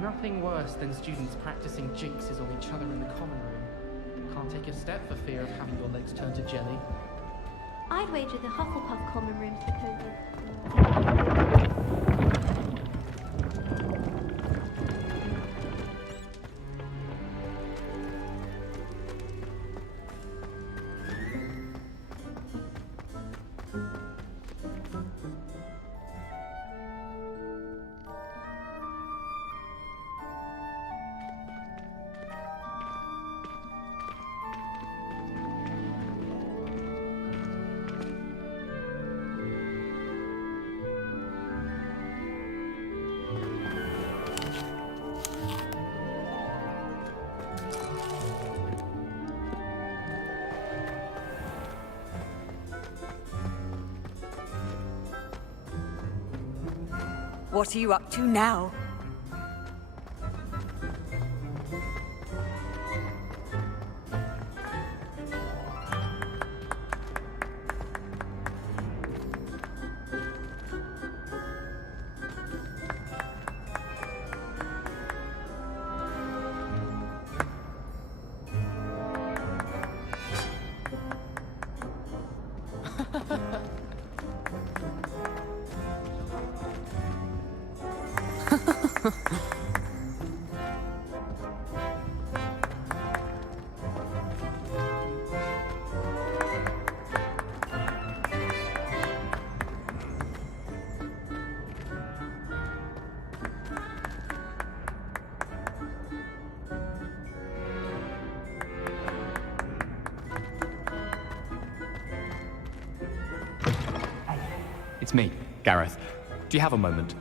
Nothing worse than students practicing jinxes on each other in the common room. Can't take a step for fear of having your legs turn to jelly. I'd wager the Hufflepuff common room's because of... What are you up to now? It's me, Gareth. Do you have a moment?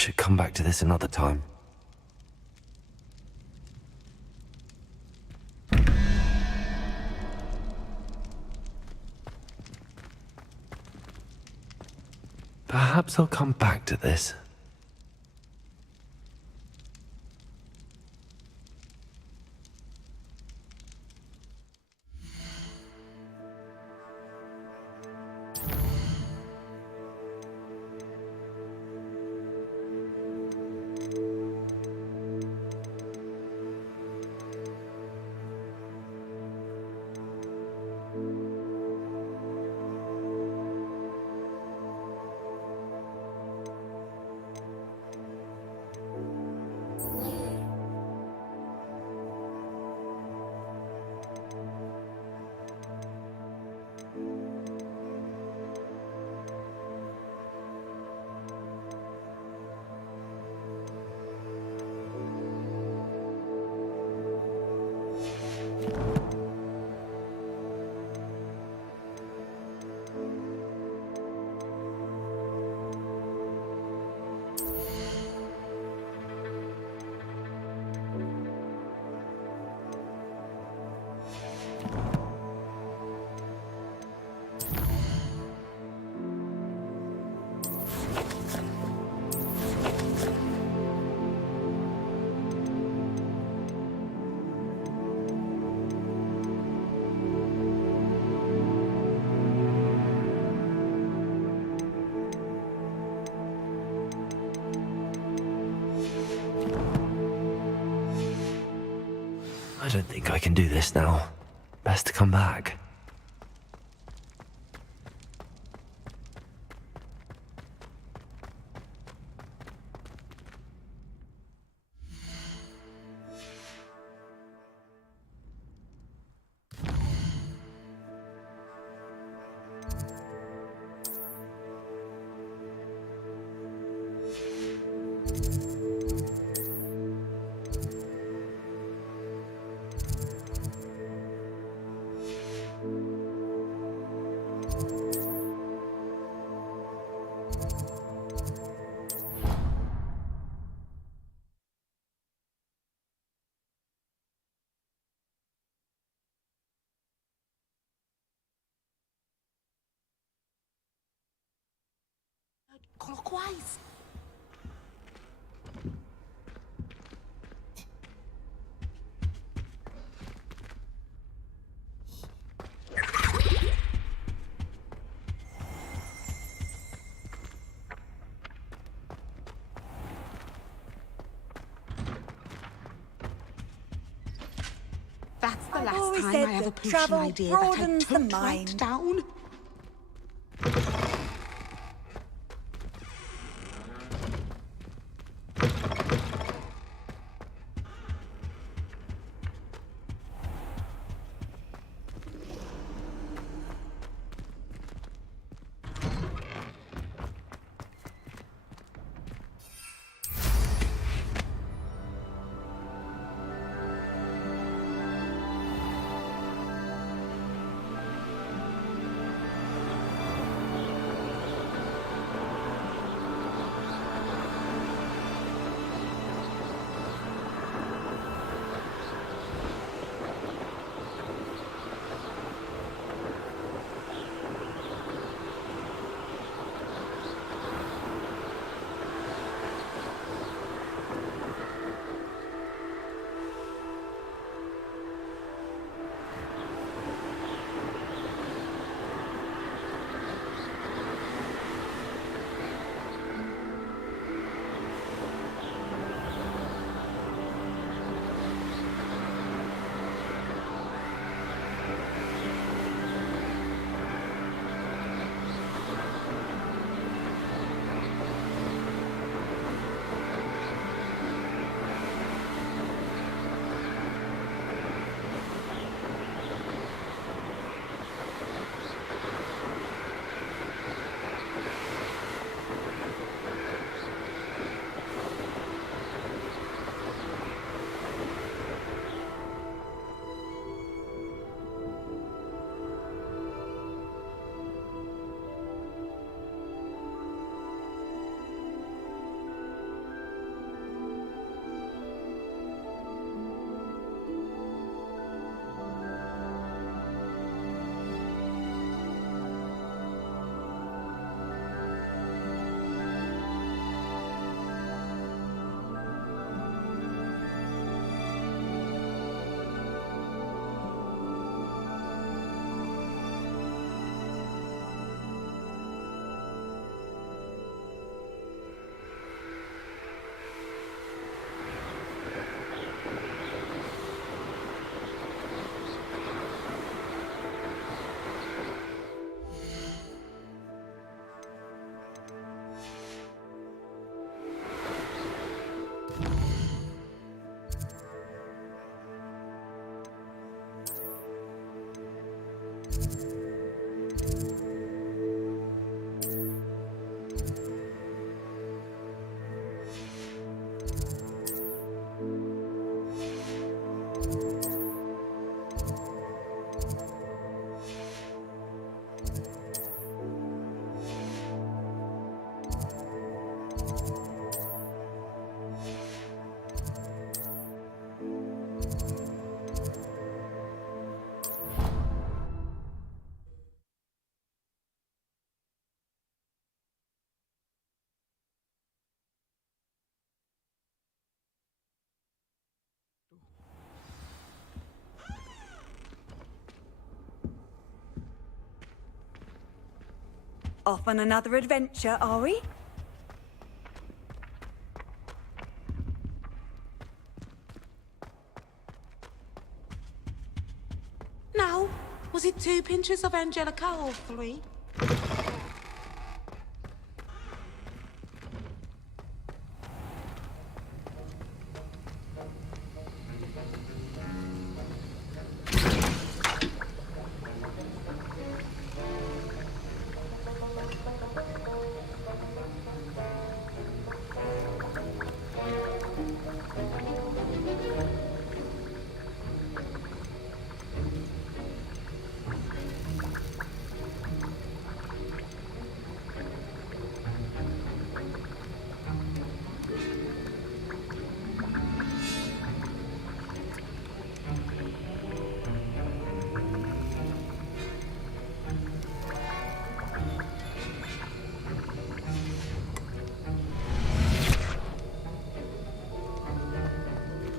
should come back to this another time. Perhaps I'll come back to this. I don't think I can do this now. Best to come back. Clockwise. That's the last always time said I have a that potion travel idea that I broadens the took right mind. down. Off on another adventure, are we? Now, was it 2 pinches of Angelica or 3?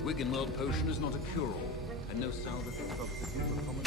Wiggenweld potion is not a cure-all, and no salve is a substitute for common.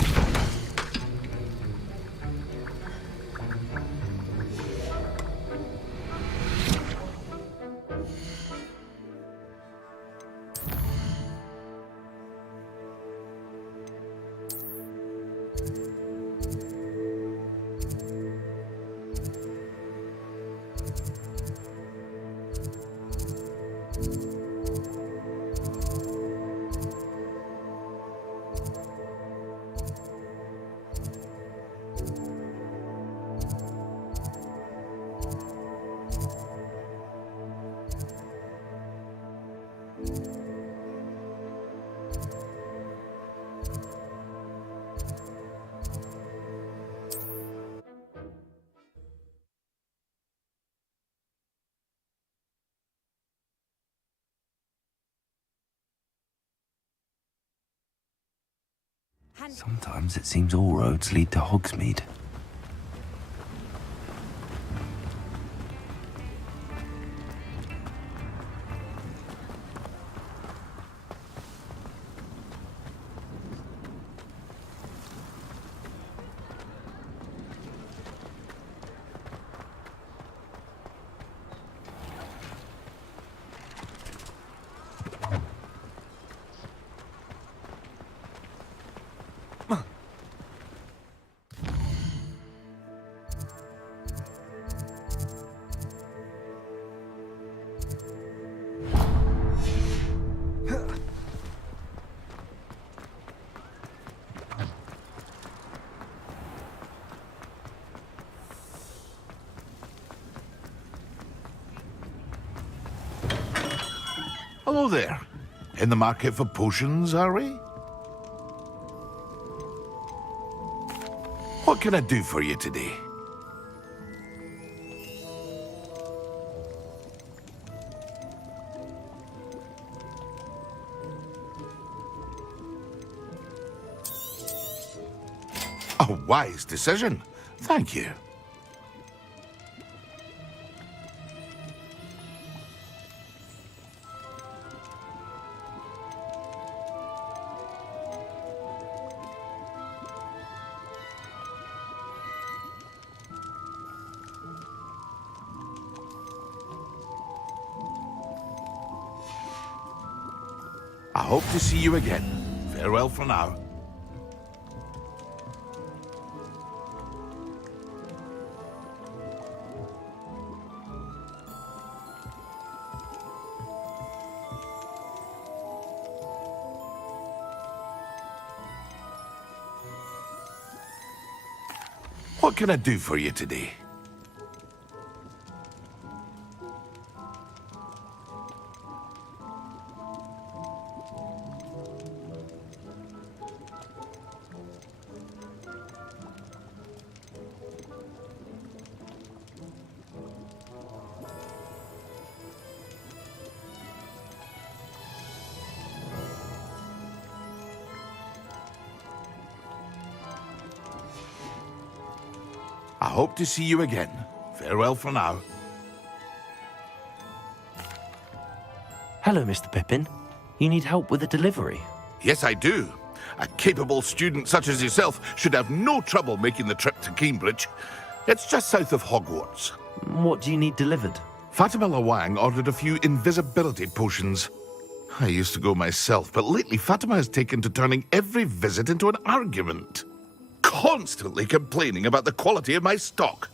Sometimes it seems all roads lead to Hogsmeade. Hello there. In the market for potions, are we? What can I do for you today? A wise decision. Thank you. I hope to see you again. Farewell for now. What can I do for you today? I hope to see you again. Farewell for now. Hello, Mr. Pippin. You need help with a delivery? Yes, I do. A capable student such as yourself should have no trouble making the trip to Cambridge. It's just south of Hogwarts. What do you need delivered? Fatima Lawang ordered a few invisibility potions. I used to go myself, but lately Fatima has taken to turning every visit into an argument. Constantly complaining about the quality of my stock.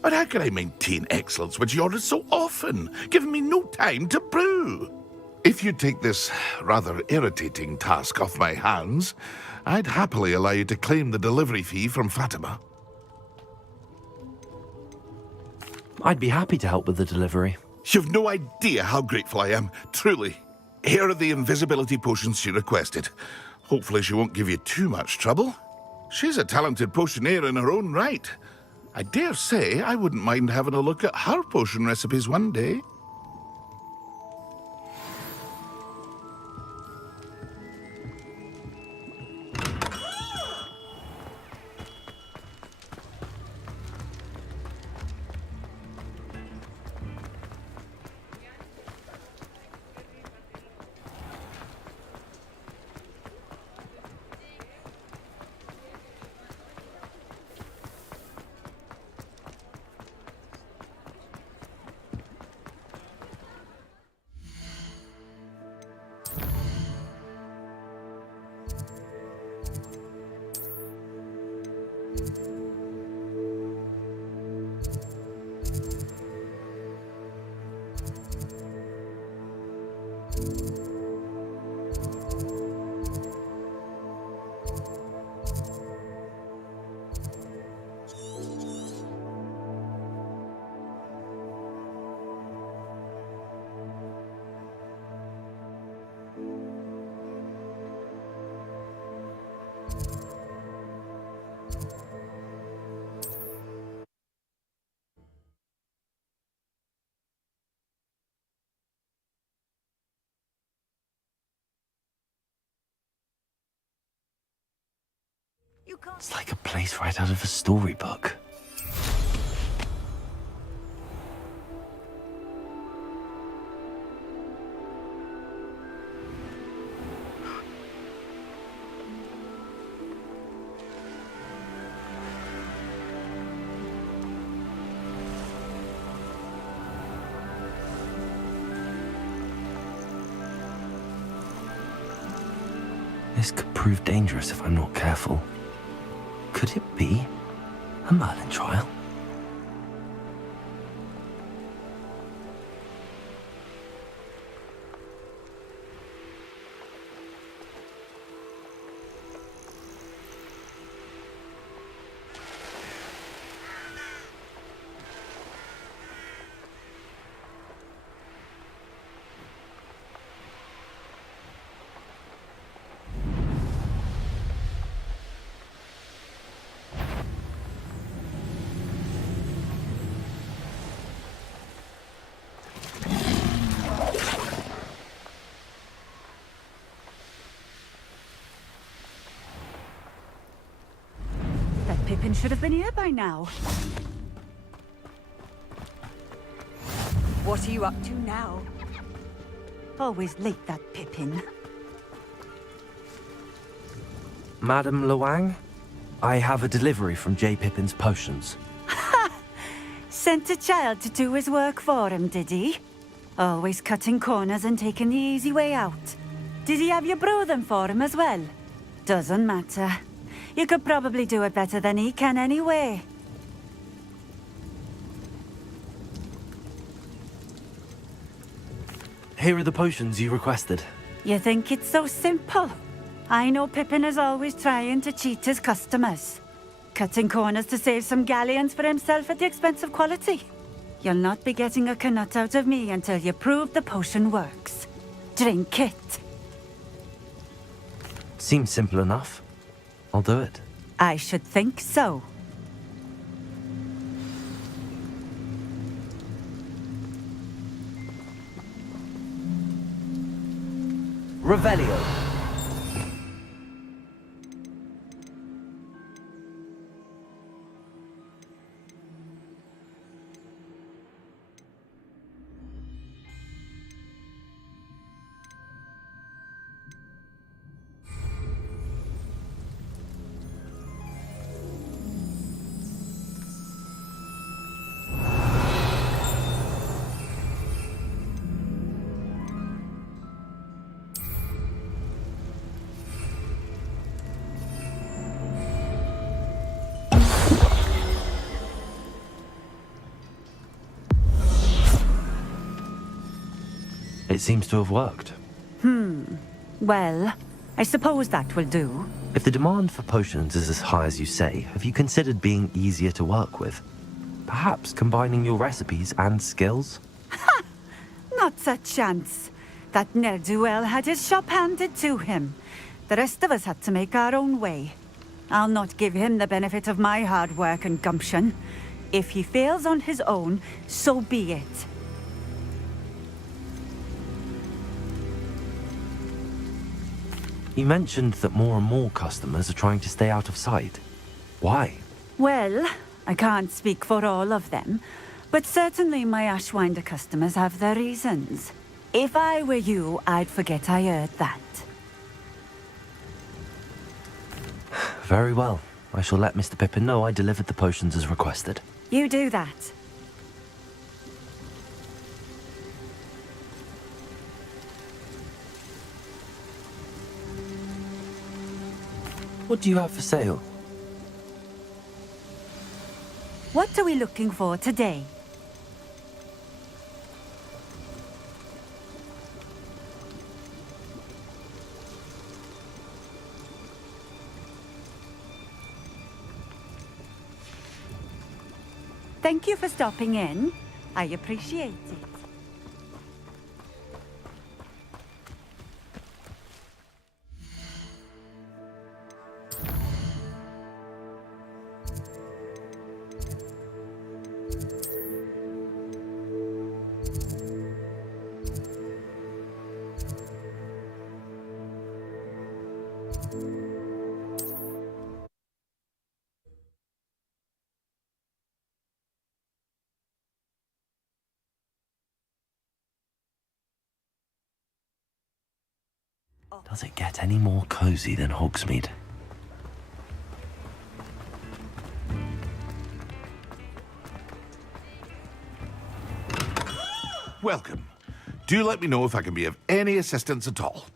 But how can I maintain excellence when she orders so often, giving me no time to brew? If you take this rather irritating task off my hands, I'd happily allow you to claim the delivery fee from Fatima. I'd be happy to help with the delivery. You've no idea how grateful I am, truly. Here are the invisibility potions she requested. Hopefully she won't give you too much trouble. She's a talented potioneer in her own right. I dare say I wouldn't mind having a look at her potion recipes one day. It's like a place right out of a storybook. This could prove dangerous if I'm not careful. Could it be a Merlin trial? Pippin should have been here by now. What are you up to now? Always late, that Pippin. Madam Lawang, I have a delivery from J. Pippin's potions. Sent a child to do his work for him, did he? Always cutting corners and taking the easy way out. Did he have you brew them for him as well? Doesn't matter. You could probably do it better than he can anyway. Here are the potions you requested. You think it's so simple? I know Pippin is always trying to cheat his customers. Cutting corners to save some galleons for himself at the expense of quality. You'll not be getting a canut out of me until you prove the potion works. Drink it. Seems simple enough. I'll do it. I should think so. Revelio. It seems to have worked. Well, I suppose that will do. If the demand for potions is as high as you say, have you considered being easier to work with? Perhaps combining your recipes and skills? Not a chance. That ne'er-do-well had his shop handed to him. The rest of us had to make our own way. I'll not give him the benefit of my hard work and gumption. If he fails on his own, so be it. You mentioned that more and more customers are trying to stay out of sight. Why? Well, I can't speak for all of them, but certainly my Ashwinder customers have their reasons. If I were you, I'd forget I heard that. Very well. I shall let Mr. Pippin know I delivered the potions as requested. You do that. What do you have for sale? What are we looking for today? Thank you for stopping in. I appreciate it. Does it get any more cozy than Hogsmeade? Welcome. Do let me know if I can be of any assistance at all.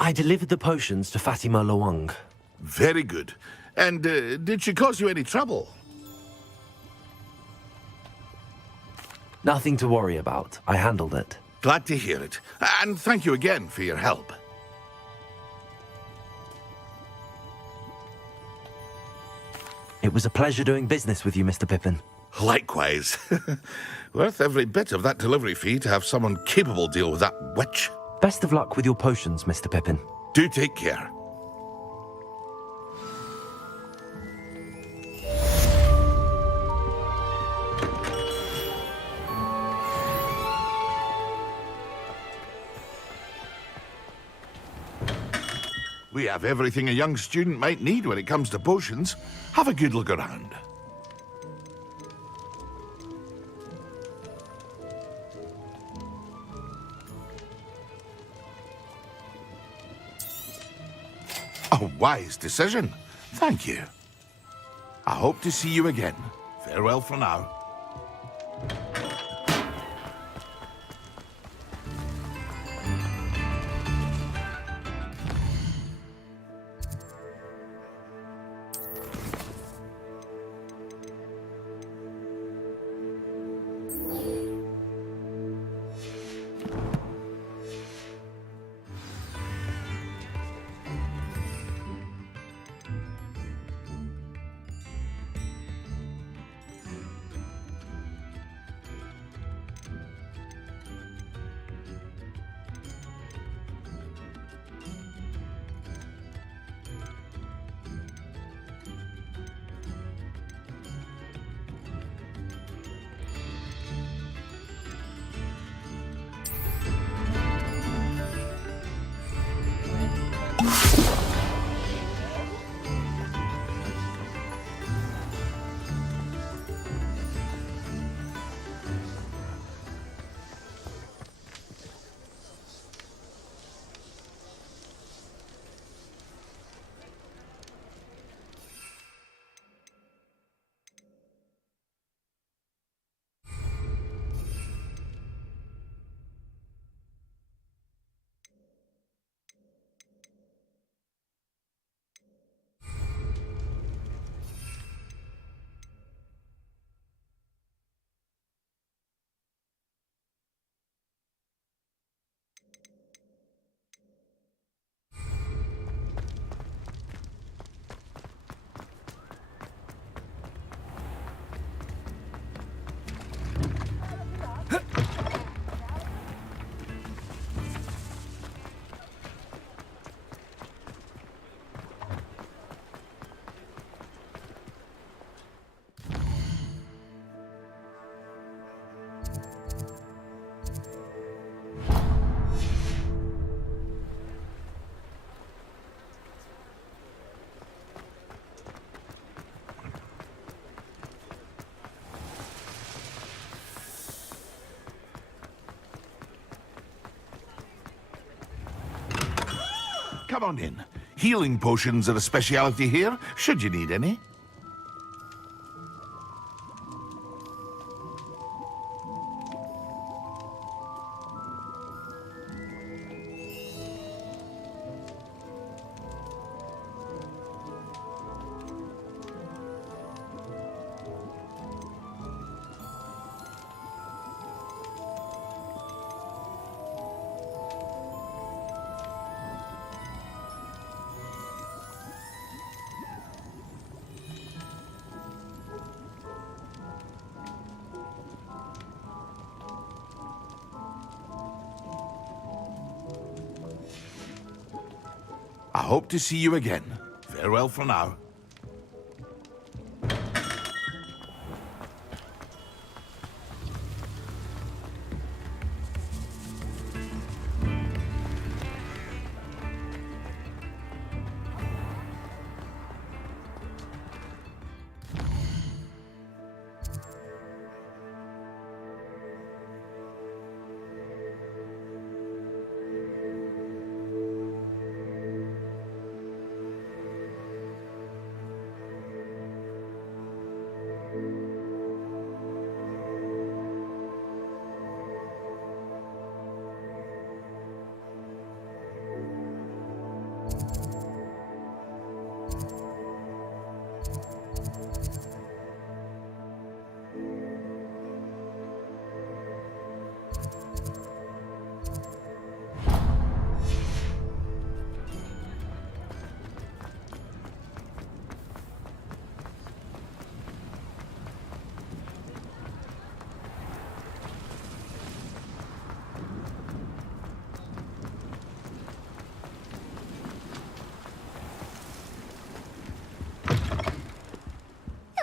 I delivered the potions to Fatima Lawang. Very good. And did she cause you any trouble? Nothing to worry about. I handled it. Glad to hear it. And thank you again for your help. It was a pleasure doing business with you, Mr. Pippin. Likewise. Worth every bit of that delivery fee to have someone capable deal with that witch. Best of luck with your potions, Mr. Pippin. Do take care. We have everything a young student might need when it comes to potions. Have a good look around. A wise decision. Thank you. I hope to see you again. Farewell for now. Come on in. Healing potions are a speciality here, should you need any. I hope to see you again. Farewell for now.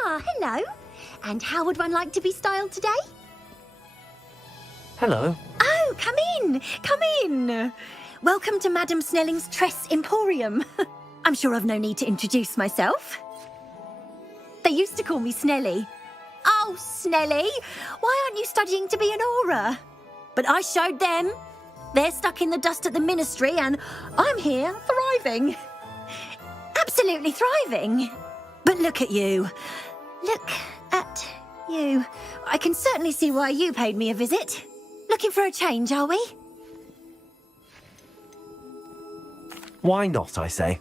Ah, hello. And how would one like to be styled today? Hello. Oh, come in, come in. Welcome to Madame Snelling's Tress Emporium. I'm sure I've no need to introduce myself. They used to call me Snelly. Oh, Snelly, why aren't you studying to be an aura? But I showed them. They're stuck in the dust at the ministry and I'm here thriving. Absolutely thriving. But look at you. Look at you. I can certainly see why you paid me a visit. Looking for a change, are we? Why not, I say?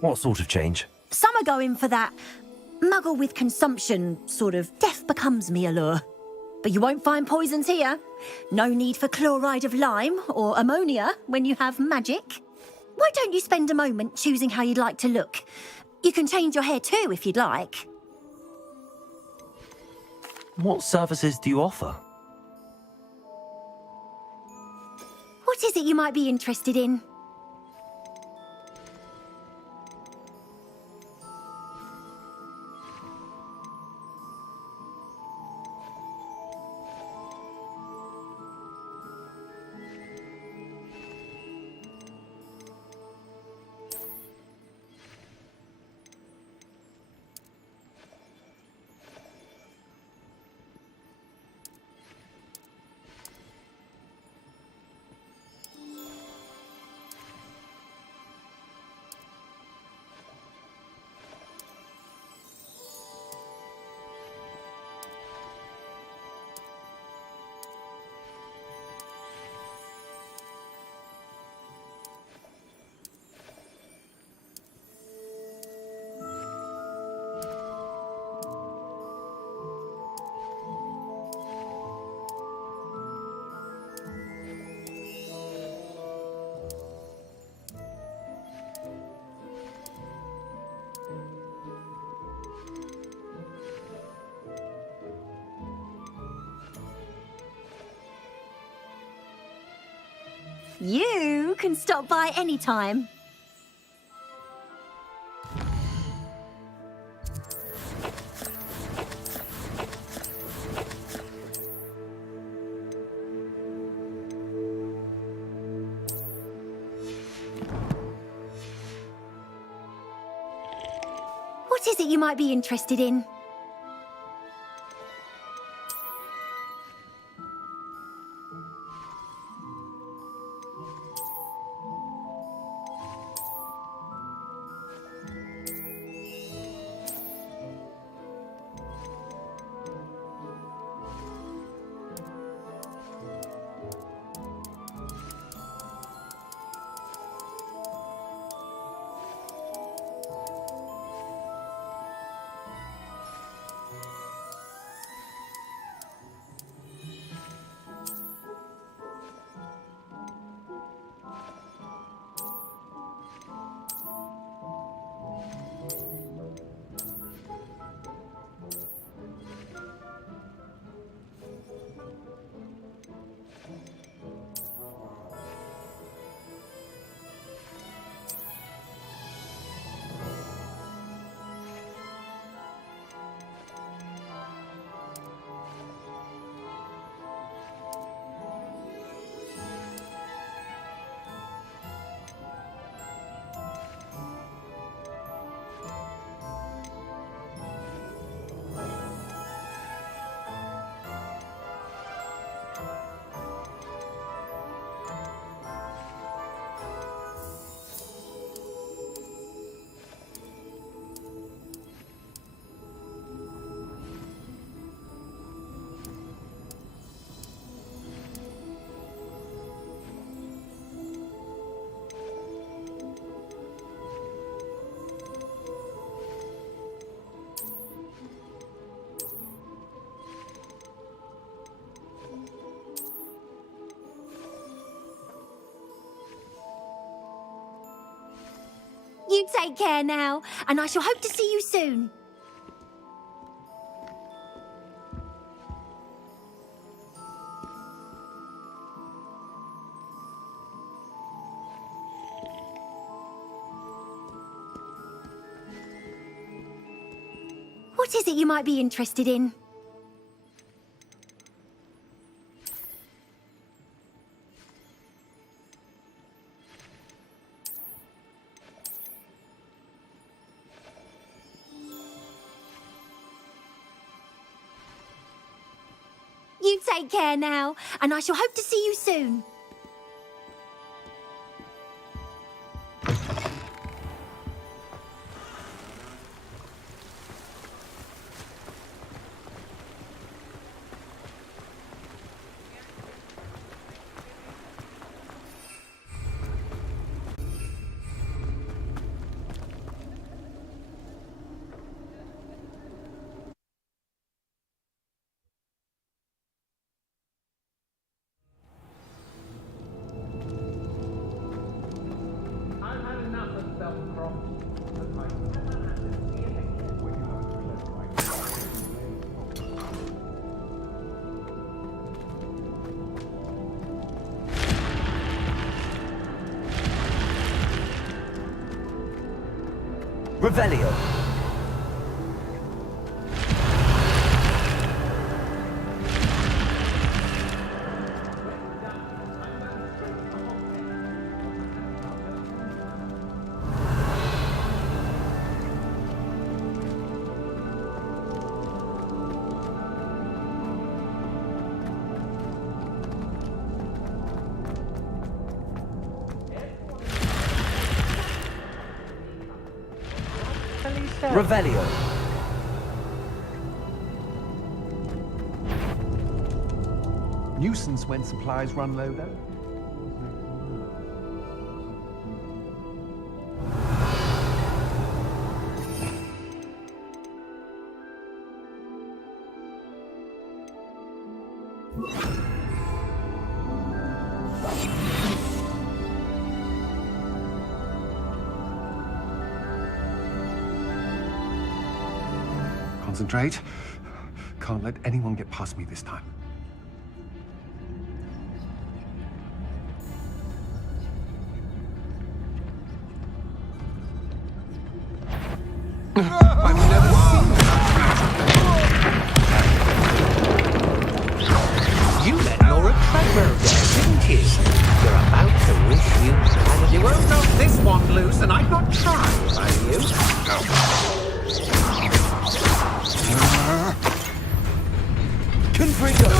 What sort of change? Some are going for that muggle with consumption, sort of death becomes me allure. But you won't find poisons here. No need for chloride of lime or ammonia when you have magic. Why don't you spend a moment choosing how you'd like to look? You can change your hair too if you'd like. What services do you offer? What is it you might be interested in? You can stop by any time. What is it you might be interested in? take care now, and I shall hope to see you soon. What is it you might be interested in? You take care now, and I shall hope to see you soon. I've had enough of Belcroft. Revelio. Revelio. Nuisance when supplies run low, though. Concentrate. Can't let anyone get past me this time. I've never seen that. You let Nora Treadwell there, didn't you? You're about to wish you had... You won't knock this one loose, and I'd not try if I were you. Confringo!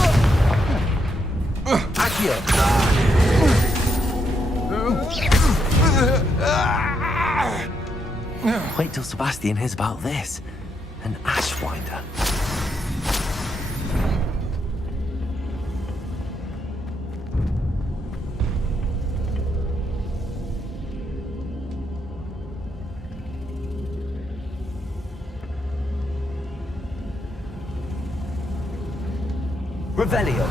Accio! Wait till Sebastian hears about this. An Ashwinder. Revelio.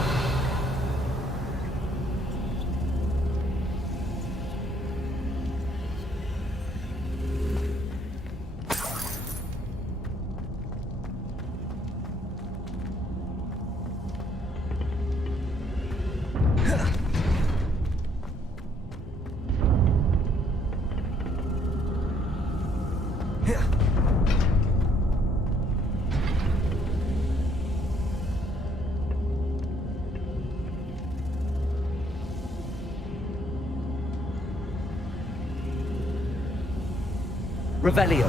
Revelio.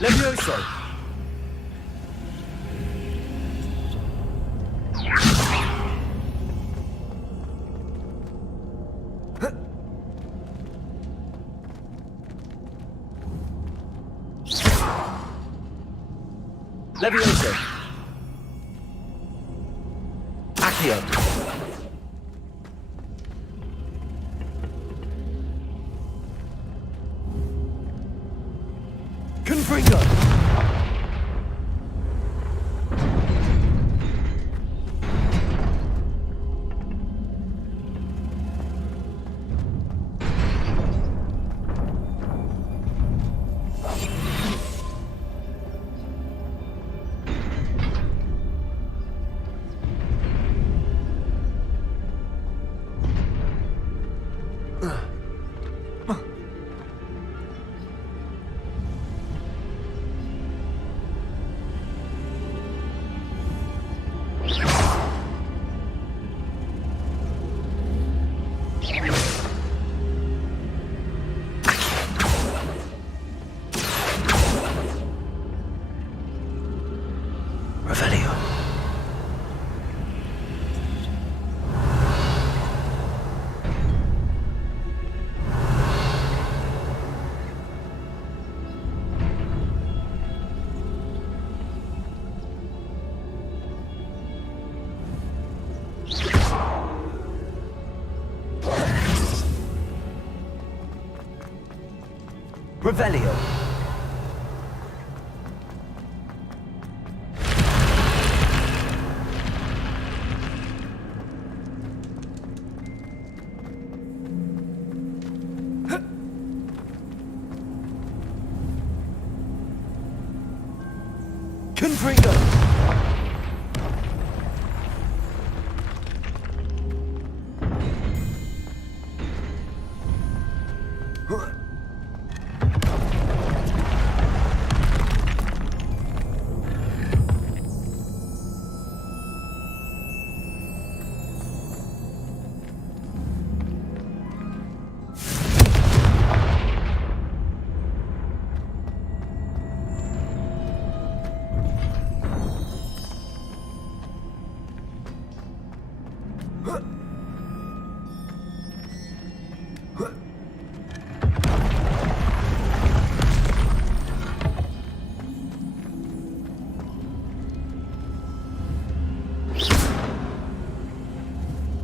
Levioso! Levioso. Accio. Revelio. Revelio. Confringo.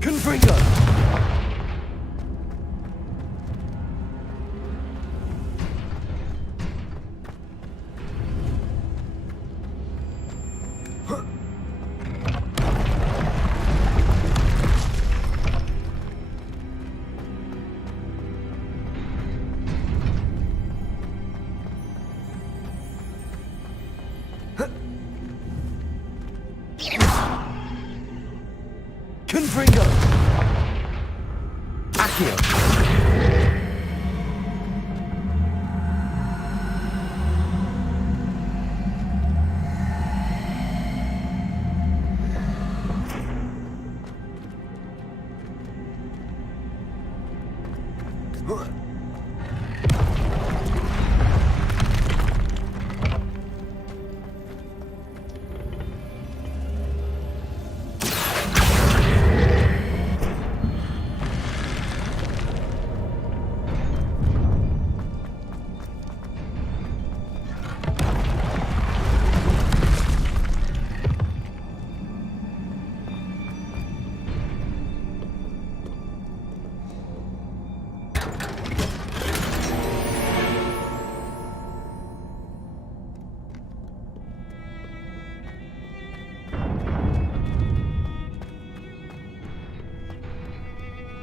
Confringo. Confringo. Accio.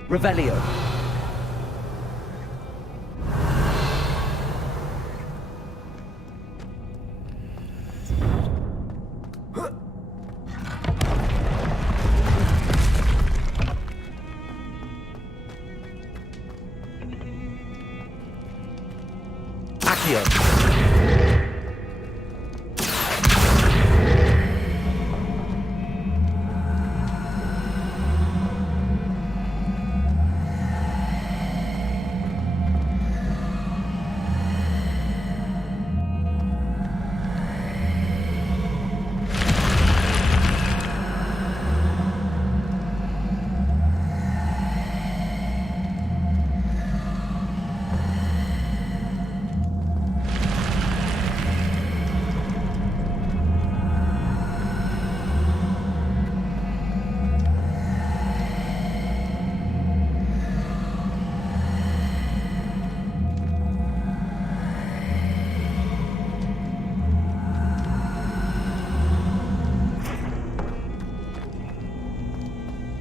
Revelio. Accio.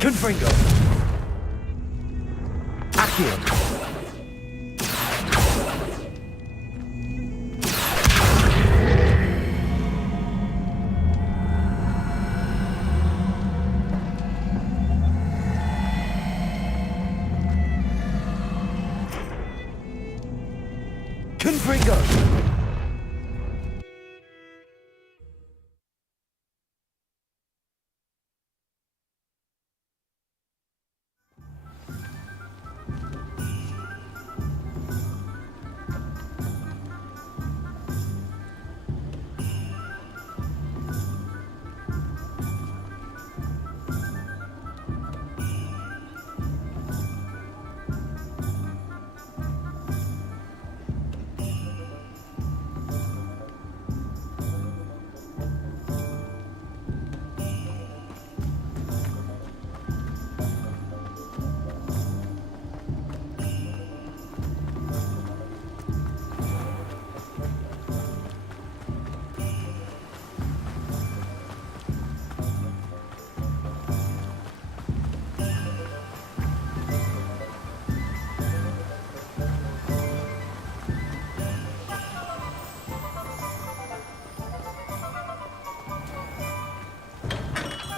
Confringo. Accio. Confringo.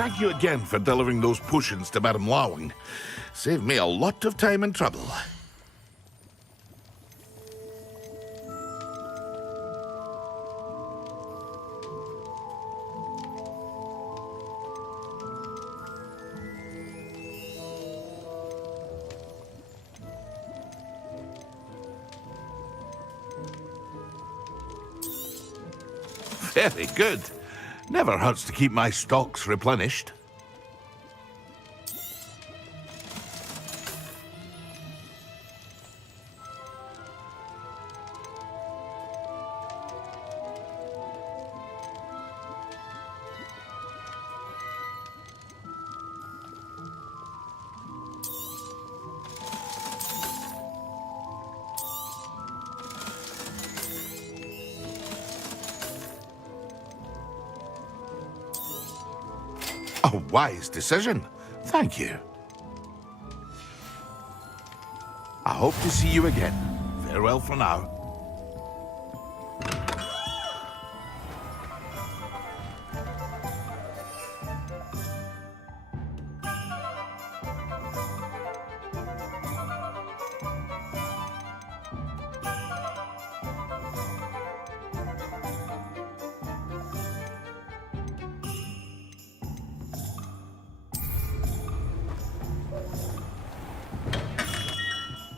thank you again for delivering those potions to Madame Lawing. Saved me a lot of time and trouble. Very good. Never hurts to keep my stocks replenished. A wise decision. Thank you. I hope to see you again. Farewell for now.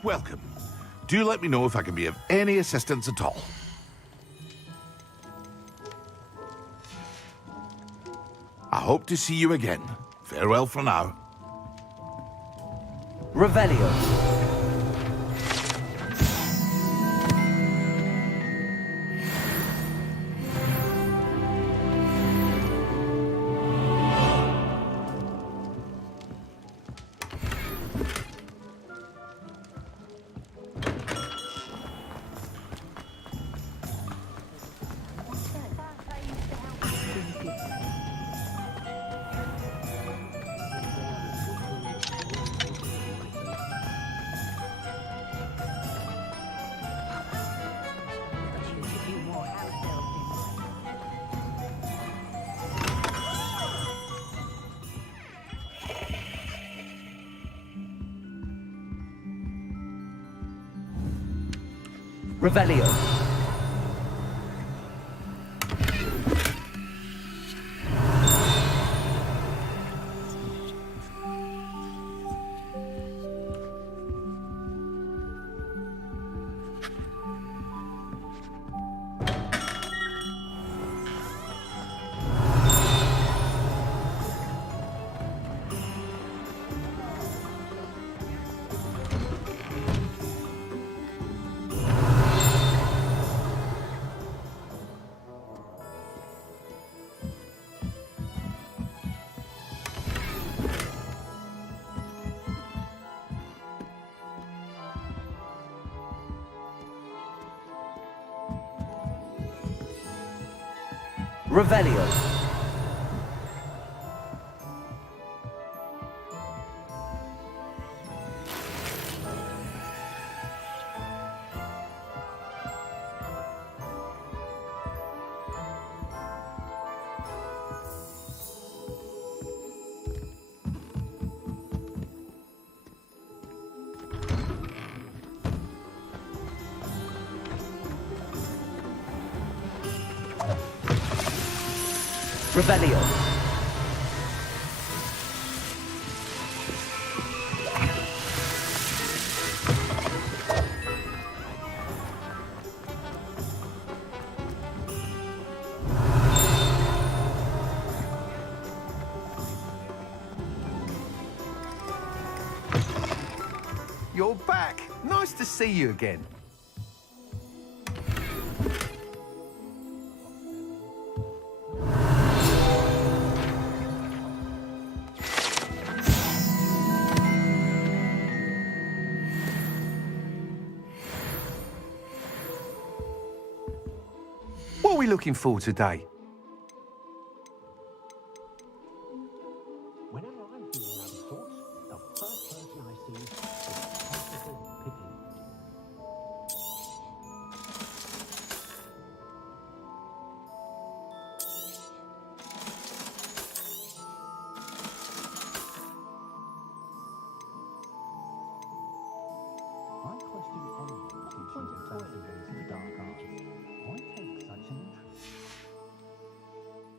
Welcome. Do let me know if I can be of any assistance at all. I hope to see you again. Farewell for now. Revelio. Revelio. Revelio. Revelio. You're back. Nice to see you again. What are we looking for today? Whenever I'm feeling out of sorts, the first person I see is Hospital Pity.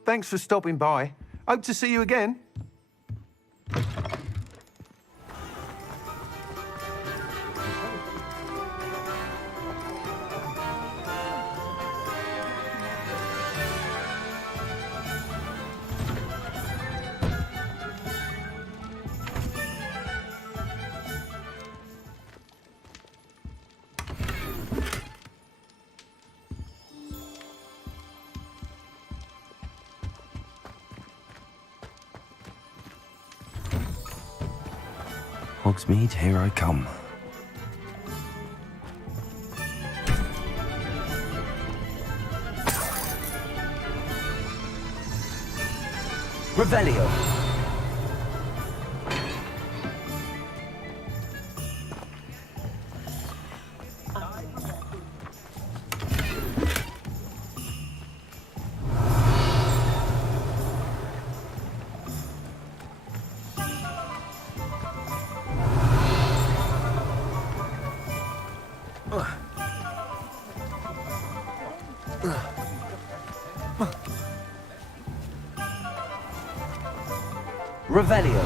Thanks for stopping by. Hope to see you again. Hogsmeade, here I come. Revelio. Revelio.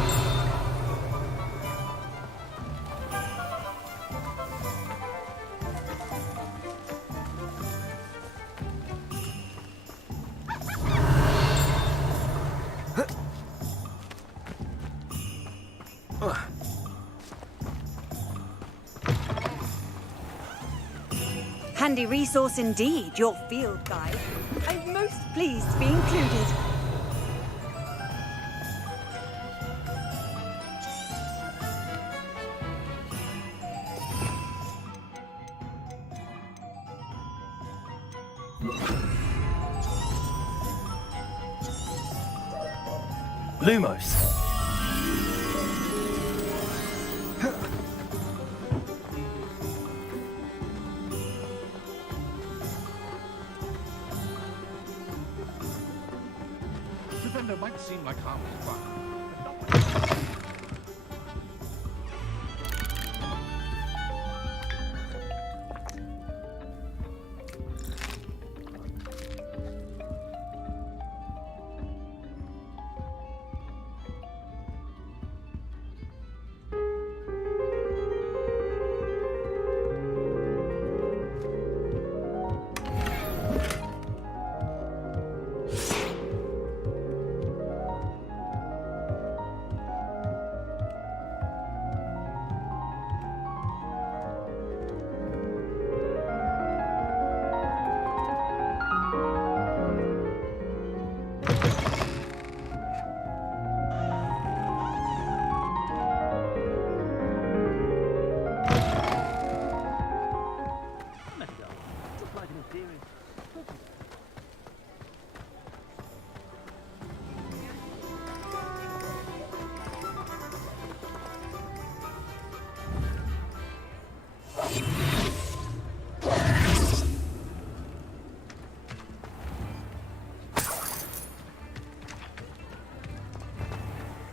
Handy resource indeed, your field guide. I'm most pleased to be included. Lumos. Defender might seem like harmless fun.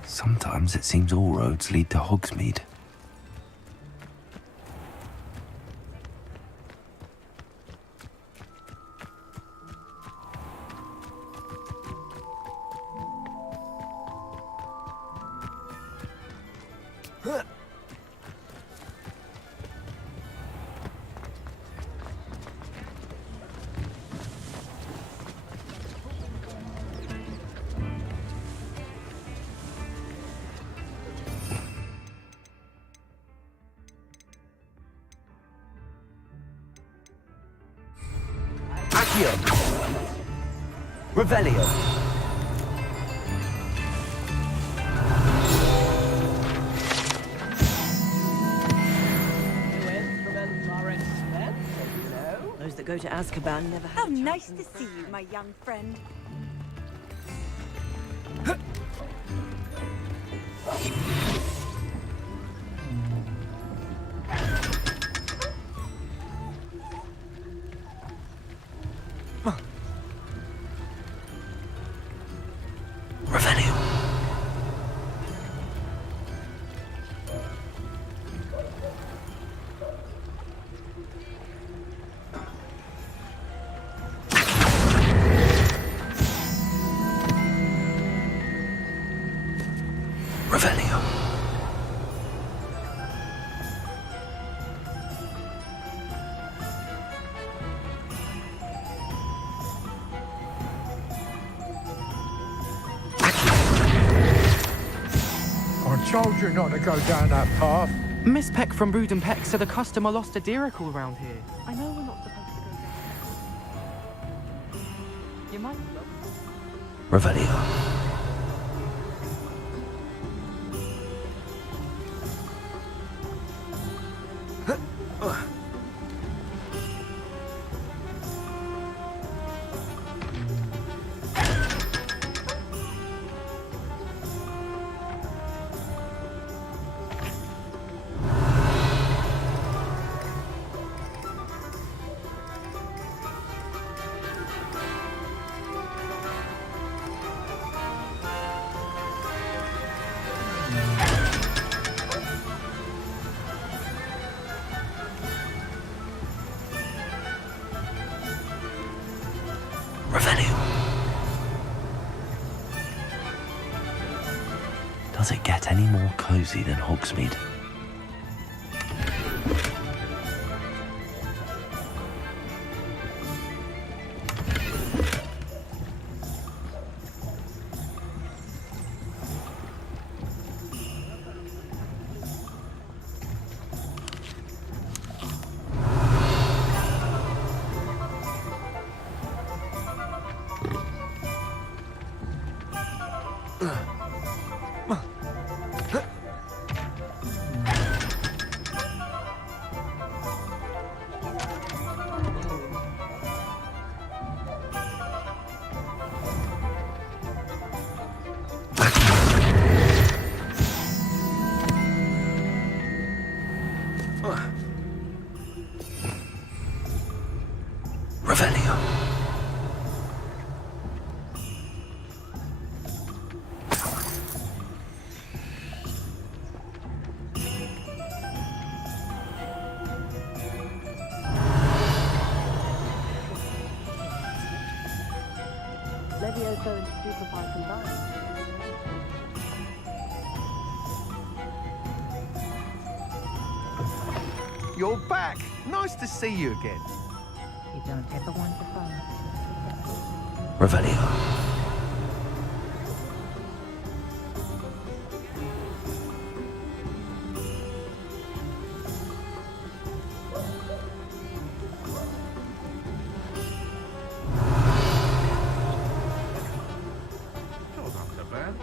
Sometimes it seems all roads lead to Hogsmeade. Accio. Revelio. Those that go to Azkaban never have. How nice to see you, my young friend. Revelio. told you not to go down that path. Miss Peck from Brood and Peck said a customer lost a deeracle around here. I know we're not supposed to go down. You might as well. Revelio. Does it get any more cozy than Hogsmeade? Revelio. Levioso and Stupefy combined. You're back. Nice to see you again. You don't ever want to find. Revelio. Sure, not so bad.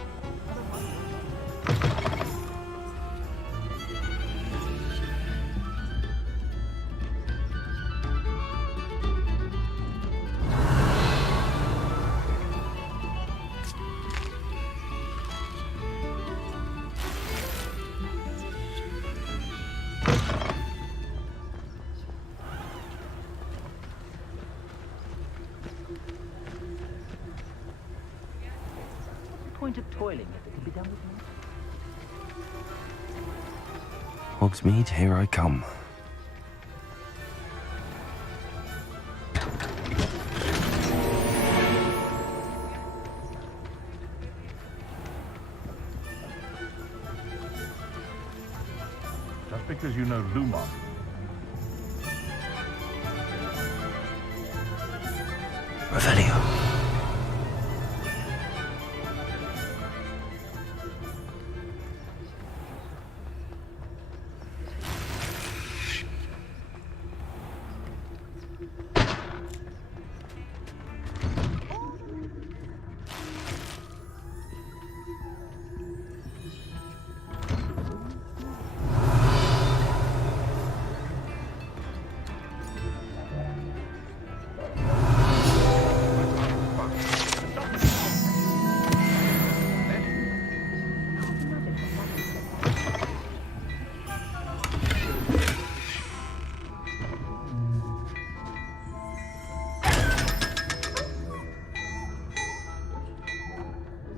Point of toiling if it can be done with me. Hogsmeade, here I come. Just because you know Lumos. Revelio.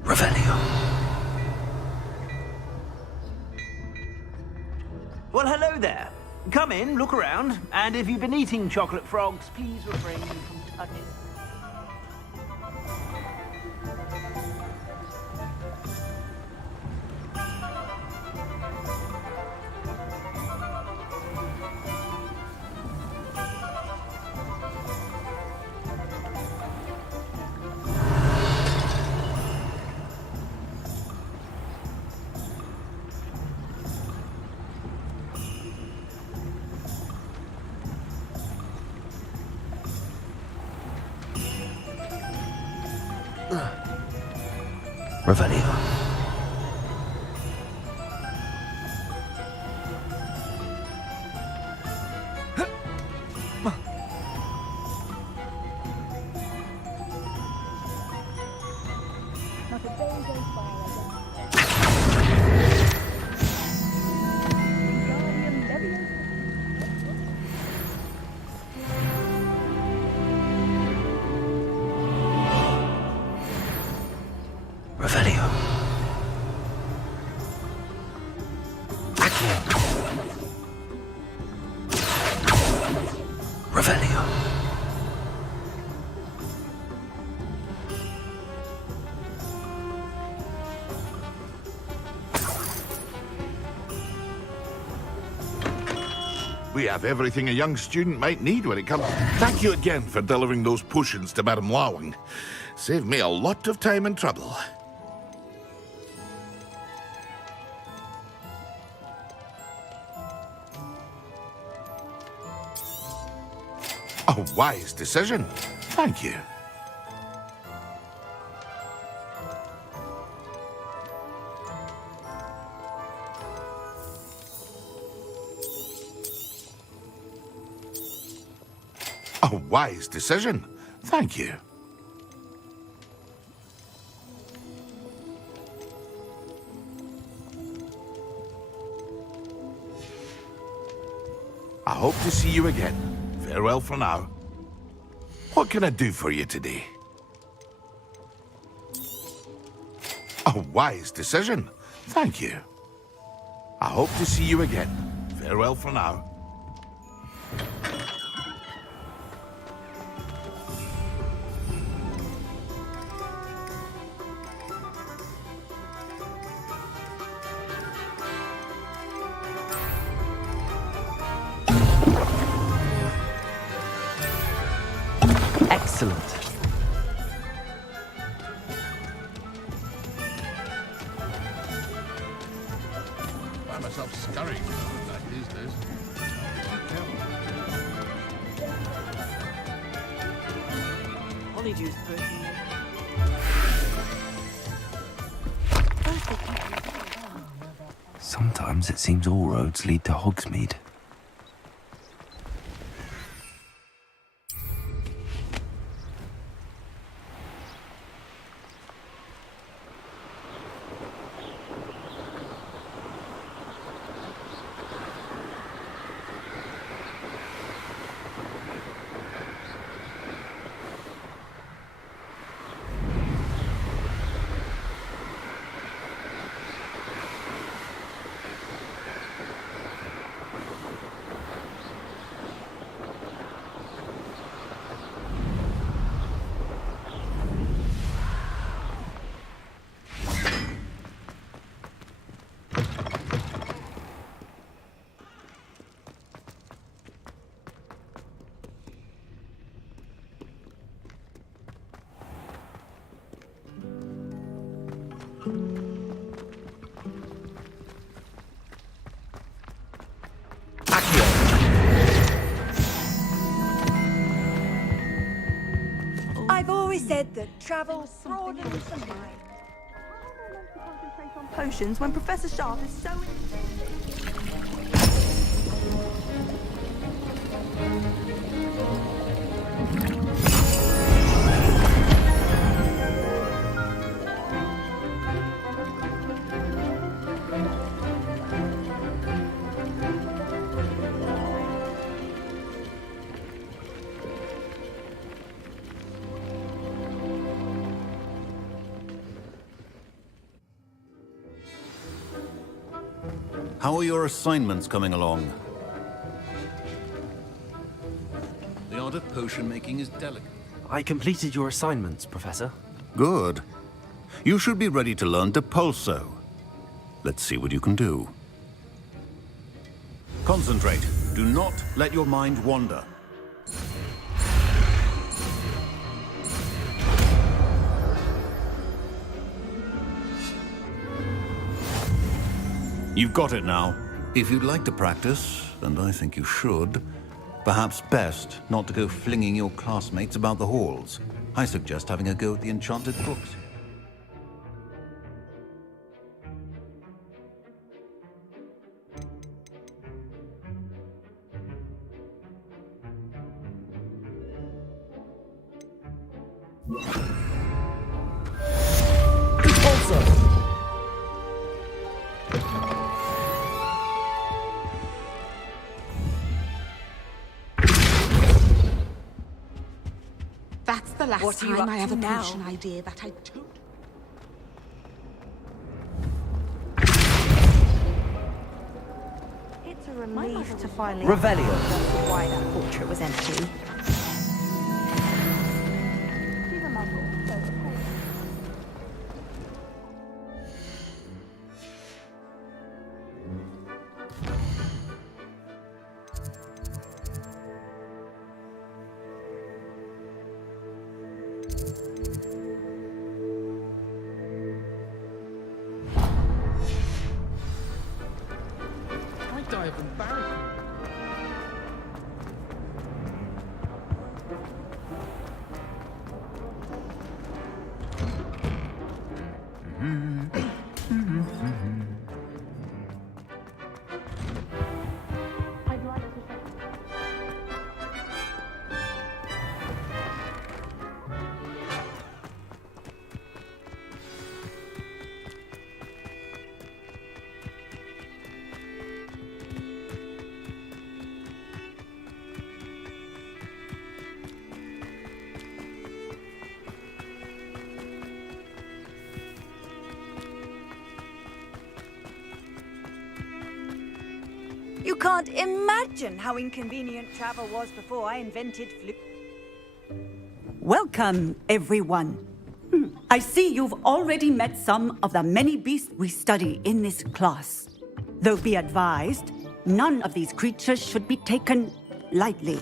Revelio. Well, hello there. Come in, look around, and if you've been eating chocolate frogs, please refrain from touching. Revelio. Revelio. Accio. Revelio. We have everything a young student might need when it comes. Thank you again for delivering those potions to Madame Lawing. Saved me a lot of time and trouble. A wise decision. Thank you. A wise decision. Thank you. I hope to see you again. Farewell for now. What can I do for you today? A wise decision. Thank you. I hope to see you again. Farewell for now. Excellent. Find myself scurrying like these days. Honeydew person. Sometimes it seems all roads lead to Hogsmeade. I've always said that travel broadens the mind. Concentrate on potions when Professor Sharp is so... How are your assignments coming along? The art of potion making is delicate. I completed your assignments, Professor. Good. You should be ready to learn Depulso. Let's see what you can do. Concentrate. Do not let your mind wander. You've got it now. If you'd like to practice, and I think you should, perhaps best not to go flinging your classmates about the halls. I suggest having a go at the enchanted books. Professor! That's the last What are you time up I have to a now? potion idea that I don't. It's a relief to finally Revelio. understand why that portrait was empty. She's a muggle, so of course. I die of embarrassment. You can't imagine how inconvenient travel was before I invented Welcome, everyone. I see you've already met some of the many beasts we study in this class. Though be advised, none of these creatures should be taken lightly.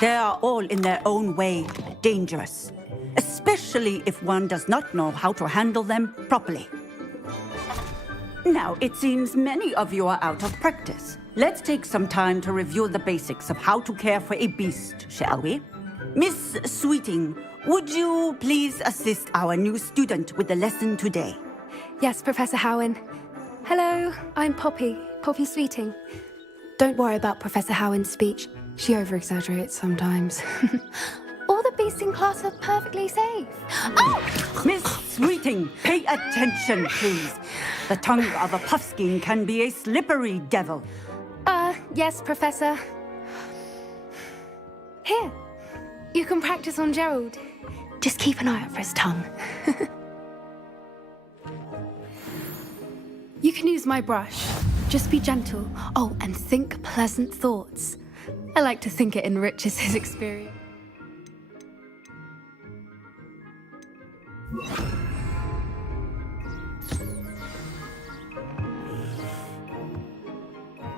They are all in their own way dangerous, especially if one does not know how to handle them properly. Now, it seems many of you are out of practice. Let's take some time to review the basics of how to care for a beast, shall we? Miss Sweeting, would you please assist our new student with the lesson today? Yes, Professor Howen. Hello, I'm Poppy Sweeting. Don't worry about Professor Howen's speech. She over-exaggerates sometimes. All the beasts in class are perfectly safe. Oh! Miss Sweeting, pay attention, please. The tongue of a puffskein can be a slippery devil. Yes, Professor. Here, you can practice on Gerald. Just keep an eye out for his tongue. You can use my brush. Just be gentle. Oh, and think pleasant thoughts. I like to think it enriches his experience.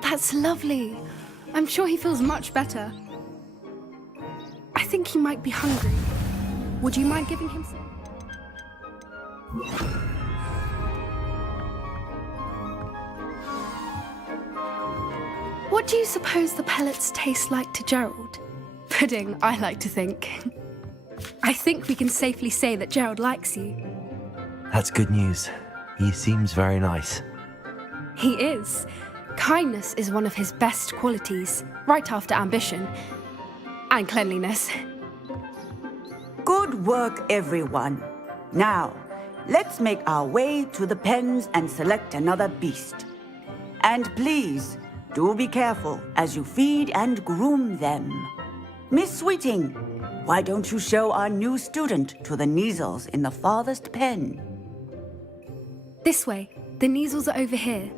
That's lovely. I'm sure he feels much better. I think he might be hungry. Would you mind giving him some? What do you suppose the pellets taste like to Gerald? Pudding, I like to think. I think we can safely say that Gerald likes you. That's good news. He seems very nice. He is. Kindness is one of his best qualities, right after ambition. And cleanliness. Good work, everyone. Now, let's make our way to the pens and select another beast. And please, do be careful as you feed and groom them. Miss Sweeting, why don't you show our new student to the Neasels in the farthest pen? This way. The Neasels are over here.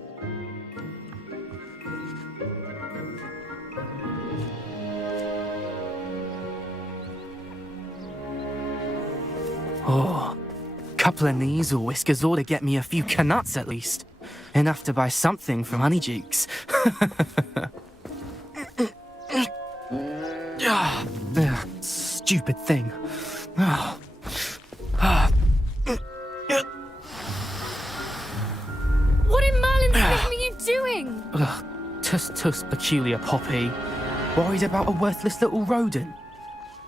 Oh, couple of Neasel whiskers ought to get me a few canuts at least. Enough to buy something from Honeydukes. Stupid thing. What in Merlin's name are you doing? Tuss peculiar Poppy. Worried about a worthless little rodent.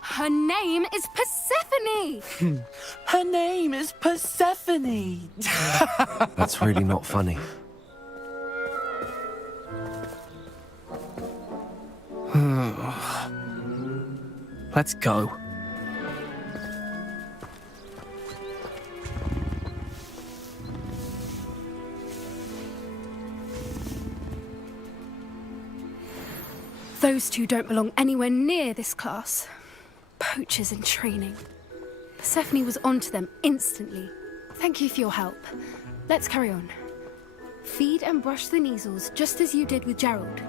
Her name is Persephone! Her name is Persephone! That's really not funny. Let's go. Those two don't belong anywhere near this class. Poachers in training. Persephone was onto them instantly. Thank you for your help. Let's carry on. Feed and brush the Neasels just as you did with Gerald.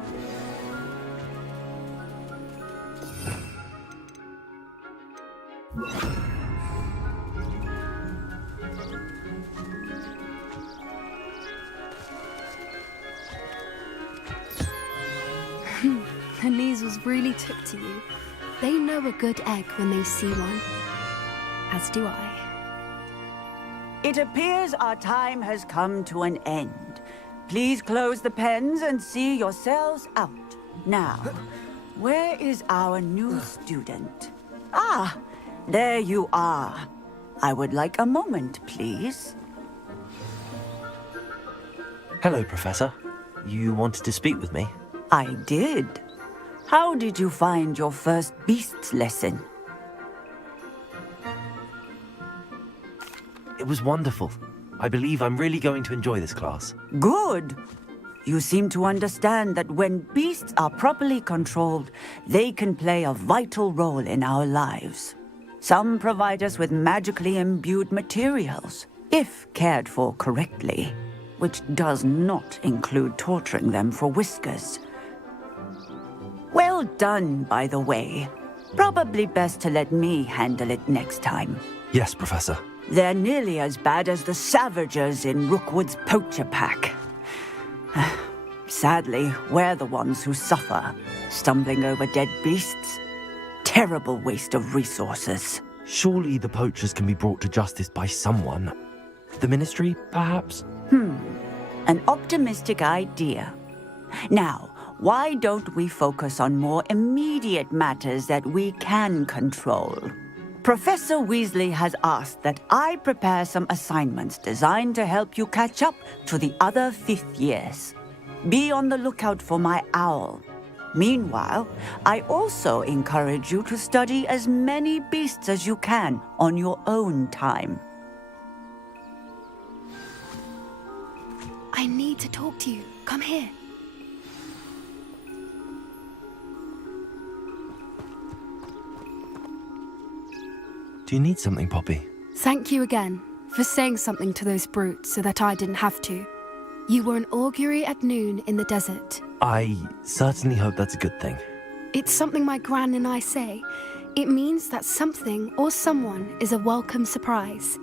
The Neasels really took to you. They know a good egg when they see one. As do I. It appears our time has come to an end. Please close the pens and see yourselves out. Now, where is our new student? Ah, there you are. I would like a moment, please. Hello, Professor. You wanted to speak with me? I did. How did you find your first beasts lesson? It was wonderful. I believe I'm really going to enjoy this class. Good. You seem to understand that when beasts are properly controlled, they can play a vital role in our lives. Some provide us with magically imbued materials, if cared for correctly, which does not include torturing them for whiskers. Well done, by the way. Probably best to let me handle it next time. Yes, Professor. They're nearly as bad as the Savagers in Rookwood's poacher pack. Sadly, we're the ones who suffer, stumbling over dead beasts. Terrible waste of resources. Surely the poachers can be brought to justice by someone. The Ministry, perhaps? An optimistic idea. Now, why don't we focus on more immediate matters that we can control? Professor Weasley has asked that I prepare some assignments designed to help you catch up to the other 5th years. Be on the lookout for my owl. Meanwhile, I also encourage you to study as many beasts as you can on your own time. I need to talk to you. Come here. Do you need something, Poppy? Thank you again for saying something to those brutes so that I didn't have to. You were an augury at noon in the desert. I certainly hope that's a good thing. It's something my gran and I say. It means that something or someone is a welcome surprise.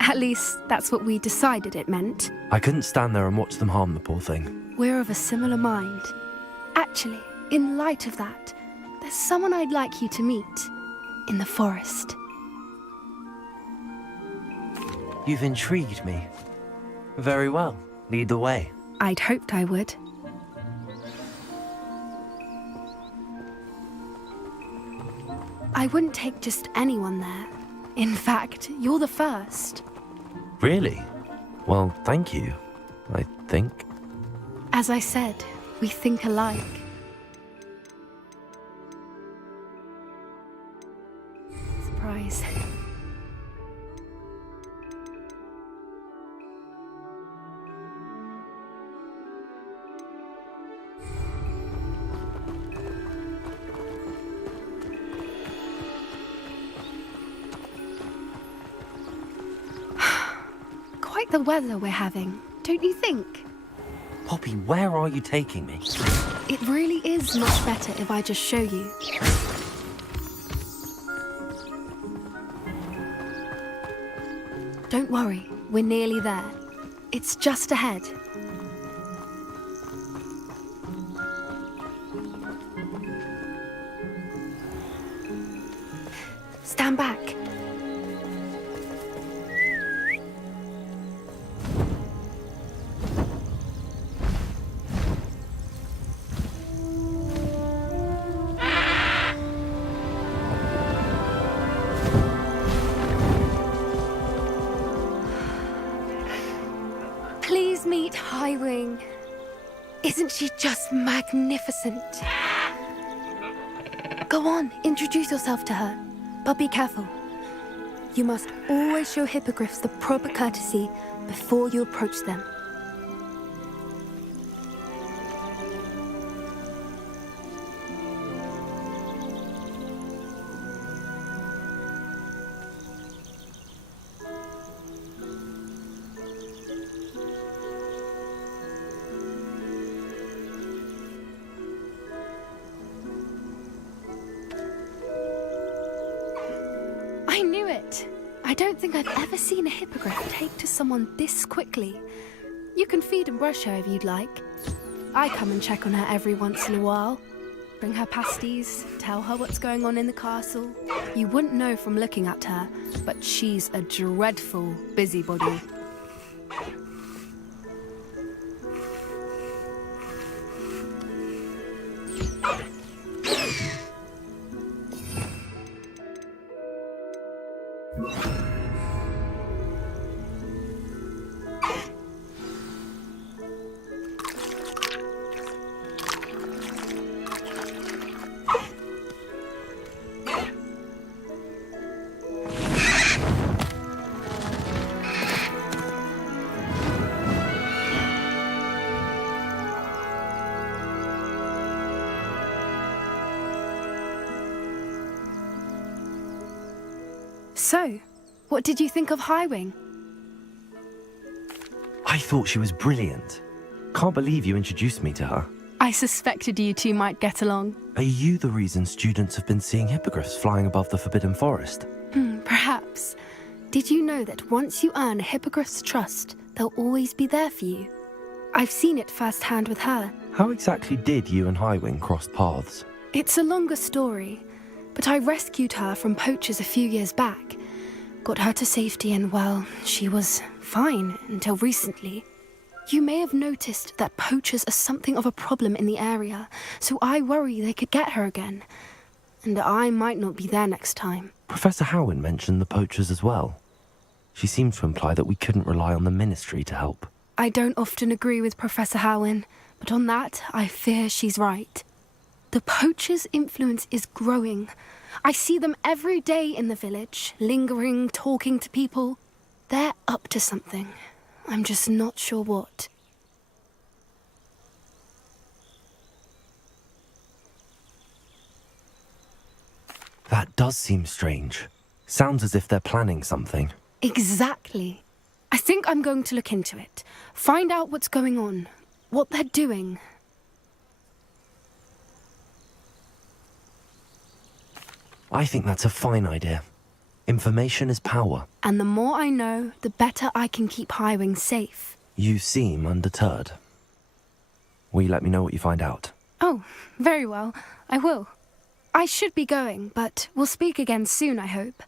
At least, that's what we decided it meant. I couldn't stand there and watch them harm the poor thing. We're of a similar mind. Actually, in light of that, there's someone I'd like you to meet. In the forest. You've intrigued me. Very well. Lead the way. I'd hoped I would. I wouldn't take just anyone there. In fact, you're the first. Really? Well, thank you, I think. As I said, we think alike. Surprise. Quite the weather we're having, don't you think? Poppy, where are you taking me? It really is much better if I just show you. Don't worry, we're nearly there. It's just ahead. Stand back. Please meet Highwing. Isn't she just magnificent? Go on, introduce yourself to her. But be careful. You must always show hippogriffs the proper courtesy before you approach them. it. I don't think I've ever seen a hippogriff take to someone this quickly. You can feed and brush her if you'd like. I come and check on her every once in a while. Bring her pasties, tell her what's going on in the castle. You wouldn't know from looking at her, but she's a dreadful busybody. So, what did you think of Highwing? I thought she was brilliant. Can't believe you introduced me to her. I suspected you two might get along. Are you the reason students have been seeing hippogriffs flying above the Forbidden Forest? Perhaps. Did you know that once you earn a hippogriff's trust, they'll always be there for you? I've seen it firsthand with her. How exactly did you and Highwing cross paths? It's a longer story, but I rescued her from poachers a few years back. Got her to safety and, well, she was fine until recently. You may have noticed that poachers are something of a problem in the area, so I worry they could get her again. And I might not be there next time. Professor Howen mentioned the poachers as well. She seemed to imply that we couldn't rely on the Ministry to help. I don't often agree with Professor Howen, but on that, I fear she's right. The poachers' influence is growing. I see them every day in the village, lingering, talking to people. They're up to something. I'm just not sure what. That does seem strange. Sounds as if they're planning something. Exactly. I think I'm going to look into it. Find out what's going on, what they're doing. I think that's a fine idea. Information is power. And the more I know, the better I can keep Highwing safe. You seem undeterred. Will you let me know what you find out? Oh, very well. I will. I should be going, but we'll speak again soon, I hope.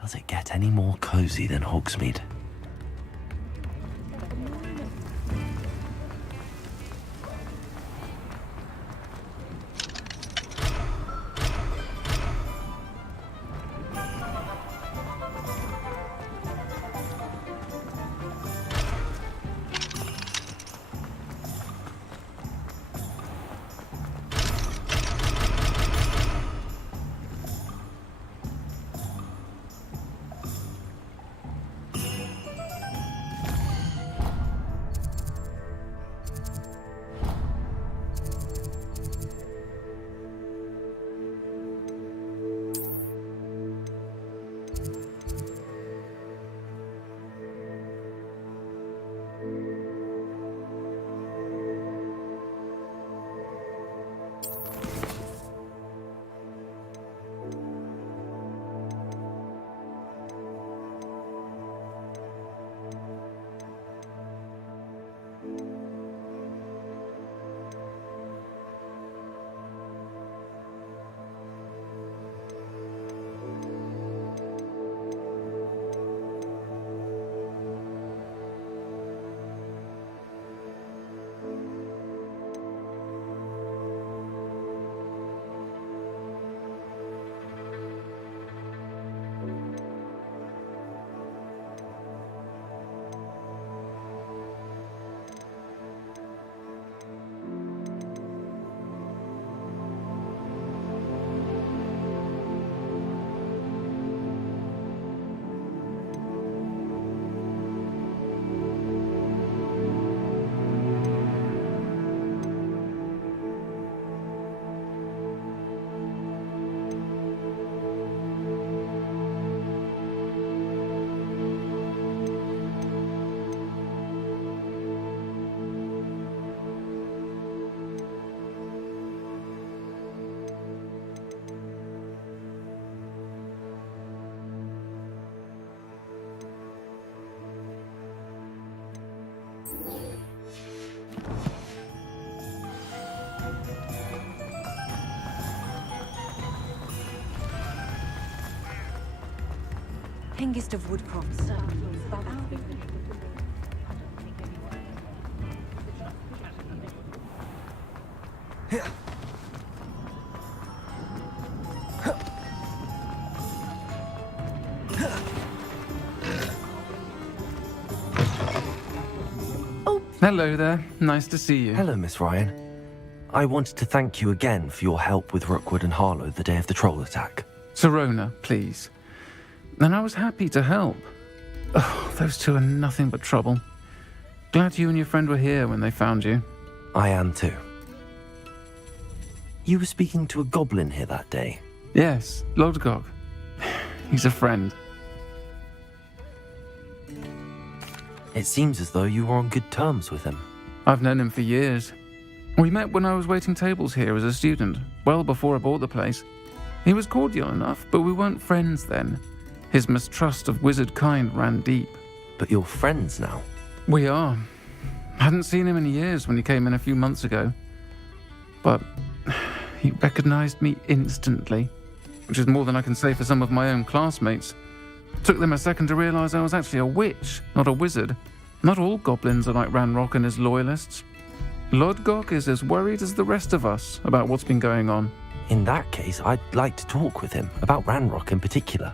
Does it get any more cozy than Hogsmeade? Hengist of Woodcroft. Hello there. Nice to see you. Hello, Miss Ryan. I wanted to thank you again for your help with Rookwood and Harlow the day of the troll attack. Sirona, please. And I was happy to help. Oh, those two are nothing but trouble. Glad you and your friend were here when they found you. I am too. You were speaking to a goblin here that day? Yes, Lodgok. He's a friend. It seems as though you were on good terms with him. I've known him for years. We met when I was waiting tables here as a student, well before I bought the place. He was cordial enough, but we weren't friends then. His mistrust of wizard kind ran deep. But you're friends now? We are. Hadn't seen him in years when he came in a few months ago. But he recognized me instantly, which is more than I can say for some of my own classmates. Took them a second to realize I was actually a witch, not a wizard. Not all goblins are like Ranrock and his loyalists. Lodgok is as worried as the rest of us about what's been going on. In that case, I'd like to talk with him, about Ranrock in particular.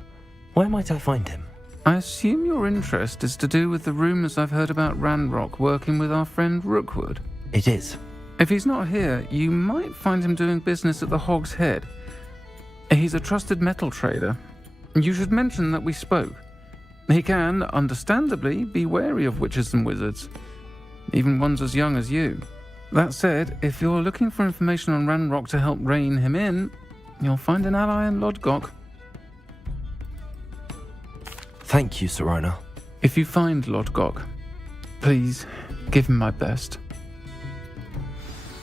Where might I find him? I assume your interest is to do with the rumors I've heard about Ranrock working with our friend Rookwood. It is. If he's not here, you might find him doing business at the Hog's Head. He's a trusted metal trader. You should mention that we spoke. He can, understandably, be wary of witches and wizards, even ones as young as you. That said, if you're looking for information on Ranrock to help rein him in, you'll find an ally in Lodgok. Thank you, Sirona. If you find Lodgok, please give him my best.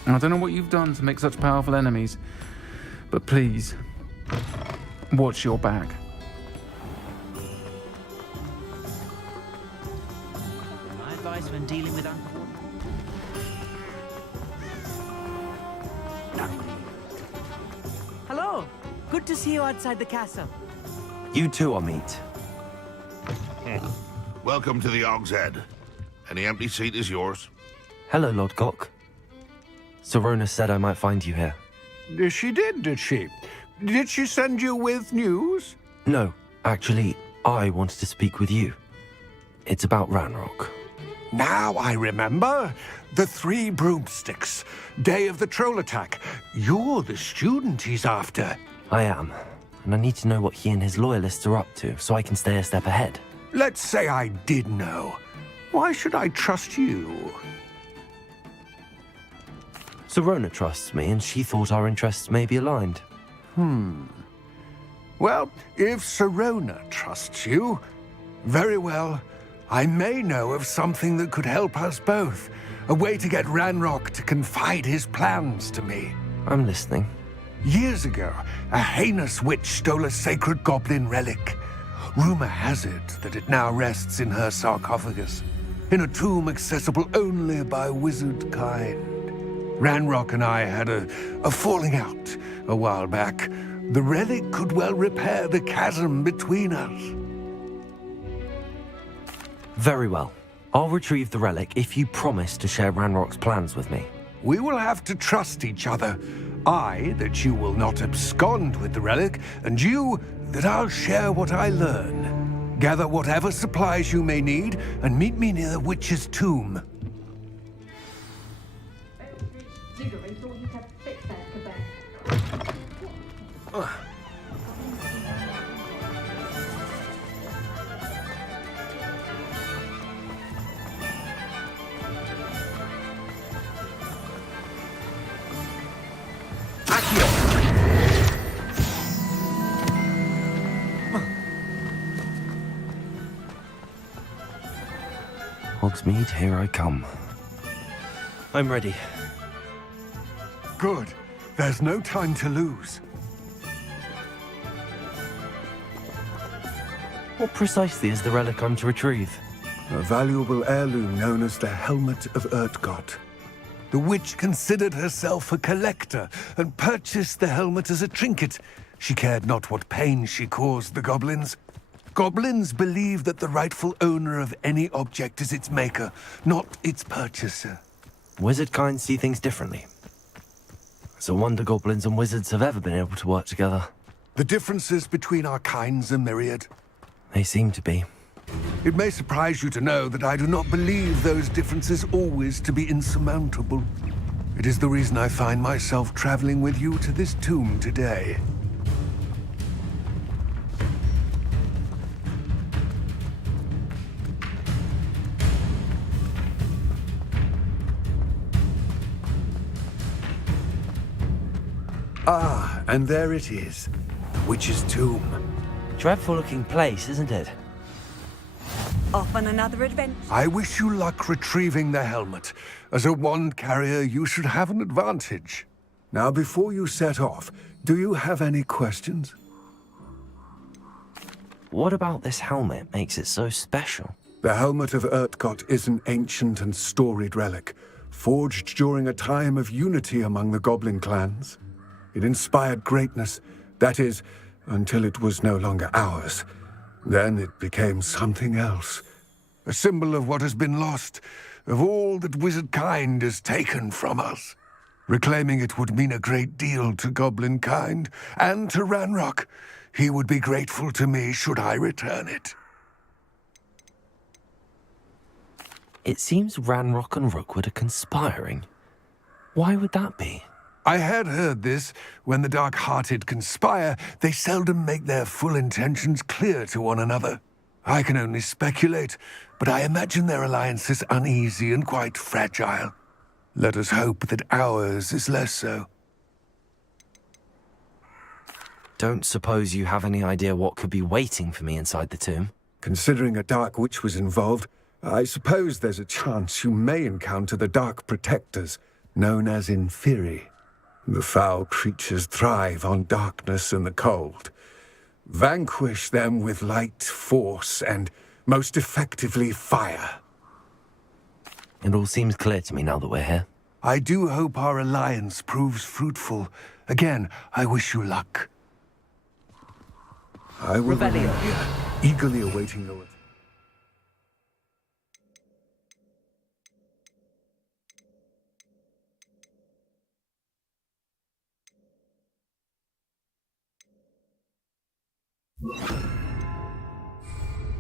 I don't know what you've done to make such powerful enemies, but please, watch your back. My advice when dealing with Hello. Good to see you outside the castle. You too, Amit. Welcome to the Hog's Head. Any empty seat is yours. Hello, Lodgok. Sirona said I might find you here. She did she? Did she send you with news? No, actually, I wanted to speak with you. It's about Ranrock. Now I remember. The 3 broomsticks. Day of the troll attack. You're the student he's after. I am. And I need to know what he and his loyalists are up to, so I can stay a step ahead. Let's say I did know. Why should I trust you? Sirona trusts me, and she thought our interests may be aligned. Well, if Sirona trusts you, very well. I may know of something that could help us both. A way to get Ranrock to confide his plans to me. I'm listening. Years ago, a heinous witch stole a sacred goblin relic. Rumor has it that it now rests in her sarcophagus, in a tomb accessible only by wizard kind. Ranrock and I had a falling out a while back. The relic could well repair the chasm between us. Very well. I'll retrieve the relic if you promise to share Ranrock's plans with me. We will have to trust each other. I, that you will not abscond with the relic, and you, that I'll share what I learn. Gather whatever supplies you may need, and meet me near the witch's tomb. Hogsmeade, here I come. I'm ready. Good. There's no time to lose. What precisely is the relic I'm to retrieve? A valuable heirloom known as the Helmet of Urtgott. The witch considered herself a collector and purchased the helmet as a trinket. She cared not what pain she caused the goblins. Goblins believe that the rightful owner of any object is its maker, not its purchaser. Wizard kind see things differently. It's a wonder goblins and wizards have ever been able to work together. The differences between our kinds are myriad. They seem to be. It may surprise you to know that I do not believe those differences always to be insurmountable. It is the reason I find myself traveling with you to this tomb today. Ah, and there it is. The witch's tomb. Dreadful looking place, isn't it? Off on another adventure. I wish you luck retrieving the helmet. As a wand carrier, you should have an advantage. Now, before you set off, do you have any questions? What about this helmet makes it so special? The helmet of Urtkot is an ancient and storied relic, forged during a time of unity among the goblin clans. It inspired greatness, that is, until it was no longer ours. Then it became something else. A symbol of what has been lost, of all that wizard kind has taken from us. Reclaiming it would mean a great deal to goblin kind, and to Ranrock. He would be grateful to me should I return it. It seems Ranrock and Rookwood are conspiring. Why would that be? I had heard this. When the dark-hearted conspire, they seldom make their full intentions clear to one another. I can only speculate, but I imagine their alliance is uneasy and quite fragile. Let us hope that ours is less so. Don't suppose you have any idea what could be waiting for me inside the tomb? Considering a dark witch was involved, I suppose there's a chance you may encounter the Dark Protectors, known as Inferi. The foul creatures thrive on darkness and the cold. Vanquish them with light, force, and, most effectively, fire. It all seems clear to me now that we're here. I do hope our alliance proves fruitful. Again, I wish you luck. I will remain here, eagerly awaiting your...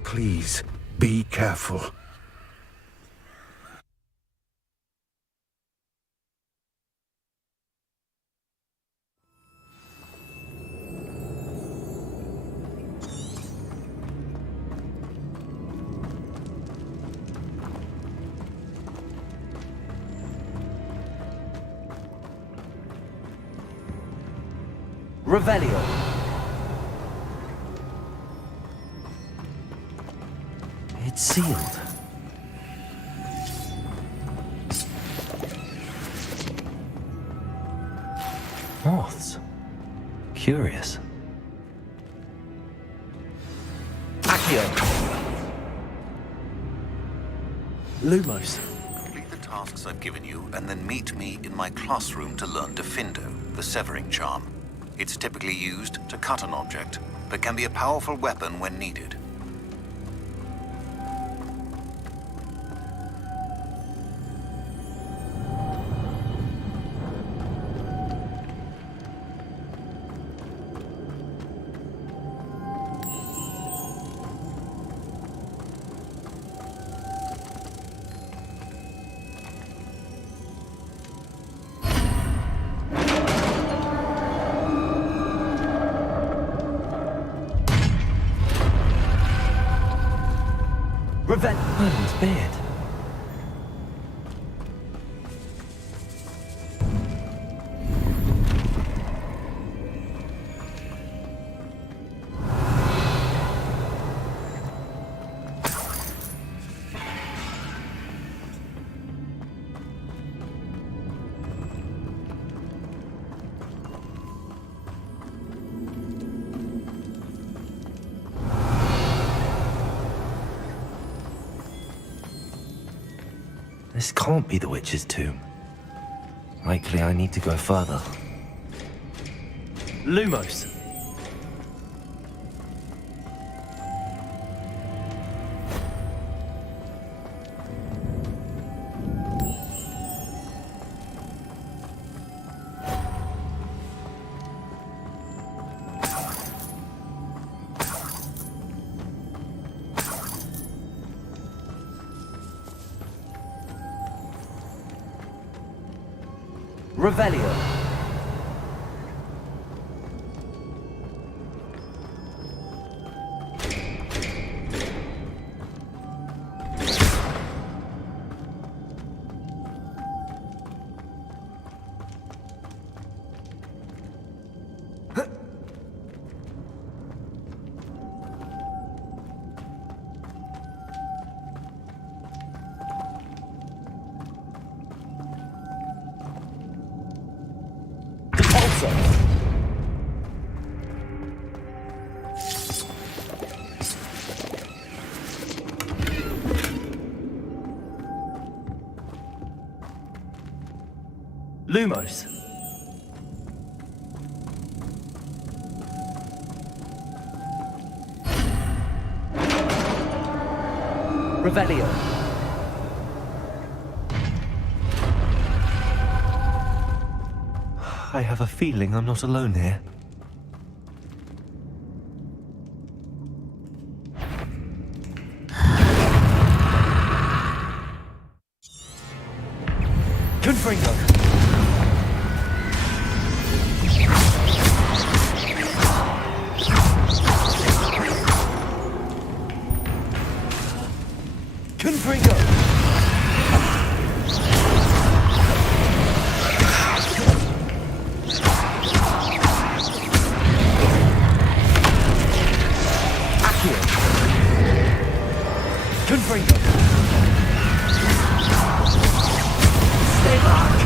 Please, be careful. Revelio. It's sealed. Moths. Curious. Accio. Lumos. Complete the tasks I've given you, and then meet me in my classroom to learn Defindo, the severing charm. It's typically used to cut an object, but can be a powerful weapon when needed. Merlin's beard. This can't be the witch's tomb. Likely I need to go further. Lumos. Revelio. Lumos. Revelio. I have a feeling I'm not alone here. Confringo. Confringo. Accio. Confringo. Stay back.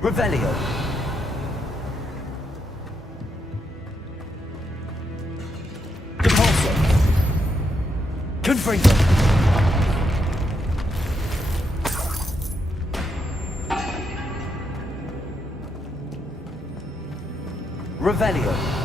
Revelio. Depulso. Confringo. Revelio.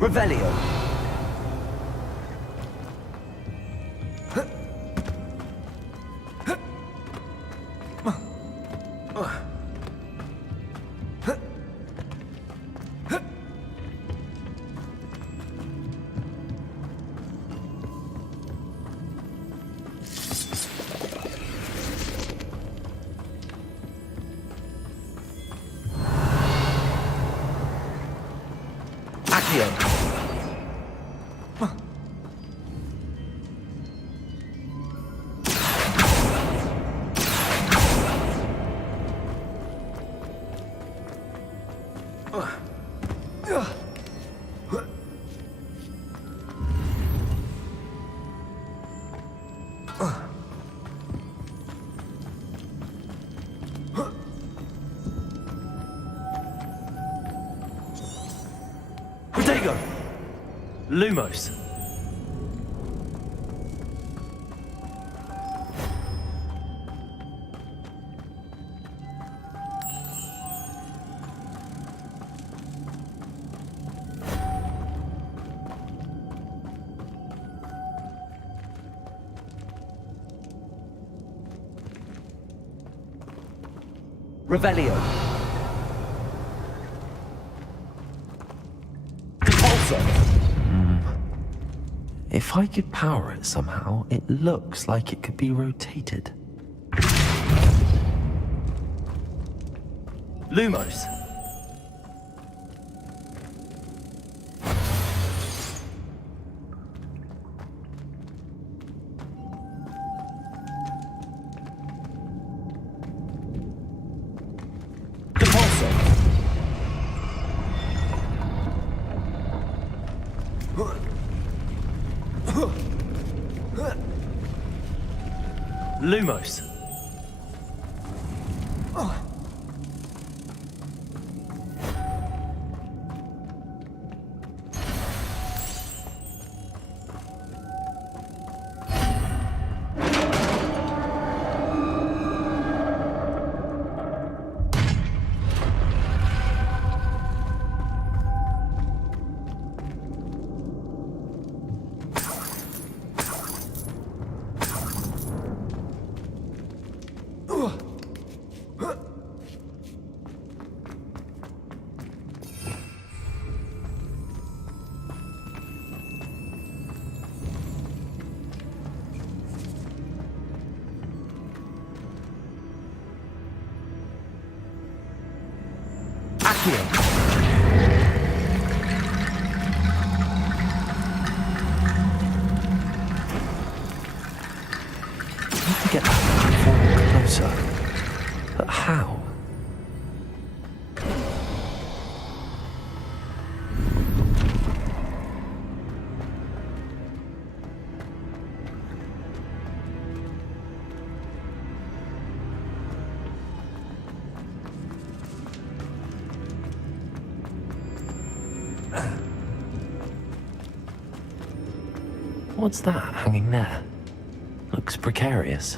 Revelio. Accio. Protego! Lumos. Revelio. If I could power it somehow, it looks like it could be rotated. Lumos. Lumos. Get that platform closer. But how? What's that hanging there? Looks precarious.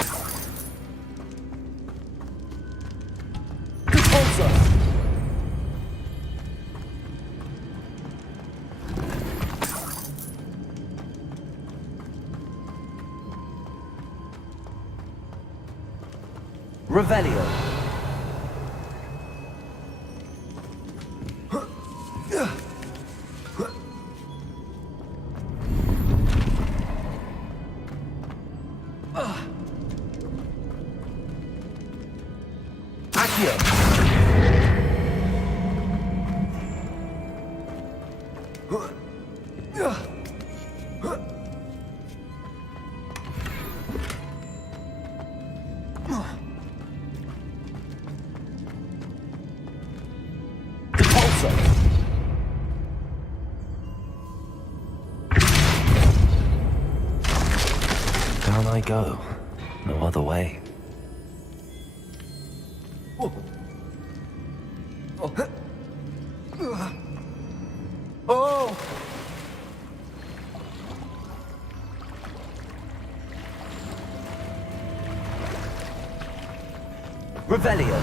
Revelio. Down I go. No other way. Oh! Revelio.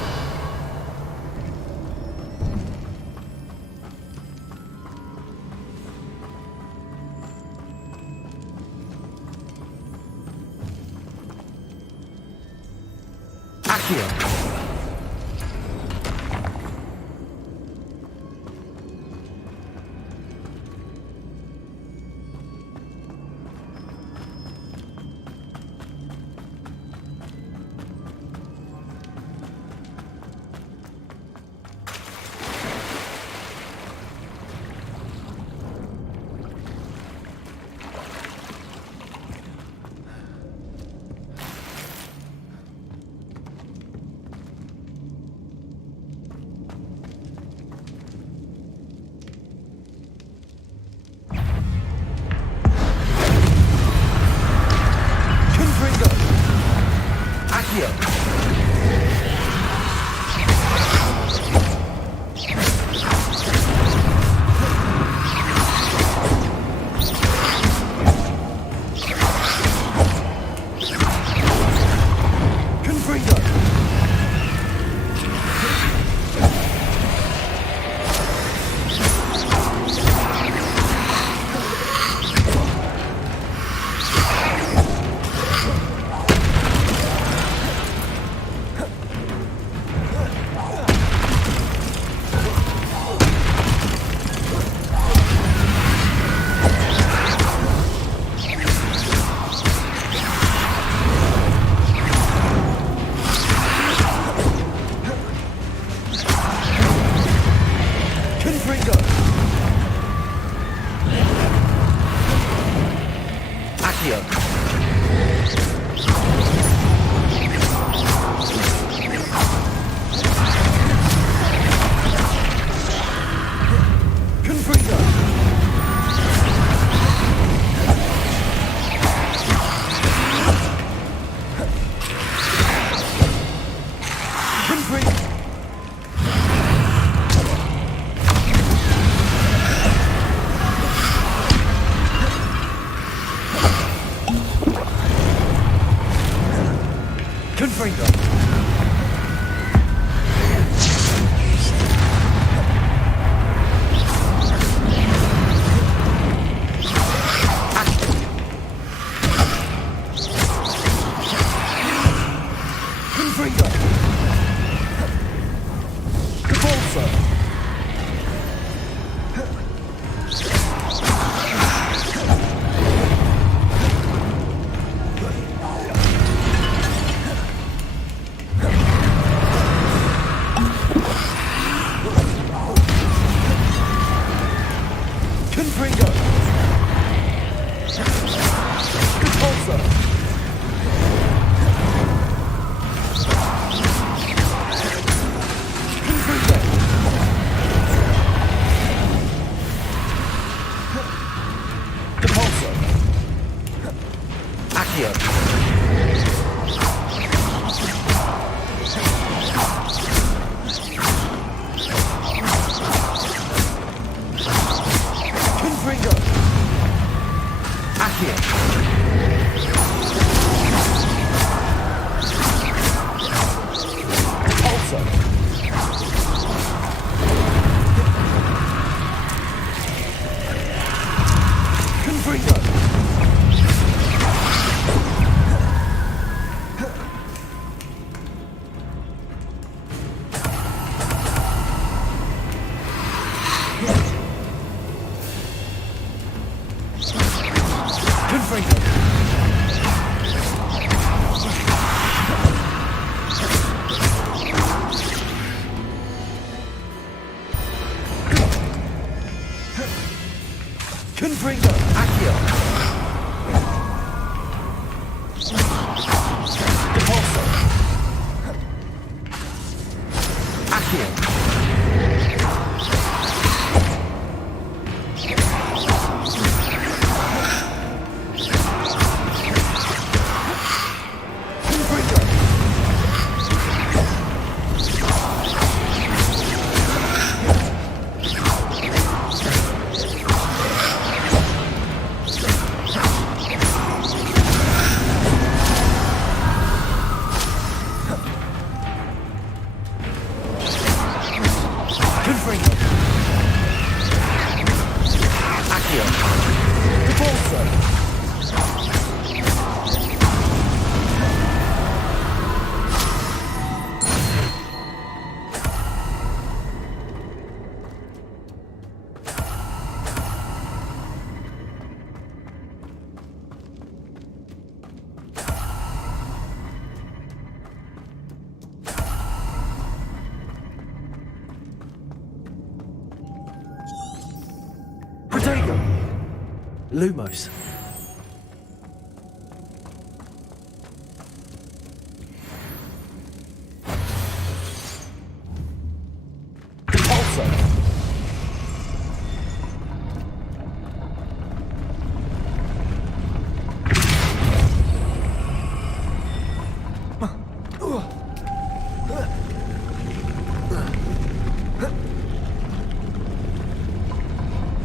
Lumos.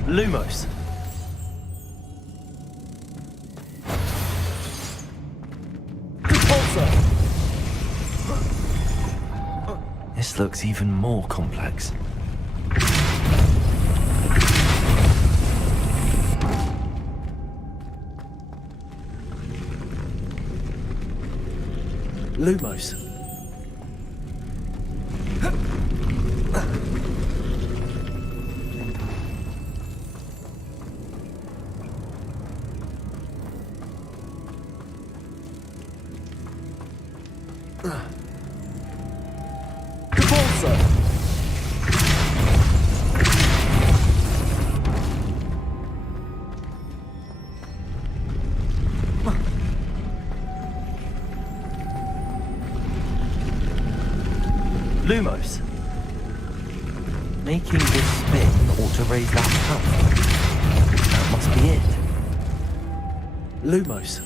Lumos. This looks even more complex. Lumos. Lumos. Making this spin ought to raise that power. That must be it. Lumos.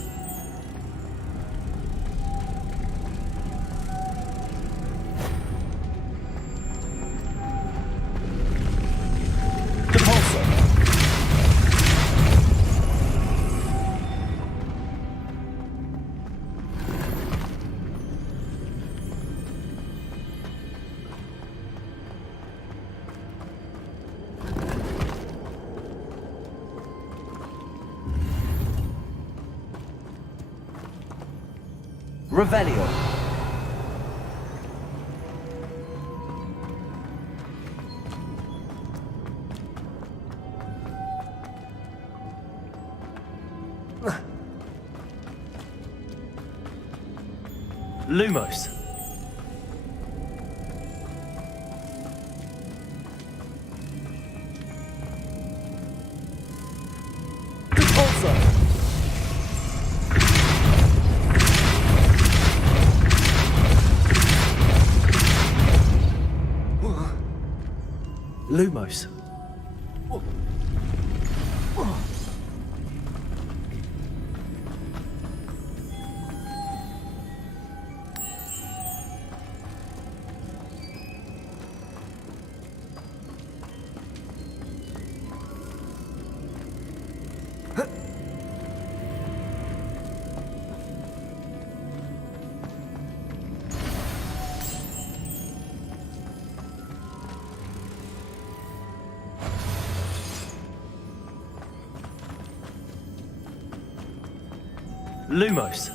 Revelio. Lumos. Repulsor. Lumos. Lumos.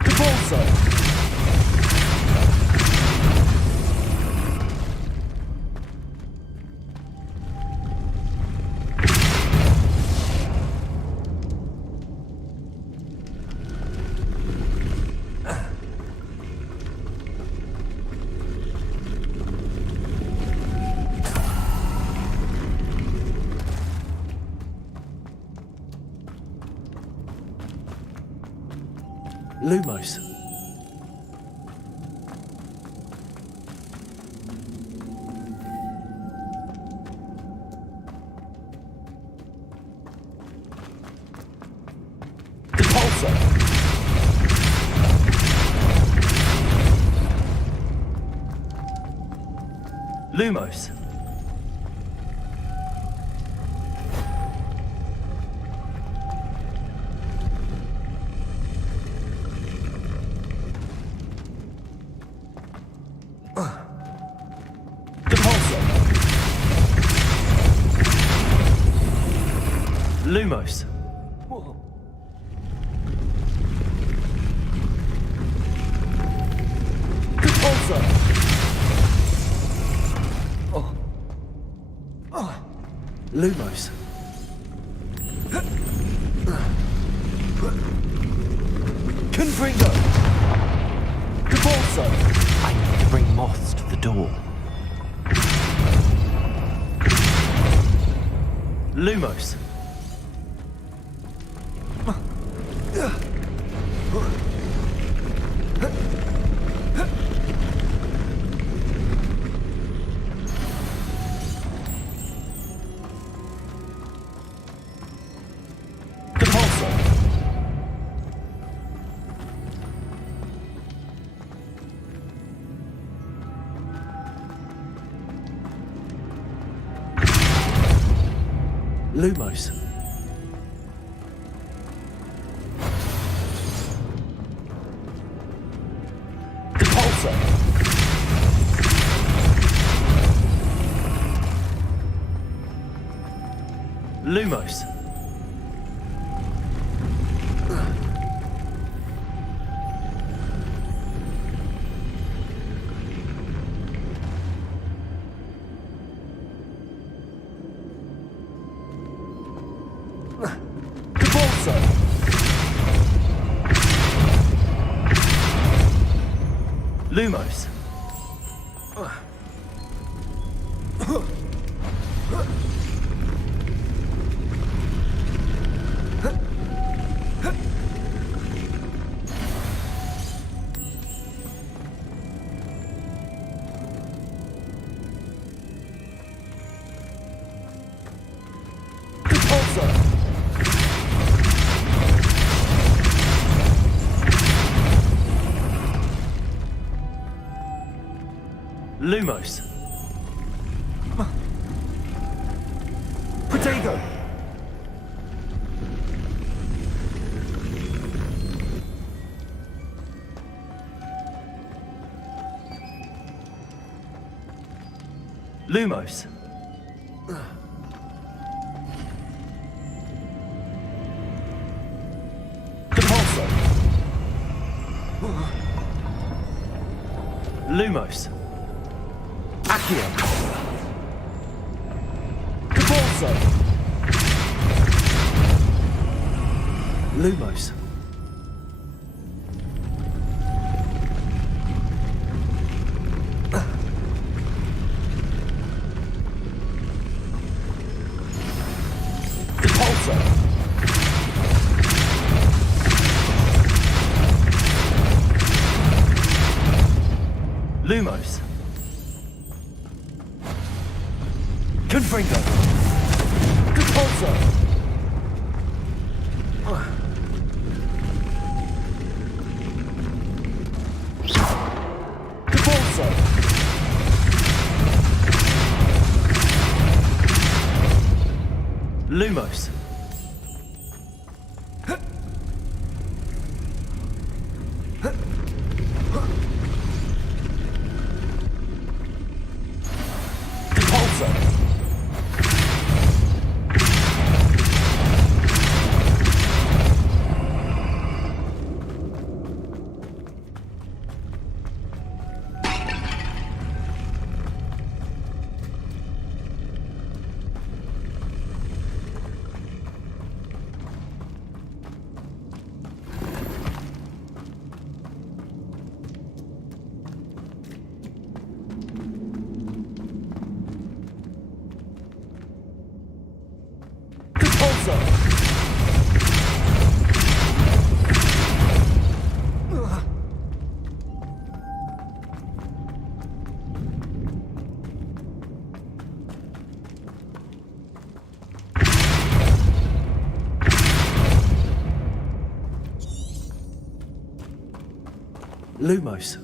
Repulsor. Lumos. Repulsor. Lumos. Lumos. Repulsor. Lumos. Confringo. Repulsor. I need to bring moths to the door. Lumos. Lumos. Repulsor. Lumos. Lumos. Lumos. Protego. Lumos. Depulso. Lumos. Accio. Depulso. Lumos. Lumos. Confringo. Depulso. Depulso. Lumos. Lumos.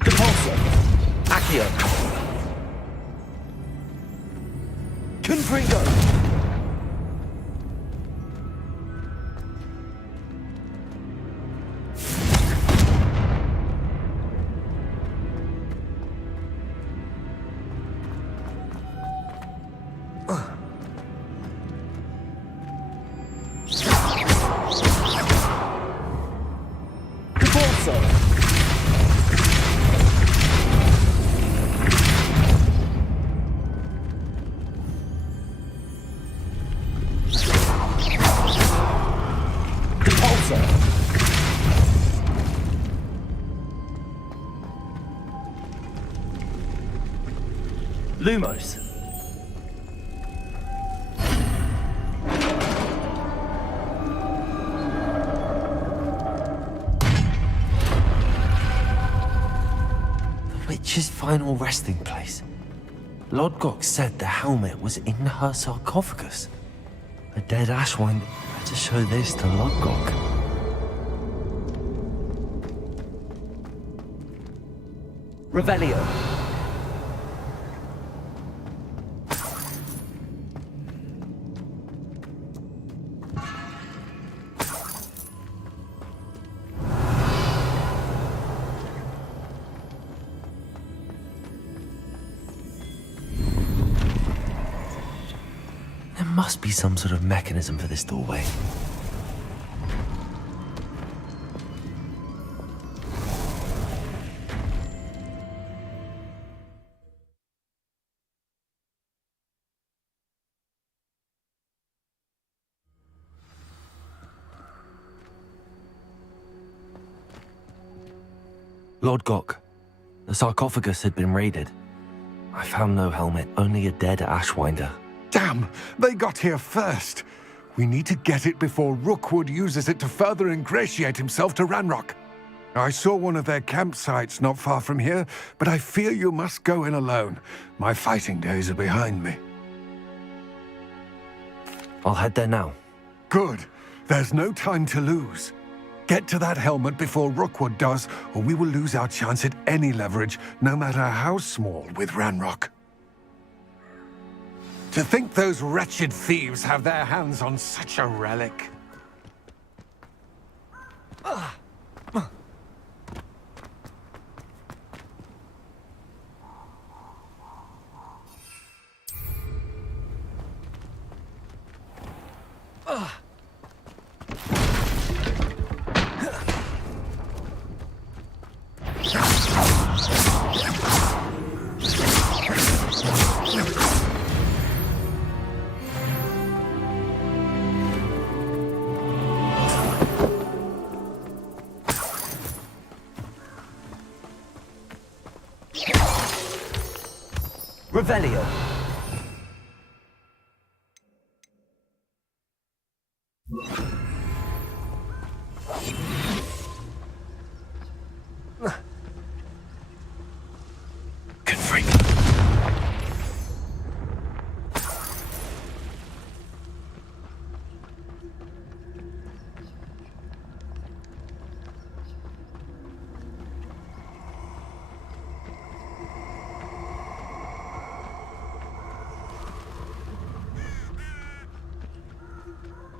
Depulso. Accio. Confringo. Lumos. The witch's final resting place. Lodgok said the helmet was in her sarcophagus. A dead Ashwind had to show this to Lodgok. Revelio. There must be some sort of mechanism for this doorway. Lodgok, the sarcophagus had been raided. I found no helmet, only a dead Ashwinder. Damn! They got here first. We need to get it before Rookwood uses it to further ingratiate himself to Ranrock. I saw one of their campsites not far from here, but I fear you must go in alone. My fighting days are behind me. I'll head there now. Good. There's no time to lose. Get to that helmet before Rookwood does, or we will lose our chance at any leverage, no matter how small, with Ranrock. To think those wretched thieves have their hands on such a relic. Revelio.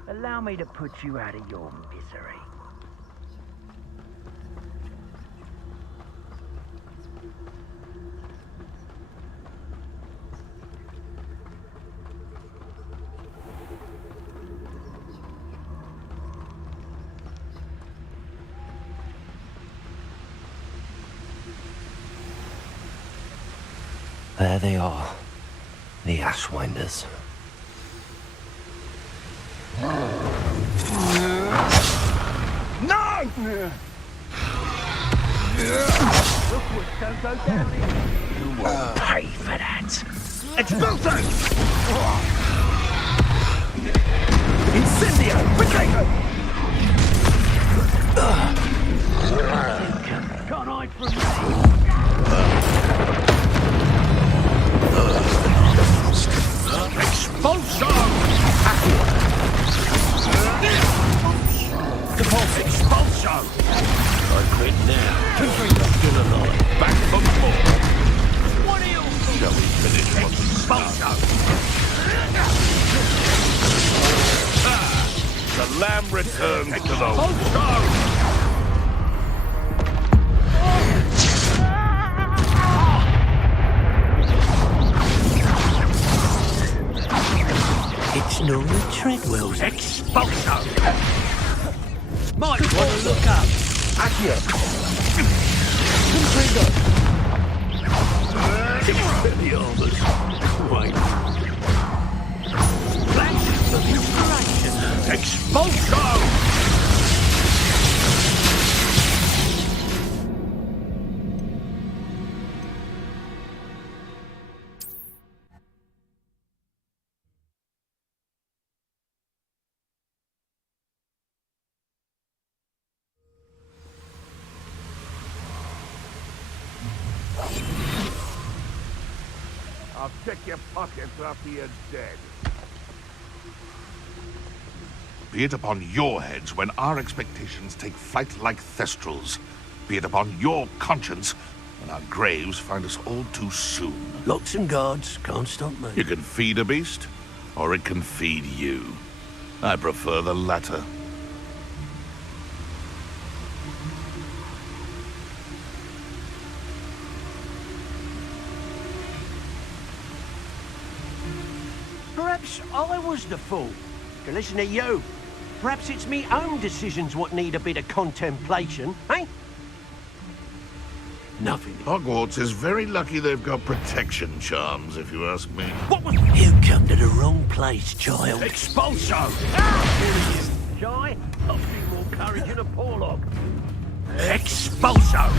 Allow me to put you out of your misery. There they are, the Ashwinders. No! Rookwood, don't go down there. You will pay for that. Expulso! Incendio! Potato! Can't hide from me. Expulso! Depulso! Expulso! I quit now. Confringo! Still alive. Back for more. What are you? Shall we finish what we started? The lamb returns to the... It's Nora Treadwell's Expulso! Might want to look up. Accio. Confringo. Expelliarmus. Wait. Flashes of inspiration. Expulso! I'll check your pockets after you're dead. Be it upon your heads when our expectations take flight like thestrals. Be it upon your conscience when our graves find us all too soon. Lots and guards can't stop me. You can feed a beast, or it can feed you. I prefer the latter. Perhaps I was the fool. To listen to you. Perhaps it's me own decisions what need a bit of contemplation, eh? Nothing. Hogwarts is very lucky they've got protection charms, if you ask me. What was... You come to the wrong place, child. Expulso! Shy? I'll see more courage in a porlog. Expulso!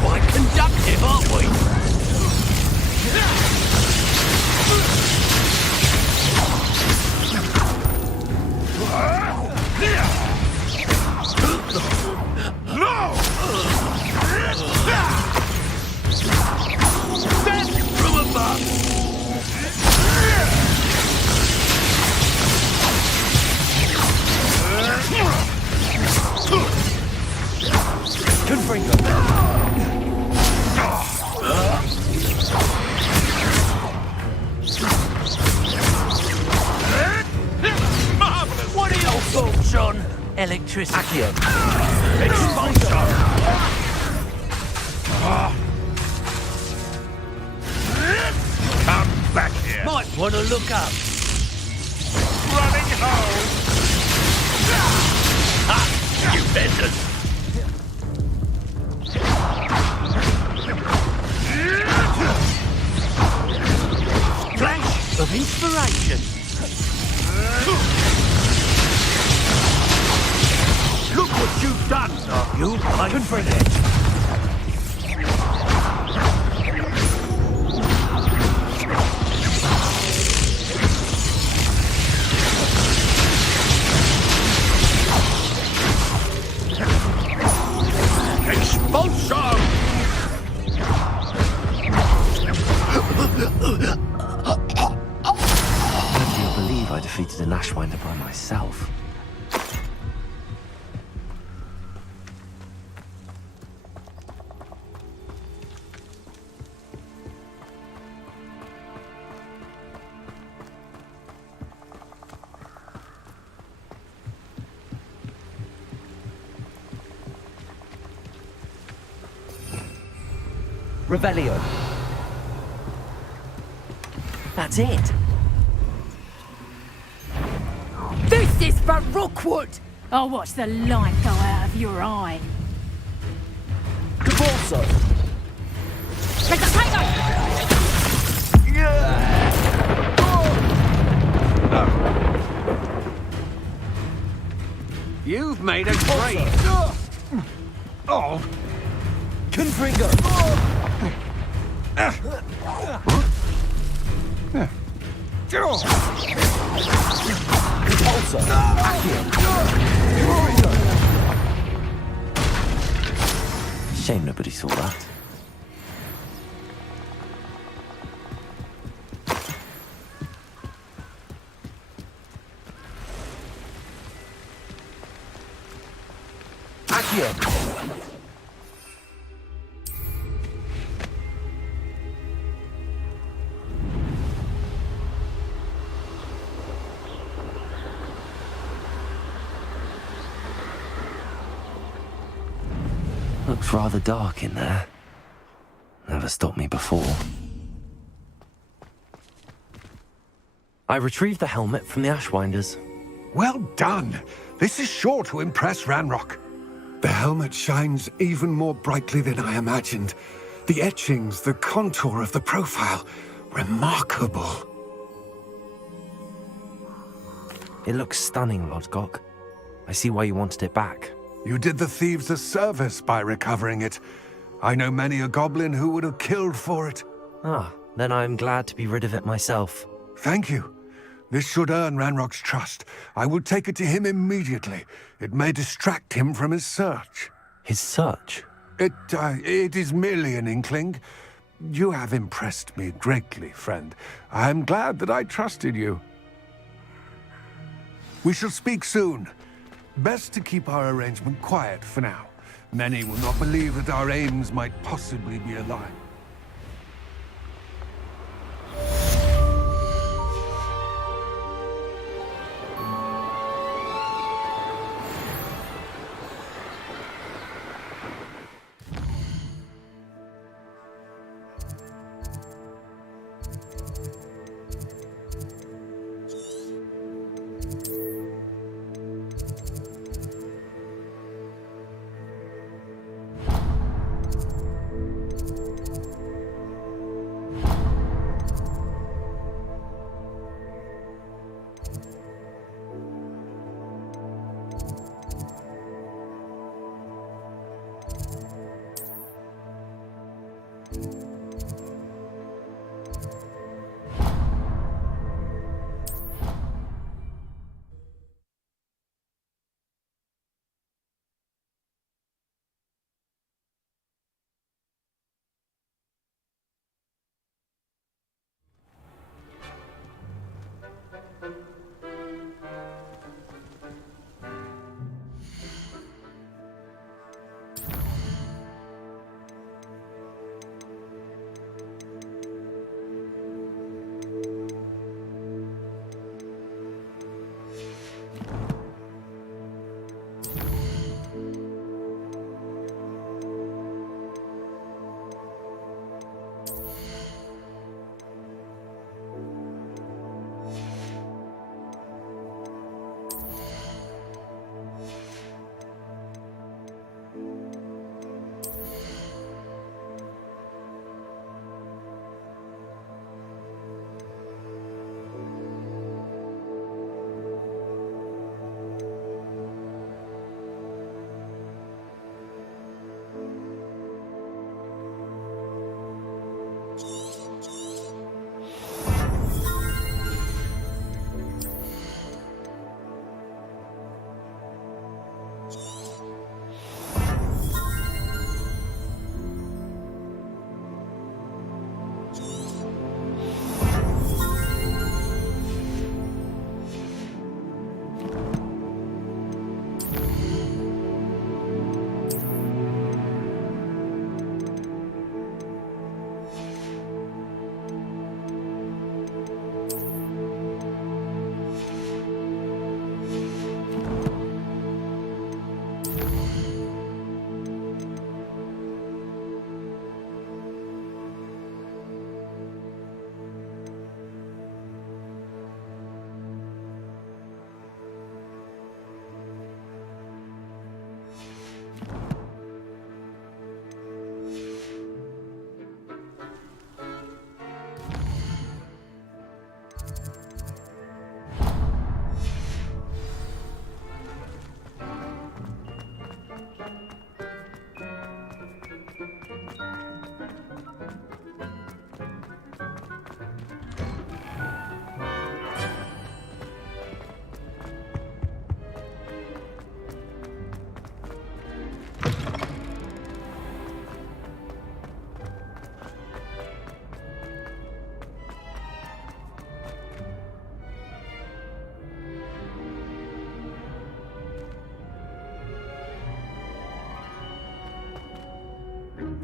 Quite conductive, aren't we? No! Death from above! Electricity. Accio. Expulso. Come back here. Might want to look up. Running home. Ah, you benders. Flash of inspiration. Look what you've done. You can forget. Expulso! Nobody will believe I defeated an Ashwinder by myself. Revelio. That's it. This is for Rookwood! I'll watch the light go out of your eye. Caborso. Potato! You've made a great. Oh. Confringo. Repulsor. Accio. Shame nobody saw that. Accio. Looks rather dark in there. Never stopped me before. I retrieved the helmet from the Ashwinders. Well done. This is sure to impress Ranrock. The helmet shines even more brightly than I imagined. The etchings, the contour of the profile, remarkable. It looks stunning, Lodgok. I see why you wanted it back. You did the thieves a service by recovering it. I know many a goblin who would have killed for it. Ah, then I'm glad to be rid of it myself. Thank you. This should earn Ranrock's trust. I will take it to him immediately. It may distract him from his search. His search? It is merely an inkling. You have impressed me greatly, friend. I am glad that I trusted you. We shall speak soon. Best to keep our arrangement quiet for now. Many will not believe that our aims might possibly be aligned.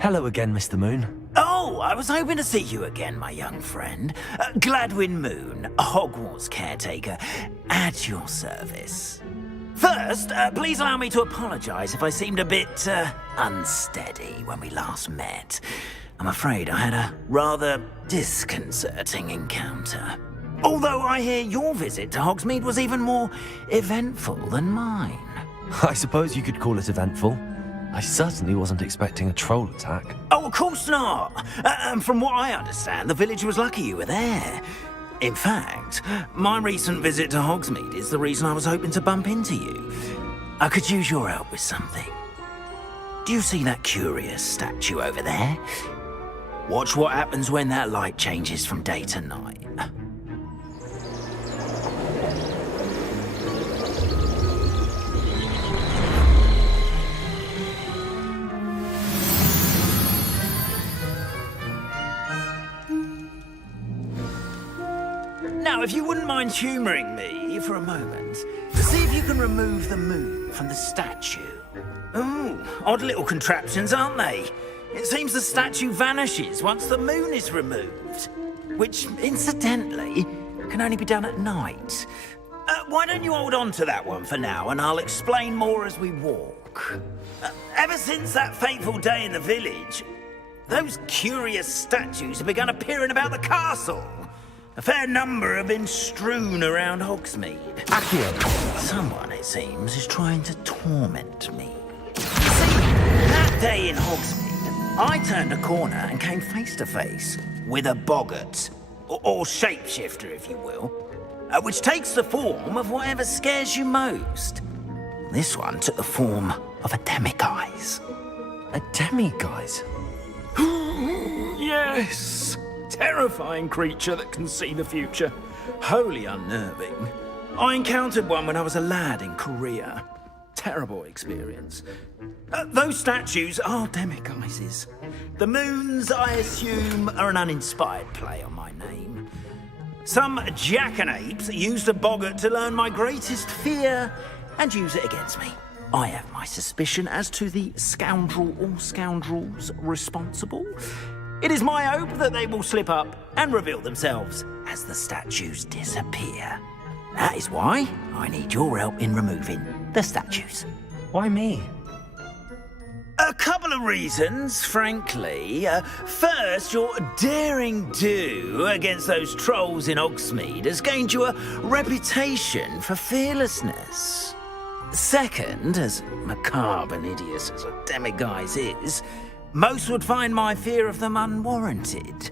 Hello again, Mr. Moon. Oh, I was hoping to see you again, my young friend. Gladwin Moon, Hogwarts caretaker, at your service. First, please allow me to apologize if I seemed a bit unsteady when we last met. I'm afraid I had a rather disconcerting encounter. Although I hear your visit to Hogsmeade was even more eventful than mine. I suppose you could call it eventful. I certainly wasn't expecting a troll attack. Oh, of course not. And from what I understand, the village was lucky you were there. In fact, my recent visit to Hogsmeade is the reason I was hoping to bump into you. I could use your help with something. Do you see that curious statue over there? Watch what happens when that light changes from day to night. Now, if you wouldn't mind humouring me for a moment, see if you can remove the moon from the statue. Ooh, odd little contraptions, aren't they? It seems the statue vanishes once the moon is removed, which, incidentally, can only be done at night. Why don't you hold on to that one for now, and I'll explain more as we walk. Ever since that fateful day in the village, those curious statues have begun appearing about the castle. A fair number have been strewn around Hogsmeade. Accio! Someone, it seems, is trying to torment me. See, that day in Hogsmeade, I turned a corner and came face to face with a boggart, or shapeshifter, if you will, which takes the form of whatever scares you most. This one took the form of a demiguise. A demiguise? Yes! Terrifying creature that can see the future. Wholly unnerving. I encountered one when I was a lad in Korea. Terrible experience. Those statues are demiguises. The moons, I assume, are an uninspired play on my name. Some jackanapes used a boggart to learn my greatest fear and use it against me. I have my suspicion as to the scoundrel or scoundrels responsible. It is my hope that they will slip up and reveal themselves as the statues disappear. That is why I need your help in removing the statues. Why me? A couple of reasons, frankly. First, your daring do against those trolls in Hogsmeade has gained you a reputation for fearlessness. Second, as macabre and hideous as a demiguise is, most would find my fear of them unwarranted.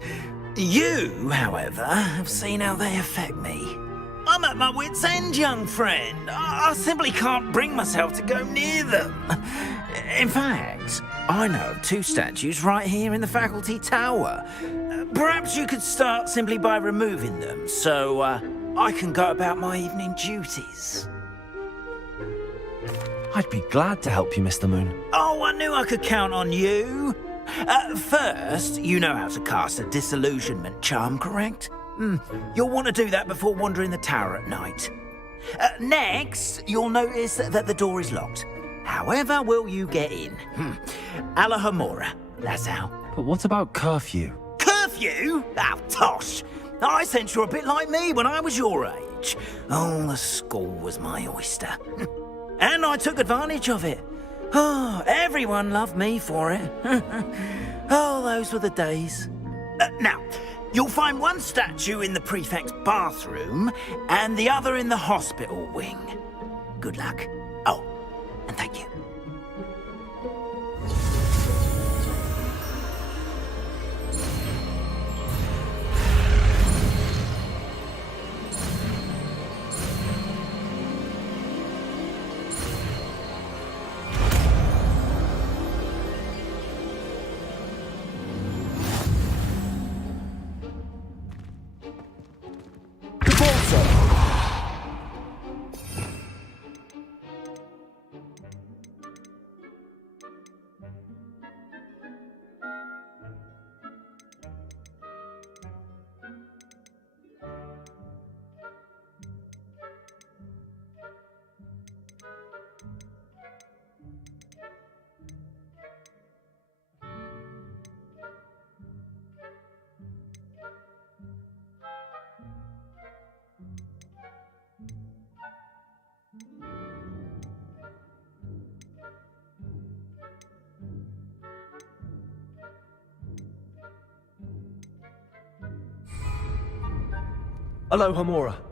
You, however, have seen how they affect me. I'm at my wit's end, young friend. I simply can't bring myself to go near them. In fact, I know of two statues right here in the faculty tower. Perhaps you could start simply by removing them, so I can go about my evening duties. I'd be glad to help you, Mr. Moon. Oh, I knew I could count on you. First, you know how to cast a disillusionment charm, correct? You'll want to do that before wandering the tower at night. Next, you'll notice that the door is locked. However will you get in? Alahomora, that's how. But what about curfew? Curfew? Oh, tosh. I sense you're a bit like me when I was your age. Oh, the school was my oyster. And I took advantage of it. Oh, everyone loved me for it. Oh, those were the days. Now, you'll find one statue in the prefect's bathroom and the other in the hospital wing. Good luck. Oh, and thank you. Alohomora.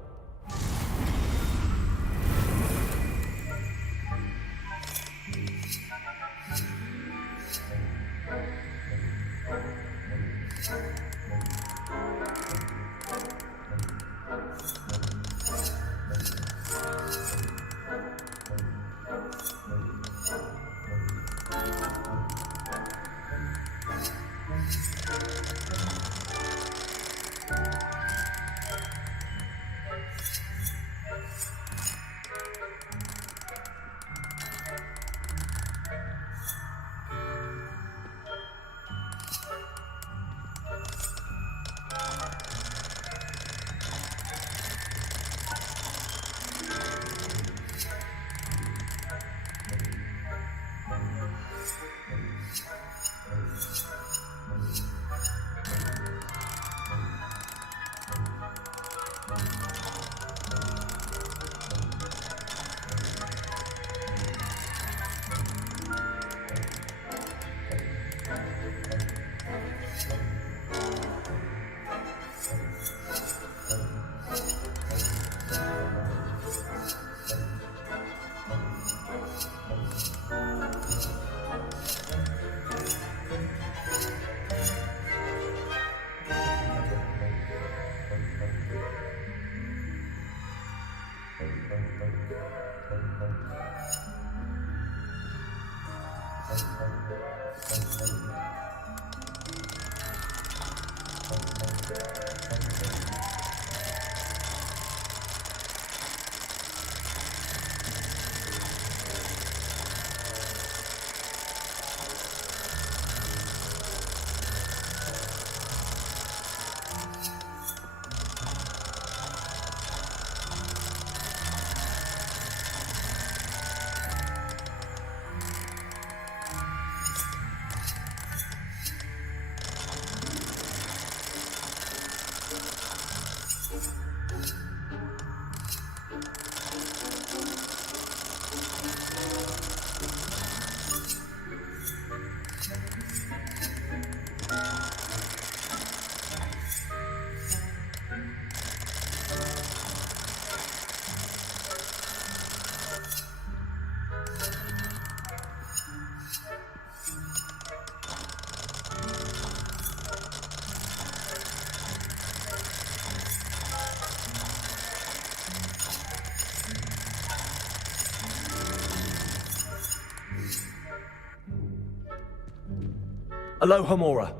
Alohomora.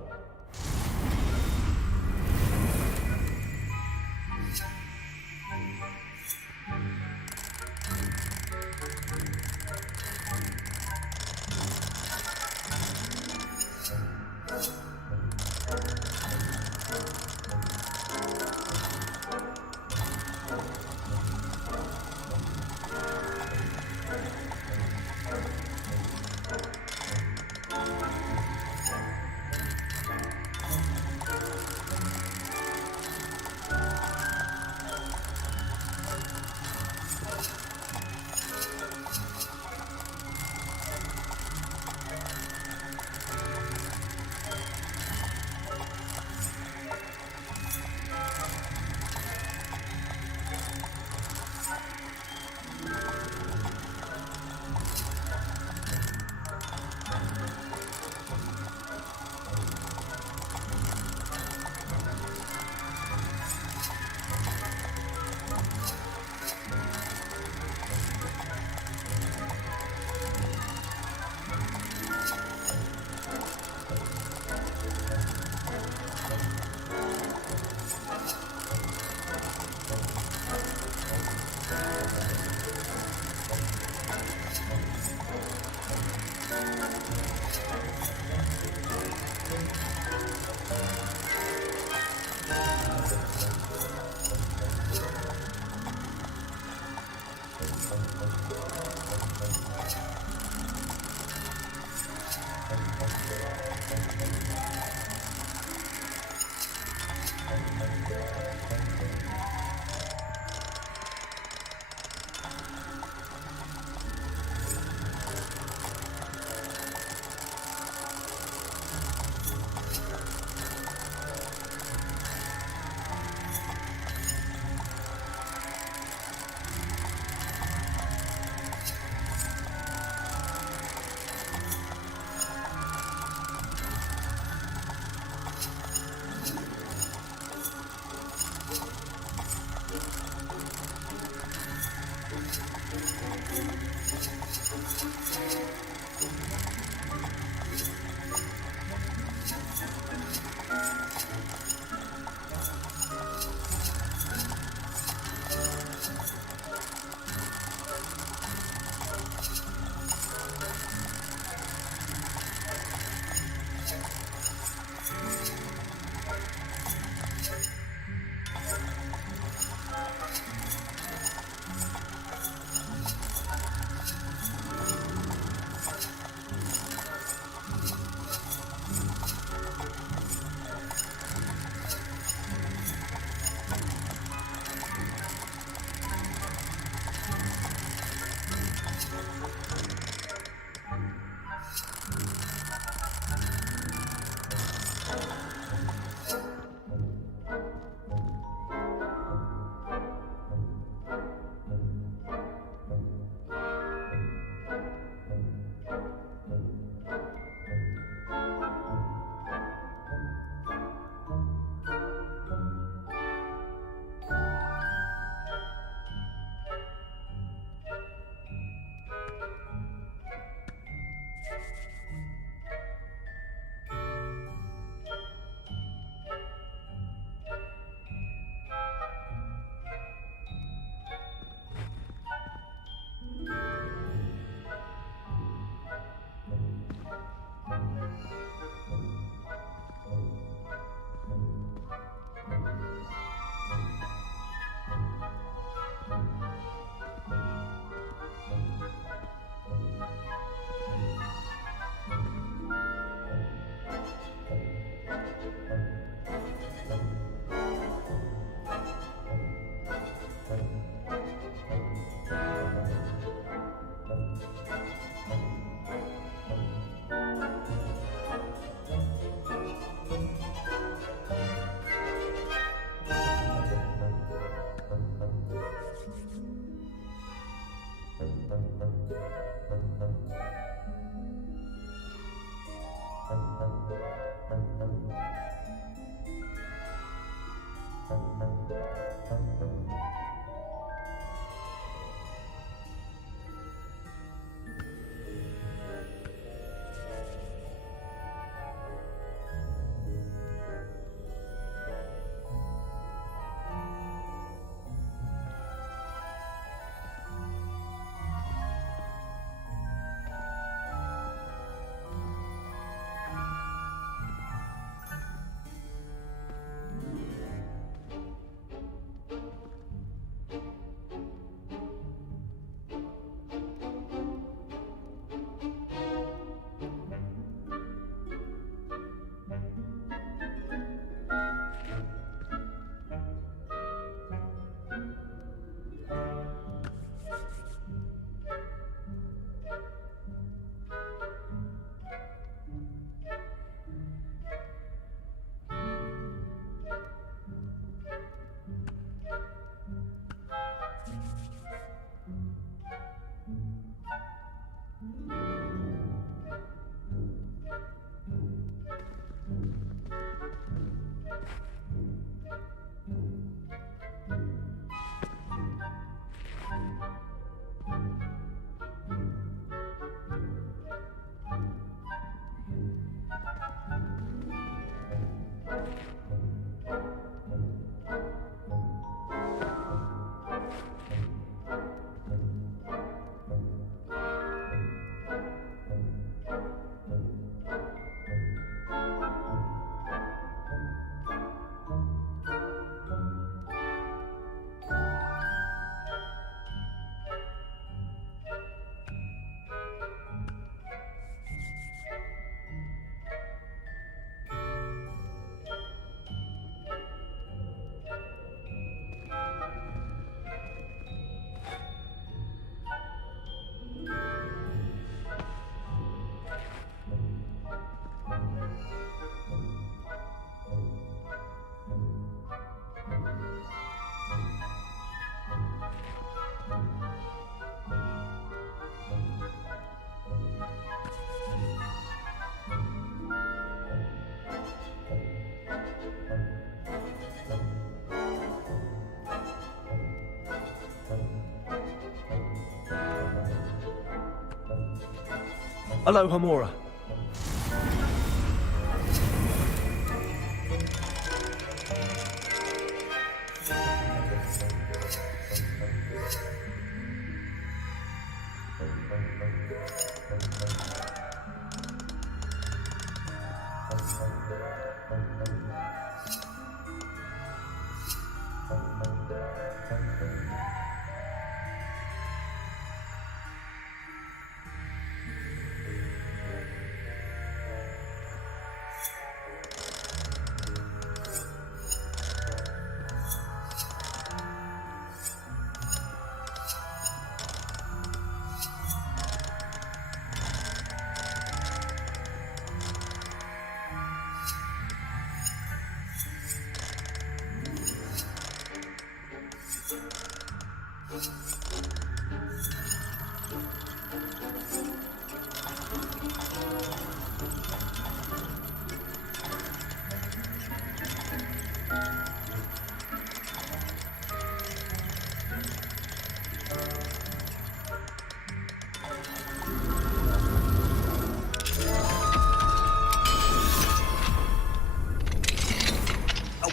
Alohomora.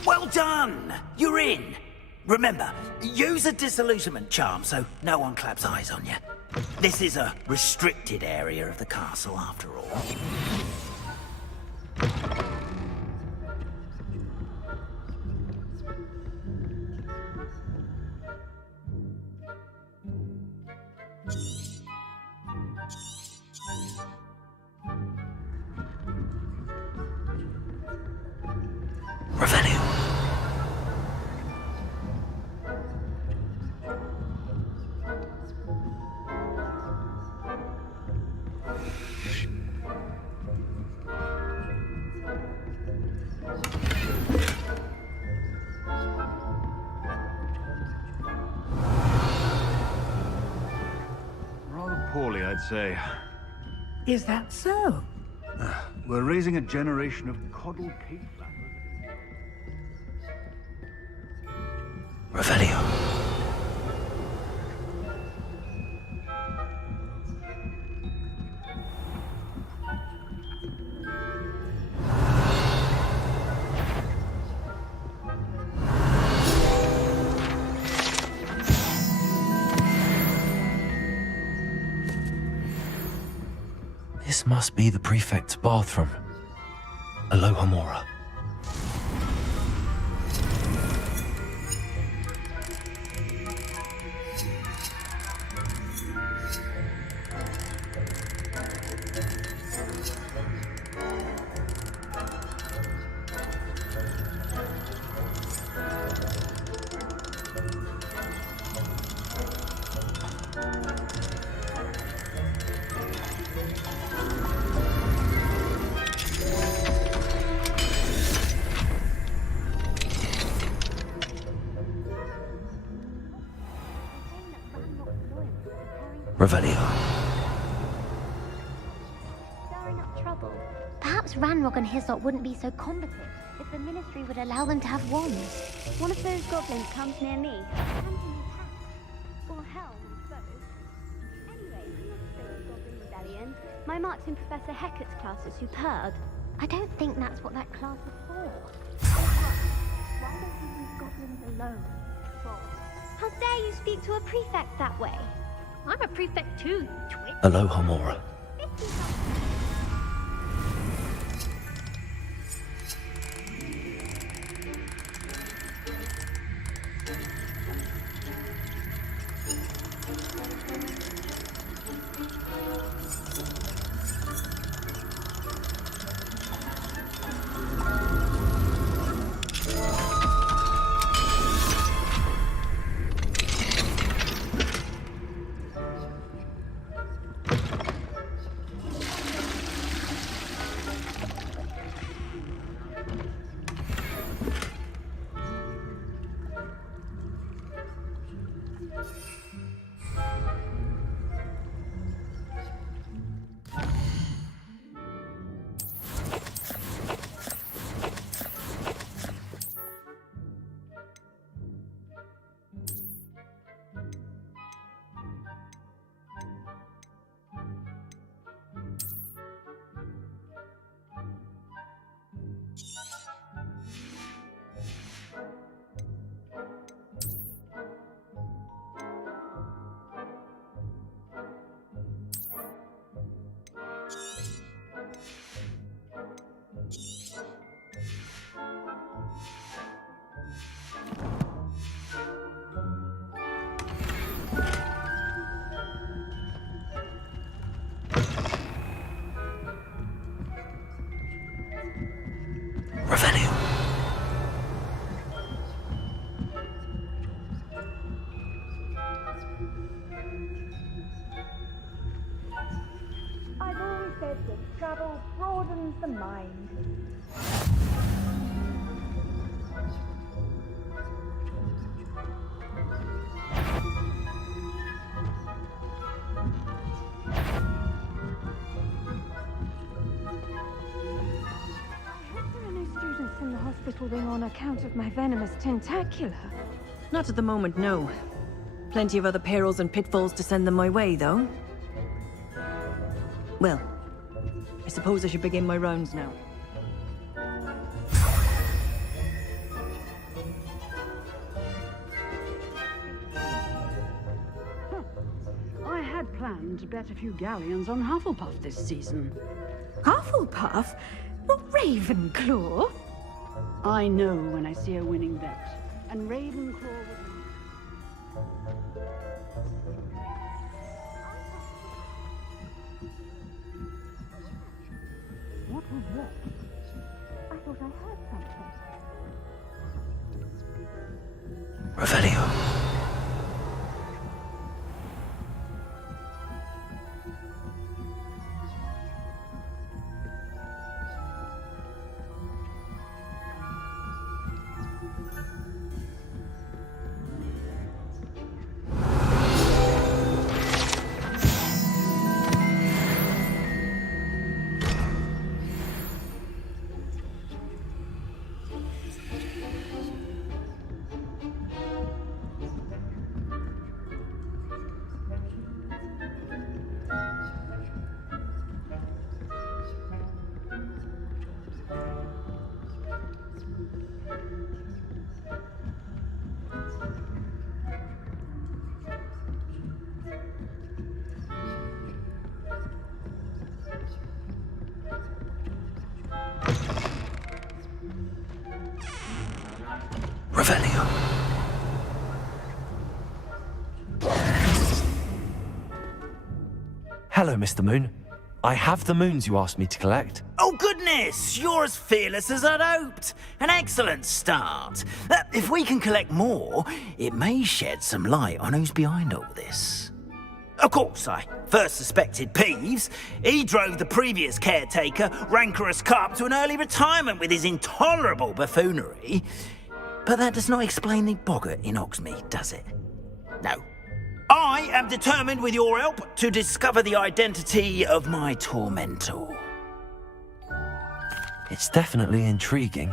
Well done! You're in! Remember, use a disillusionment charm so no one claps eyes on you. This is a restricted area of the castle, after all. Rather poorly, I'd say. Is that so? We're raising a generation of coddled cake flappers. Revelio. This must be the prefect's bathroom. Alohomora. Revelio. Stirring up trouble. Perhaps Ranrock and his lot wouldn't be so combative if the Ministry would allow them to have wands. One of those goblins comes near me. Or hell, I suppose. Anyway, he must say the Goblin Rebellion. My marks in Professor Hecat's class are superb. I don't think that's what that class was for. Why don't you leave goblins alone? How dare you speak to a prefect that way? I'm a prefect too, you twit. Alohomora. that travel broadens the mind. Students in the hospital wing on account of my venomous tentacula. Not at the moment, no. Plenty of other perils and pitfalls to send them my way, though. Well, I suppose I should begin my rounds now. I had planned to bet a few galleons on Hufflepuff this season. Hufflepuff? Not Ravenclaw? I know when I see a winning bet. And Ravenclaw was... What was that? I thought I heard something. Revelio. Revelio. Hello, Mr. Moon. I have the moons you asked me to collect. Oh, goodness! You're as fearless as I'd hoped. An excellent start. If we can collect more, it may shed some light on who's behind all this. Of course, I first suspected Peeves. He drove the previous caretaker, Rancorous Carp, to an early retirement with his intolerable buffoonery. But that does not explain the boggart in Hogsmeade, does it? No. I am determined, with your help, to discover the identity of my tormentor. It's definitely intriguing.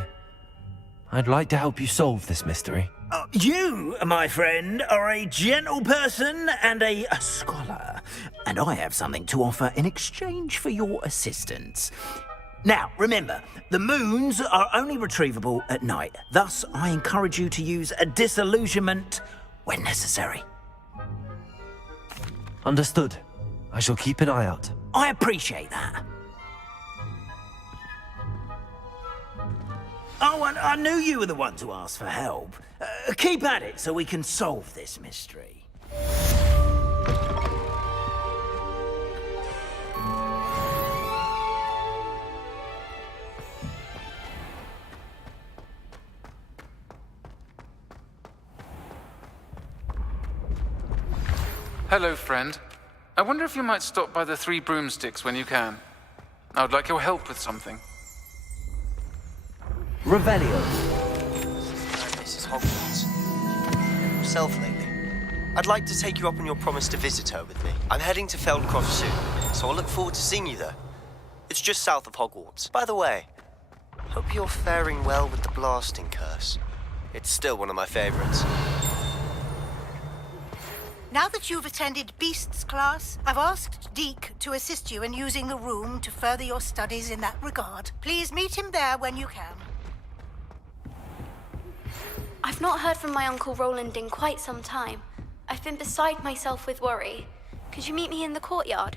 I'd like to help you solve this mystery. You, my friend, are a gentle person and a scholar, and I have something to offer in exchange for your assistance. Now, remember, the moons are only retrievable at night. Thus, I encourage you to use a disillusionment when necessary. Understood. I shall keep an eye out. I appreciate that. Oh, and I knew you were the one to ask for help. Keep at it so we can solve this mystery. Hello, friend. I wonder if you might stop by the Three Broomsticks when you can. I would like your help with something. Revelio. Mrs. Hogwarts. Yourself lately. I'd like to take you up on your promise to visit her with me. I'm heading to Feldcroft soon, so I'll look forward to seeing you there. It's just south of Hogwarts. By the way, hope you're faring well with the blasting curse. It's still one of my favorites. Now that you've attended Beasts class, I've asked Deke to assist you in using the room to further your studies in that regard. Please meet him there when you can. I've not heard from my Uncle Roland in quite some time. I've been beside myself with worry. Could you meet me in the courtyard?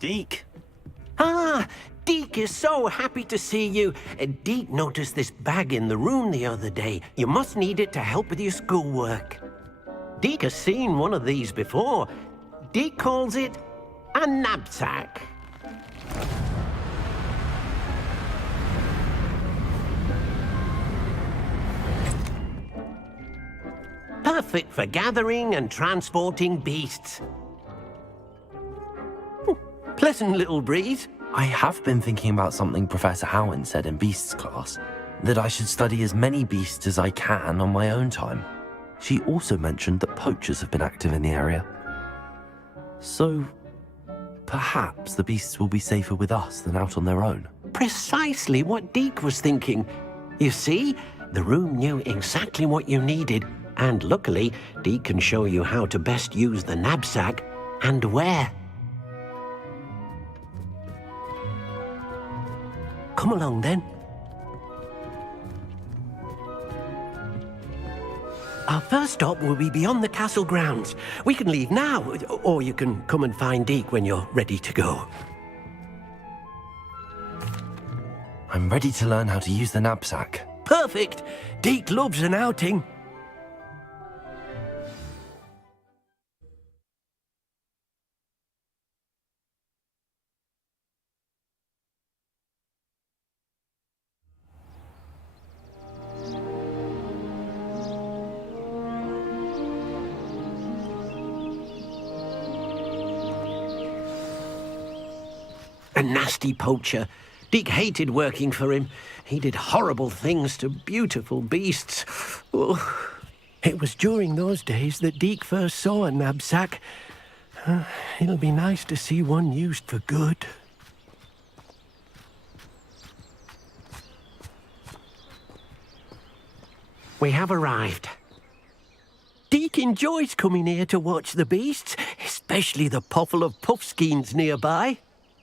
Deke. Ah, Deke is so happy to see you. Deke noticed this bag in the room the other day. You must need it to help with your schoolwork. Deke has seen one of these before. Deke calls it a knapsack. Perfect for gathering and transporting beasts. Pleasant little breeze. I have been thinking about something Professor Howin said in Beasts class, that I should study as many beasts as I can on my own time. She also mentioned that poachers have been active in the area. So, perhaps the beasts will be safer with us than out on their own. Precisely what Deke was thinking. You see, the room knew exactly what you needed, and luckily, Deke can show you how to best use the knapsack and where. Come along then. Our first stop will be beyond the castle grounds. We can leave now, or you can come and find Deke when you're ready to go. I'm ready to learn how to use the knapsack. Perfect! Deke loves an outing. A nasty poacher. Deke hated working for him. He did horrible things to beautiful beasts. Oh, it was during those days that Deke first saw a knapsack. It'll be nice to see one used for good. We have arrived. Deke enjoys coming here to watch the beasts, especially the potful of puffskeins nearby.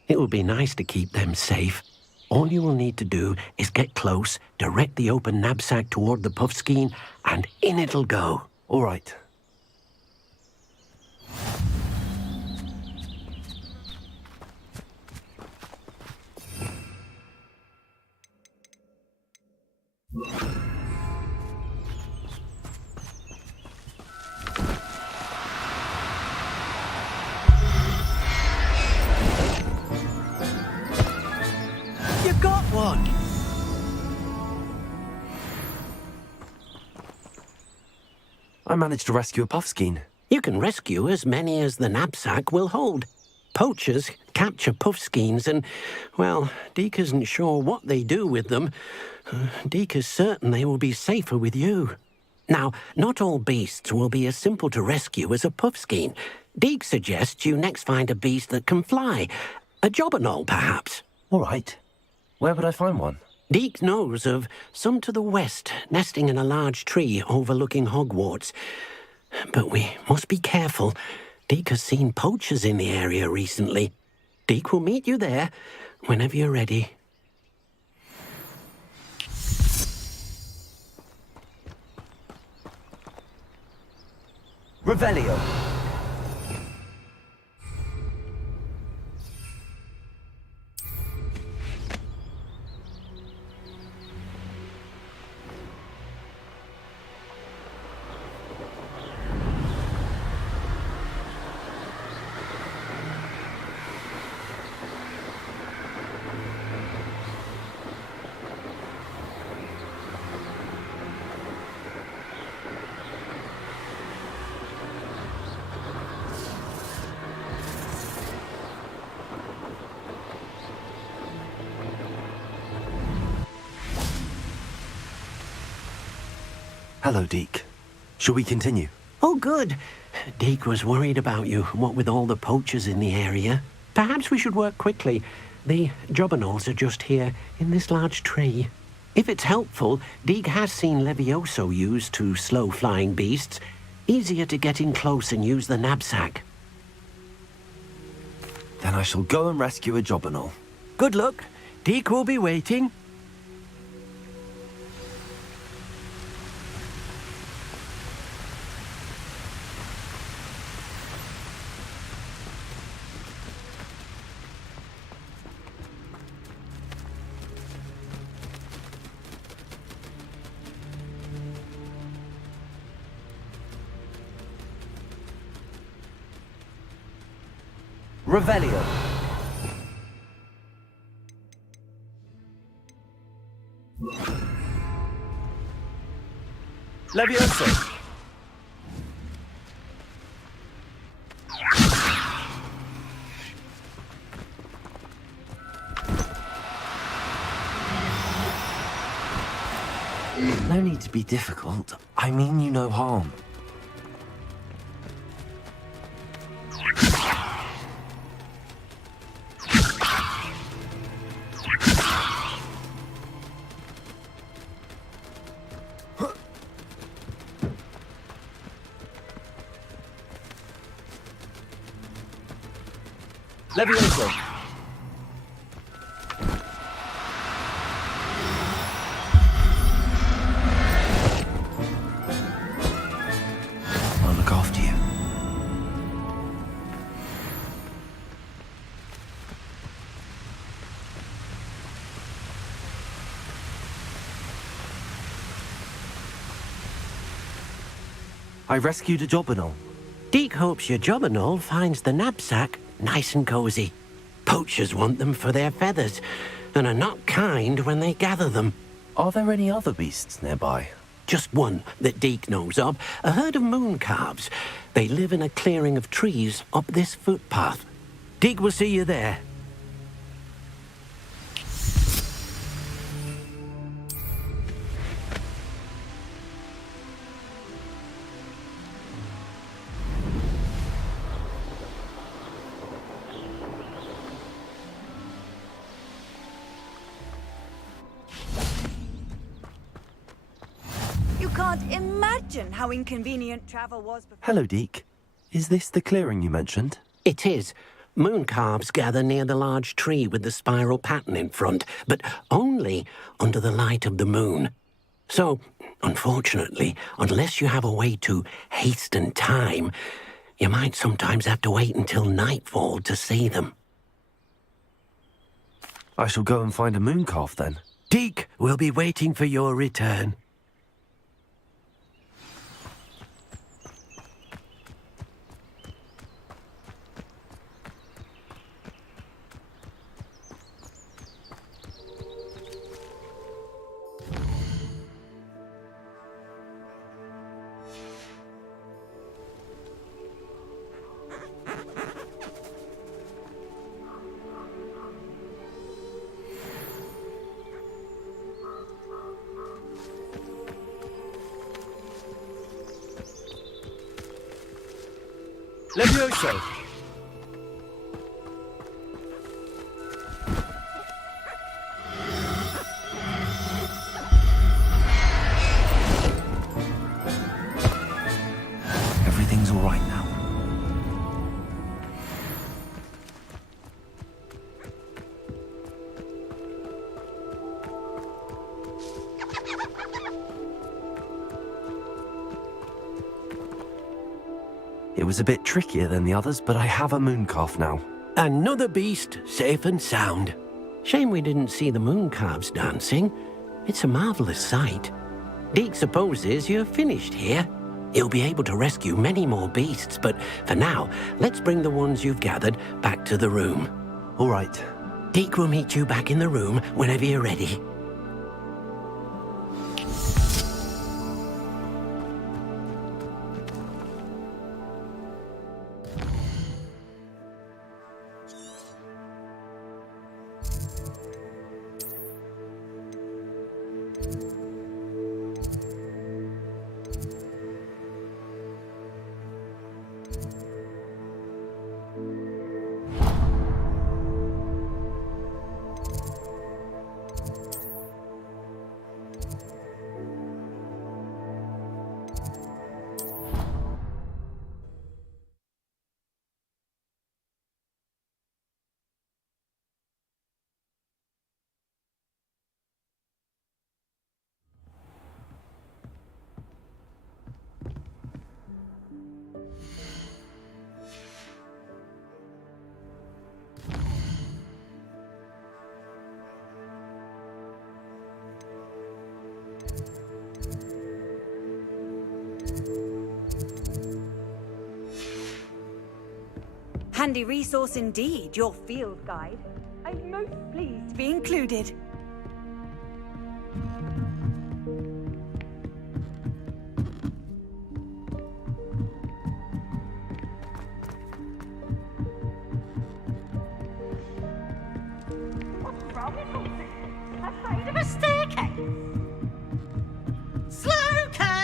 It will be nice to keep them safe. All you will need to do is get close, direct the open knapsack toward the puffskein, and in it'll go. All right. You got one! I managed to rescue a puffskein. You can rescue as many as the knapsack will hold. Poachers capture puffskeins and, well, Deke isn't sure what they do with them. Deke is certain they will be safer with you. Now, not all beasts will be as simple to rescue as a puffskein. Deke suggests you next find a beast that can fly. A jobberknoll, perhaps. All right. Where would I find one? Deke knows of some to the west, nesting in a large tree overlooking Hogwarts. But we must be careful. Deke has seen poachers in the area recently. Deke will meet you there whenever you're ready. Revelio. Hello, Deke. Shall we continue? Oh, good. Deke was worried about you, what with all the poachers in the area. Perhaps we should work quickly. The jobberknolls are just here, in this large tree. If it's helpful, Deke has seen Levioso used to slow flying beasts. Easier to get in close and use the knapsack. Then I shall go and rescue a jobberknoll. Good luck. Deke will be waiting. Revelio. Levioso. No need to be difficult. I mean you no harm. Levioso. I'll look after you. I rescued a Jobberknoll. Deke hopes your Jobberknoll finds the knapsack nice and cozy. Poachers want them for their feathers, and are not kind when they gather them. Are there any other beasts nearby? Just one that Deke knows of, a herd of moon calves. They live in a clearing of trees up this footpath. Deke will see you there. You can't imagine how inconvenient travel was before. Hello, Deke. Is this the clearing you mentioned? It is. Moon calves gather near the large tree with the spiral pattern in front, but only under the light of the moon. So, unfortunately, unless you have a way to hasten time, you might sometimes have to wait until nightfall to see them. I shall go and find a moon calf then. Deke will be waiting for your return. Levioso. Everything's all right now. It was a bit trickier than the others, but I have a moon calf now. Another beast, safe and sound. Shame we didn't see the moon calves dancing. It's a marvelous sight. Deke supposes you're finished here. He'll be able to rescue many more beasts, but for now, let's bring the ones you've gathered back to the room. All right. Deke will meet you back in the room whenever you're ready. handy resource indeed, your field guide. I'm most pleased to be included. What's wrong with all this? Afraid of a staircase? Slowco!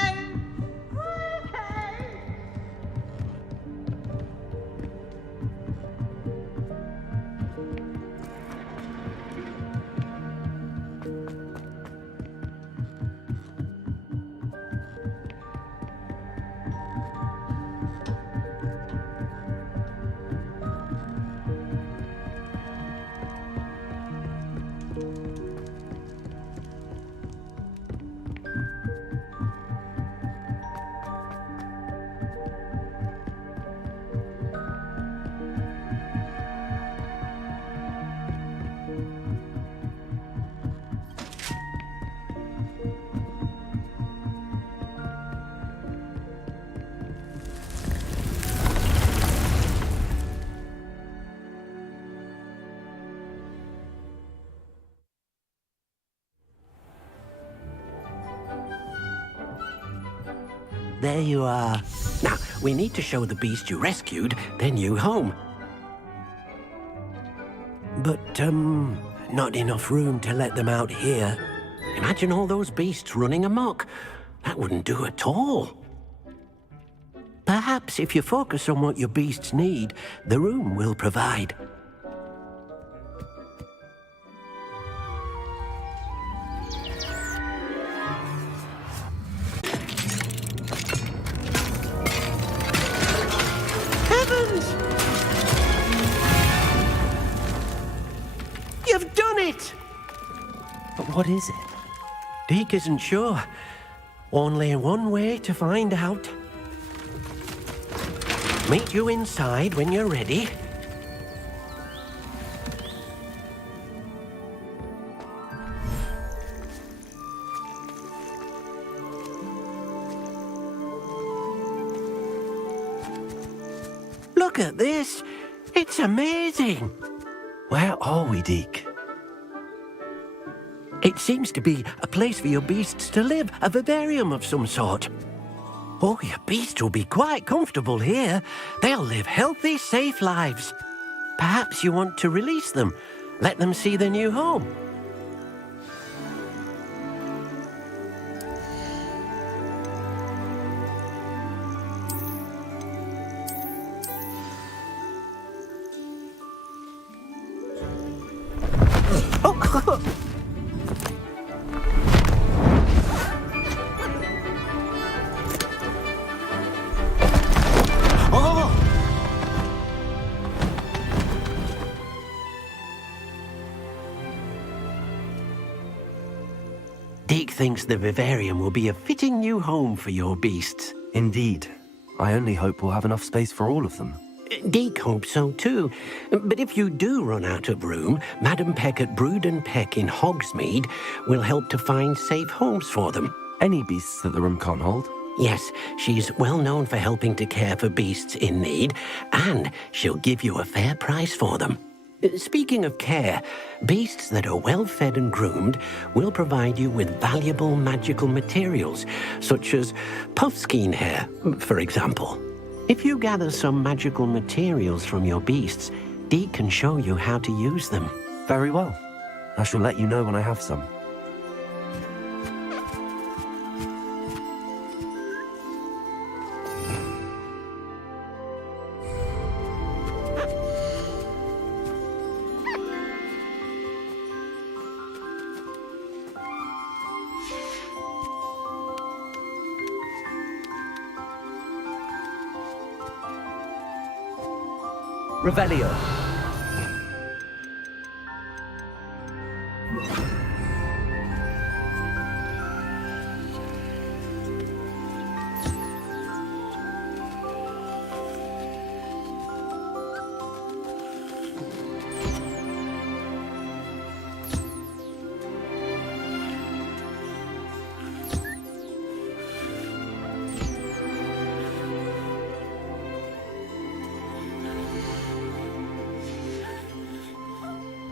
There you are. Now, we need to show the beast you rescued their new home. But, not enough room to let them out here. Imagine all those beasts running amok. That wouldn't do at all. Perhaps if you focus on what your beasts need, the room will provide. Heavens! You've done it! But what is it? Deke isn't sure. Only one way to find out. Meet you inside when you're ready. Look at this. It's amazing. Where are we, Deke? It seems to be a place for your beasts to live, a vivarium of some sort. Oh, your beasts will be quite comfortable here. They'll live healthy, safe lives. Perhaps you want to release them, let them see their new home. Deke thinks the vivarium will be a fitting new home for your beasts. Indeed. I only hope we'll have enough space for all of them. Deke hopes so too. But if you do run out of room, Madam Peck at Brood and Peck in Hogsmeade will help to find safe homes for them. Any beasts that the room can't hold? Yes, she's well known for helping to care for beasts in need, and she'll give you a fair price for them. Speaking of care, beasts that are well fed and groomed will provide you with valuable magical materials, such as puffskein hair, for example. If you gather some magical materials from your beasts, Deke can show you how to use them. Very well. I shall let you know when I have some. Revelio.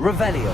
Revelio.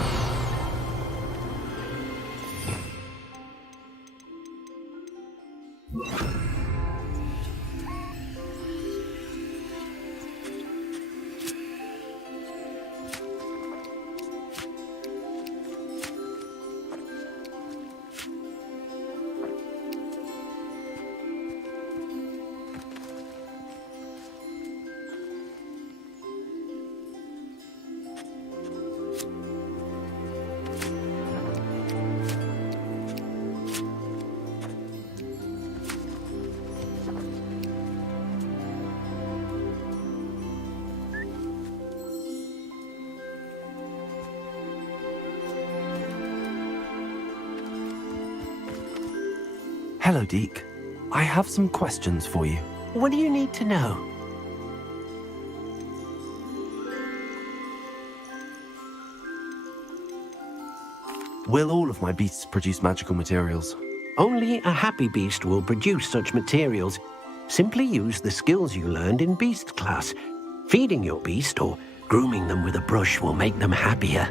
Hello, Deke. I have some questions for you. What do you need to know? Will all of my beasts produce magical materials? Only a happy beast will produce such materials. Simply use the skills you learned in beast class. Feeding your beast or grooming them with a brush will make them happier.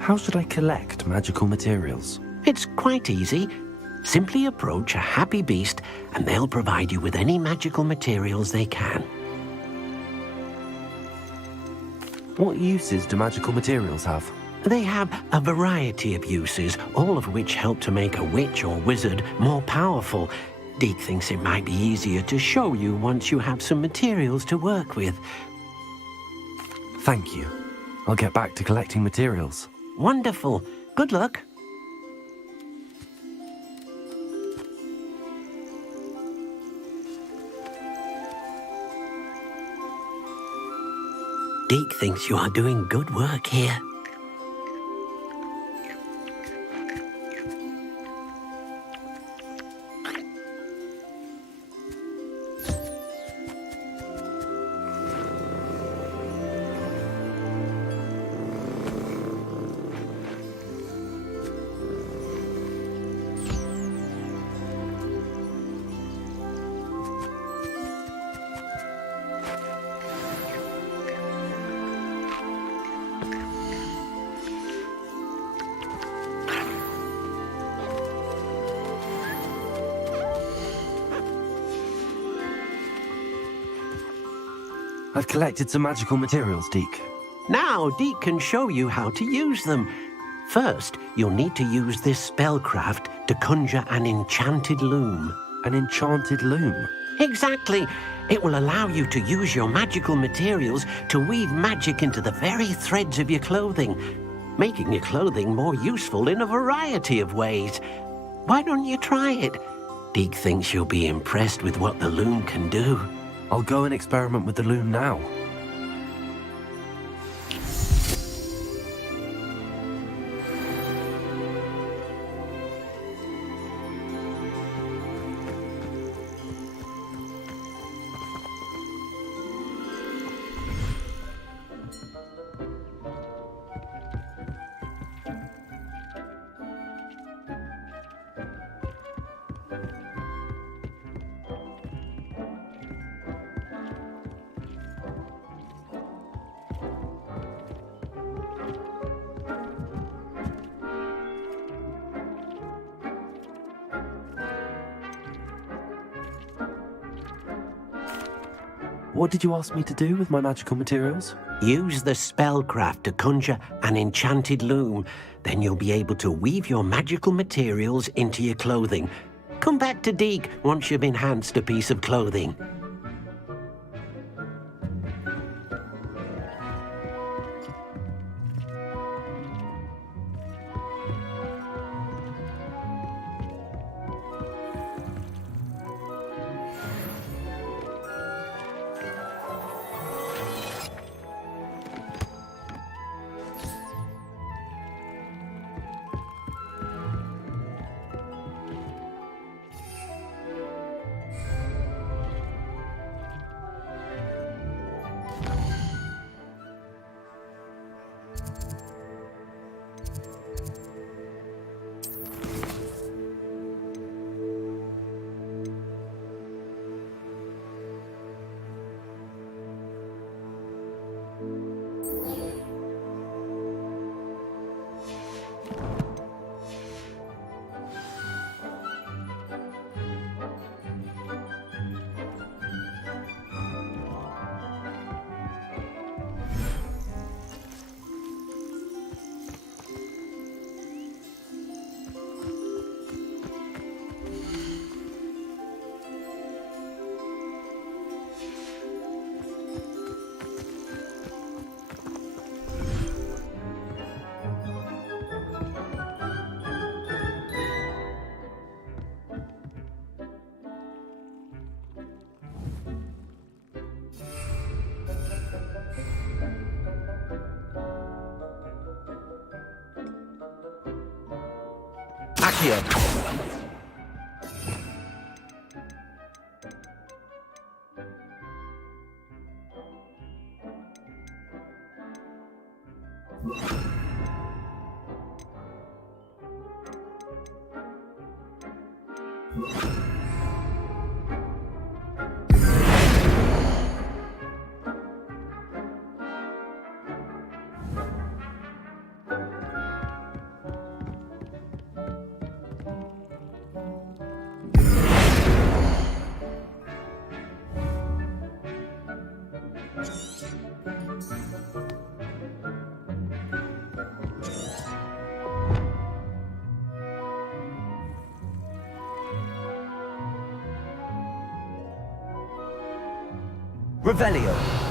How should I collect magical materials? It's quite easy. Simply approach a happy beast and they'll provide you with any magical materials they can. What uses do magical materials have? They have a variety of uses, all of which help to make a witch or wizard more powerful. Deke thinks it might be easier to show you once you have some materials to work with. Thank you. I'll get back to collecting materials. Wonderful. Good luck. Deke thinks you are doing good work here. I've collected some magical materials, Deke. Now Deke can show you how to use them. First, you'll need to use this spellcraft to conjure an enchanted loom. An enchanted loom? Exactly. It will allow you to use your magical materials to weave magic into the very threads of your clothing, making your clothing more useful in a variety of ways. Why don't you try it? Deke thinks you'll be impressed with what the loom can do. I'll go and experiment with the loom now. What did you ask me to do with my magical materials? Use the spellcraft to conjure an enchanted loom. Then you'll be able to weave your magical materials into your clothing. Come back to Deke once you've enhanced a piece of clothing. Accio. Revelio.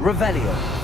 Revelio.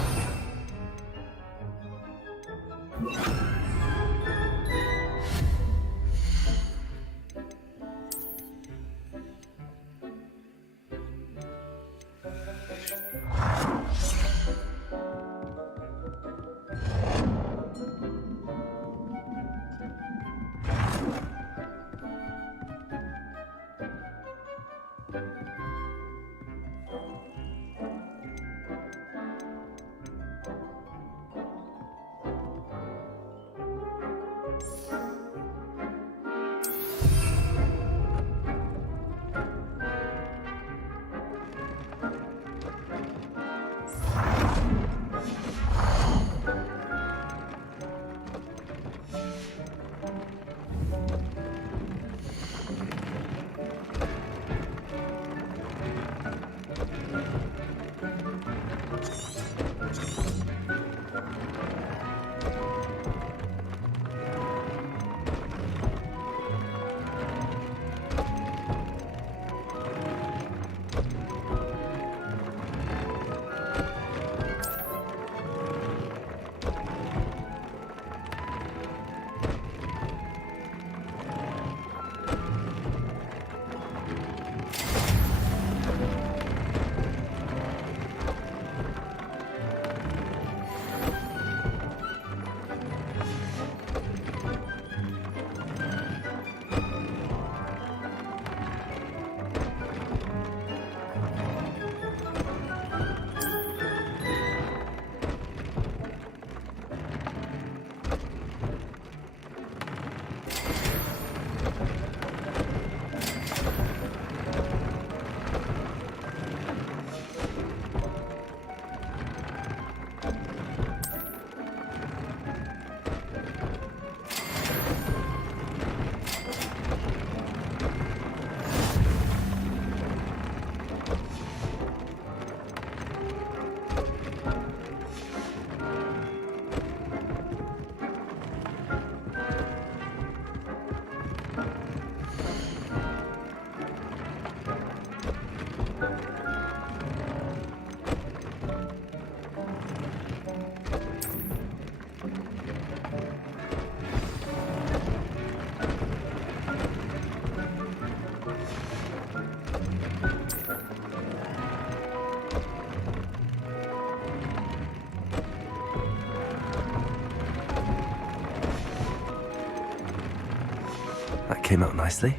came out nicely.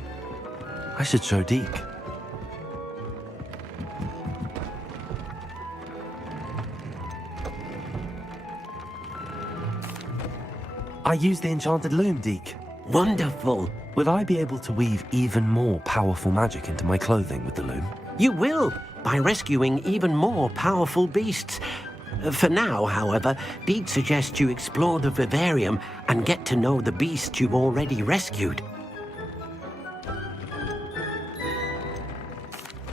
I should show Deke. I used the enchanted loom, Deke. Wonderful. Will I be able to weave even more powerful magic into my clothing with the loom? You will, by rescuing even more powerful beasts. For now, however, Deke suggests you explore the vivarium and get to know the beasts you've already rescued.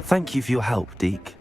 Thank you for your help, Deke.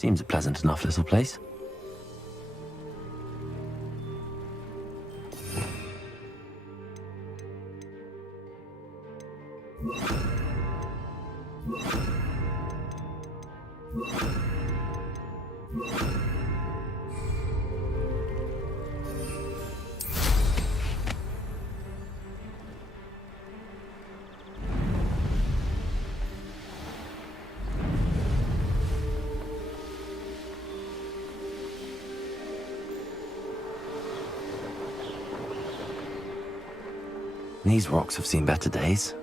Seems a pleasant enough little place. These rocks have seen better days.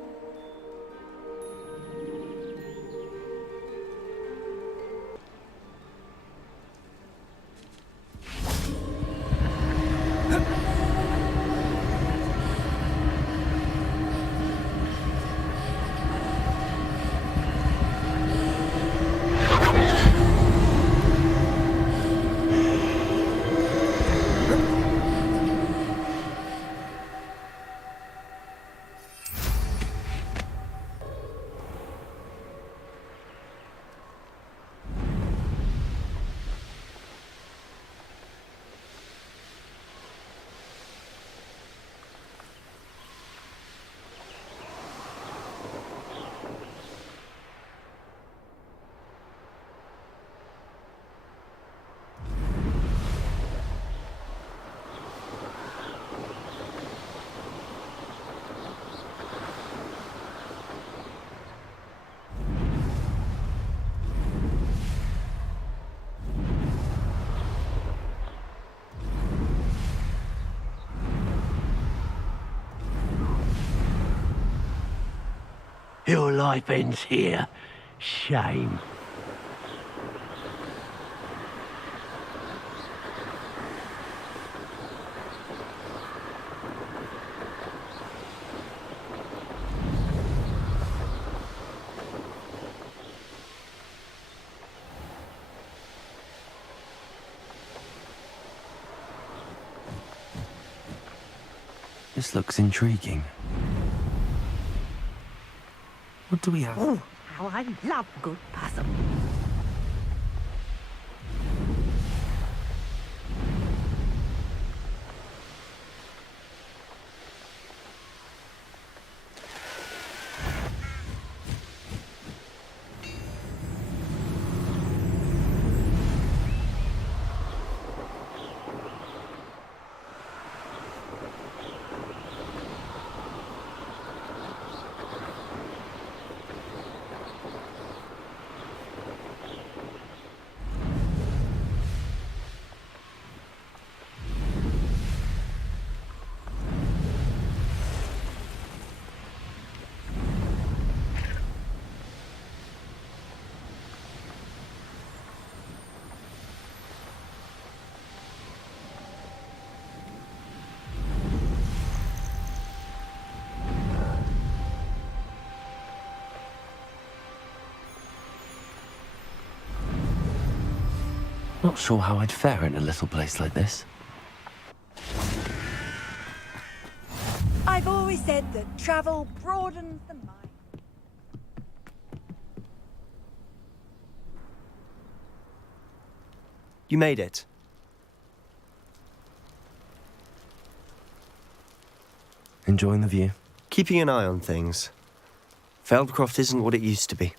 Your life ends here. Shame. This looks intriguing. What do we have? Oh, how I love good puzzle. Not sure how I'd fare in a little place like this. I've always said that travel broadens the mind. You made it. Enjoying the view? Keeping an eye on things. Feldcroft isn't what it used to be.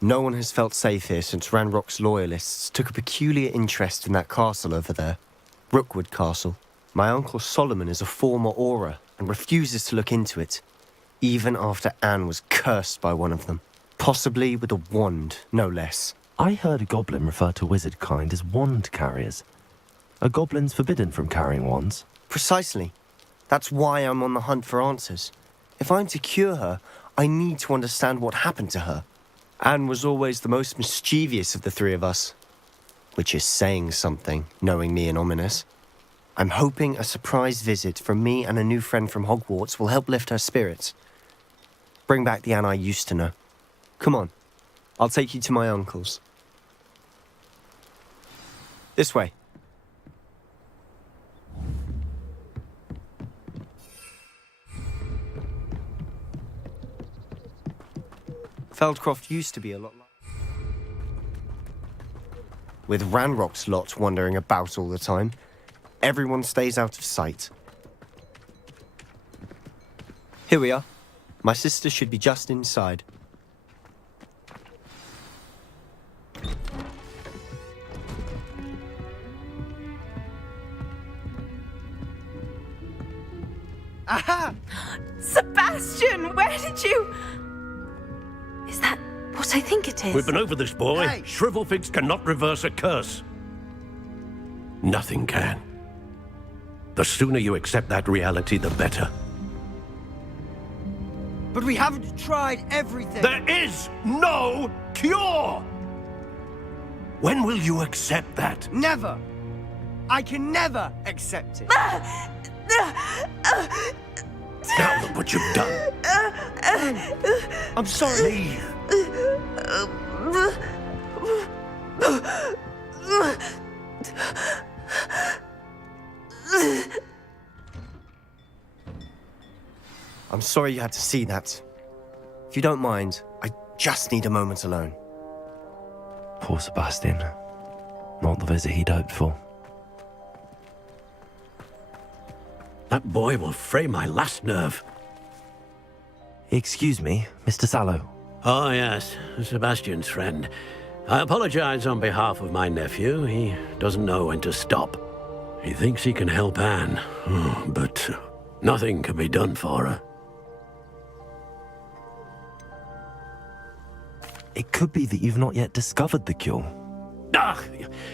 No one has felt safe here since Ranrock's loyalists took a peculiar interest in that castle over there. Rookwood Castle. My uncle Solomon is a former Auror and refuses to look into it, even after Anne was cursed by one of them. Possibly with a wand, no less. I heard a goblin refer to wizard kind as wand carriers. Are goblins forbidden from carrying wands? Precisely. That's why I'm on the hunt for answers. If I'm to cure her, I need to understand what happened to her. Anne was always the most mischievous of the three of us. Which is saying something, knowing me and Ominous. I'm hoping a surprise visit from me and a new friend from Hogwarts will help lift her spirits. Bring back the Anne I used to know. Come on, I'll take you to my uncle's. This way. Feldcroft used to be a lot like... With Ranrock's lot wandering about all the time, everyone stays out of sight. Here we are. My sister should be just inside. Aha! Sebastian, where did you... Is that what I think it is? We've been over this, boy. Hey. Shrivelfigs cannot reverse a curse. Nothing can. The sooner you accept that reality, the better. But we haven't tried everything. There is no cure! When will you accept that? Never. I can never accept it. Now look what you've done. I'm sorry. Leave. I'm sorry you had to see that. If you don't mind, I just need a moment alone. Poor Sebastian. Not the visit he'd hoped for. That boy will fray my last nerve. Excuse me, Mr. Sallow. Oh, yes, Sebastian's friend. I apologize on behalf of my nephew. He doesn't know when to stop. He thinks he can help Anne, but nothing can be done for her. It could be that you've not yet discovered the cure. Ah,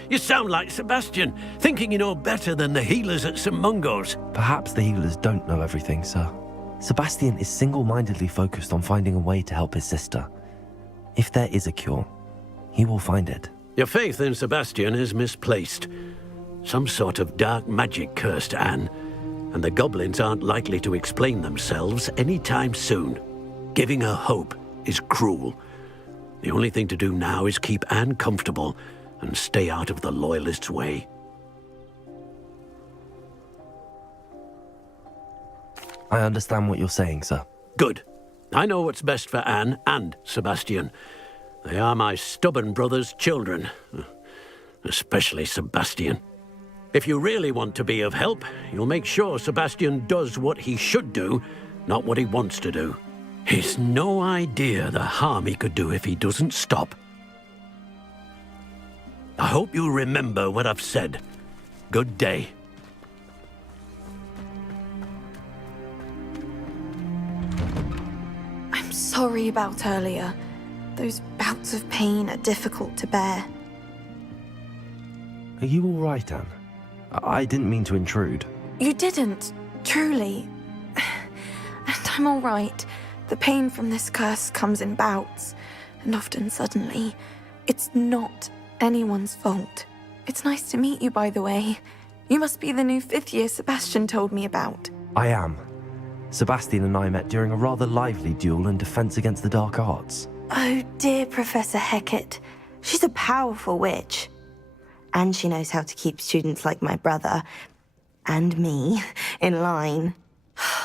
you sound like Sebastian, thinking you know better than the healers at St. Mungo's. Perhaps the healers don't know everything, sir. Sebastian is single-mindedly focused on finding a way to help his sister. If there is a cure, he will find it. Your faith in Sebastian is misplaced. Some sort of dark magic cursed Anne, and the goblins aren't likely to explain themselves anytime soon. Giving her hope is cruel. The only thing to do now is keep Anne comfortable and stay out of the Loyalists' way. I understand what you're saying, sir. Good. I know what's best for Anne and Sebastian. They are my stubborn brother's children. Especially Sebastian. If you really want to be of help, you'll make sure Sebastian does what he should do, not what he wants to do. He's no idea the harm he could do if he doesn't stop. I hope you remember what I've said. Good day. I'm sorry about earlier. Those bouts of pain are difficult to bear. Are you all right, Anne? I didn't mean to intrude. You didn't, truly. And I'm all right. The pain from this curse comes in bouts, and often suddenly. It's not anyone's fault. It's nice to meet you, by the way. You must be the new 5th year Sebastian told me about. I am. Sebastian and I met during a rather lively duel in Defense Against the Dark Arts. Oh, dear Professor Hecat. She's a powerful witch. And she knows how to keep students like my brother, and me, in line.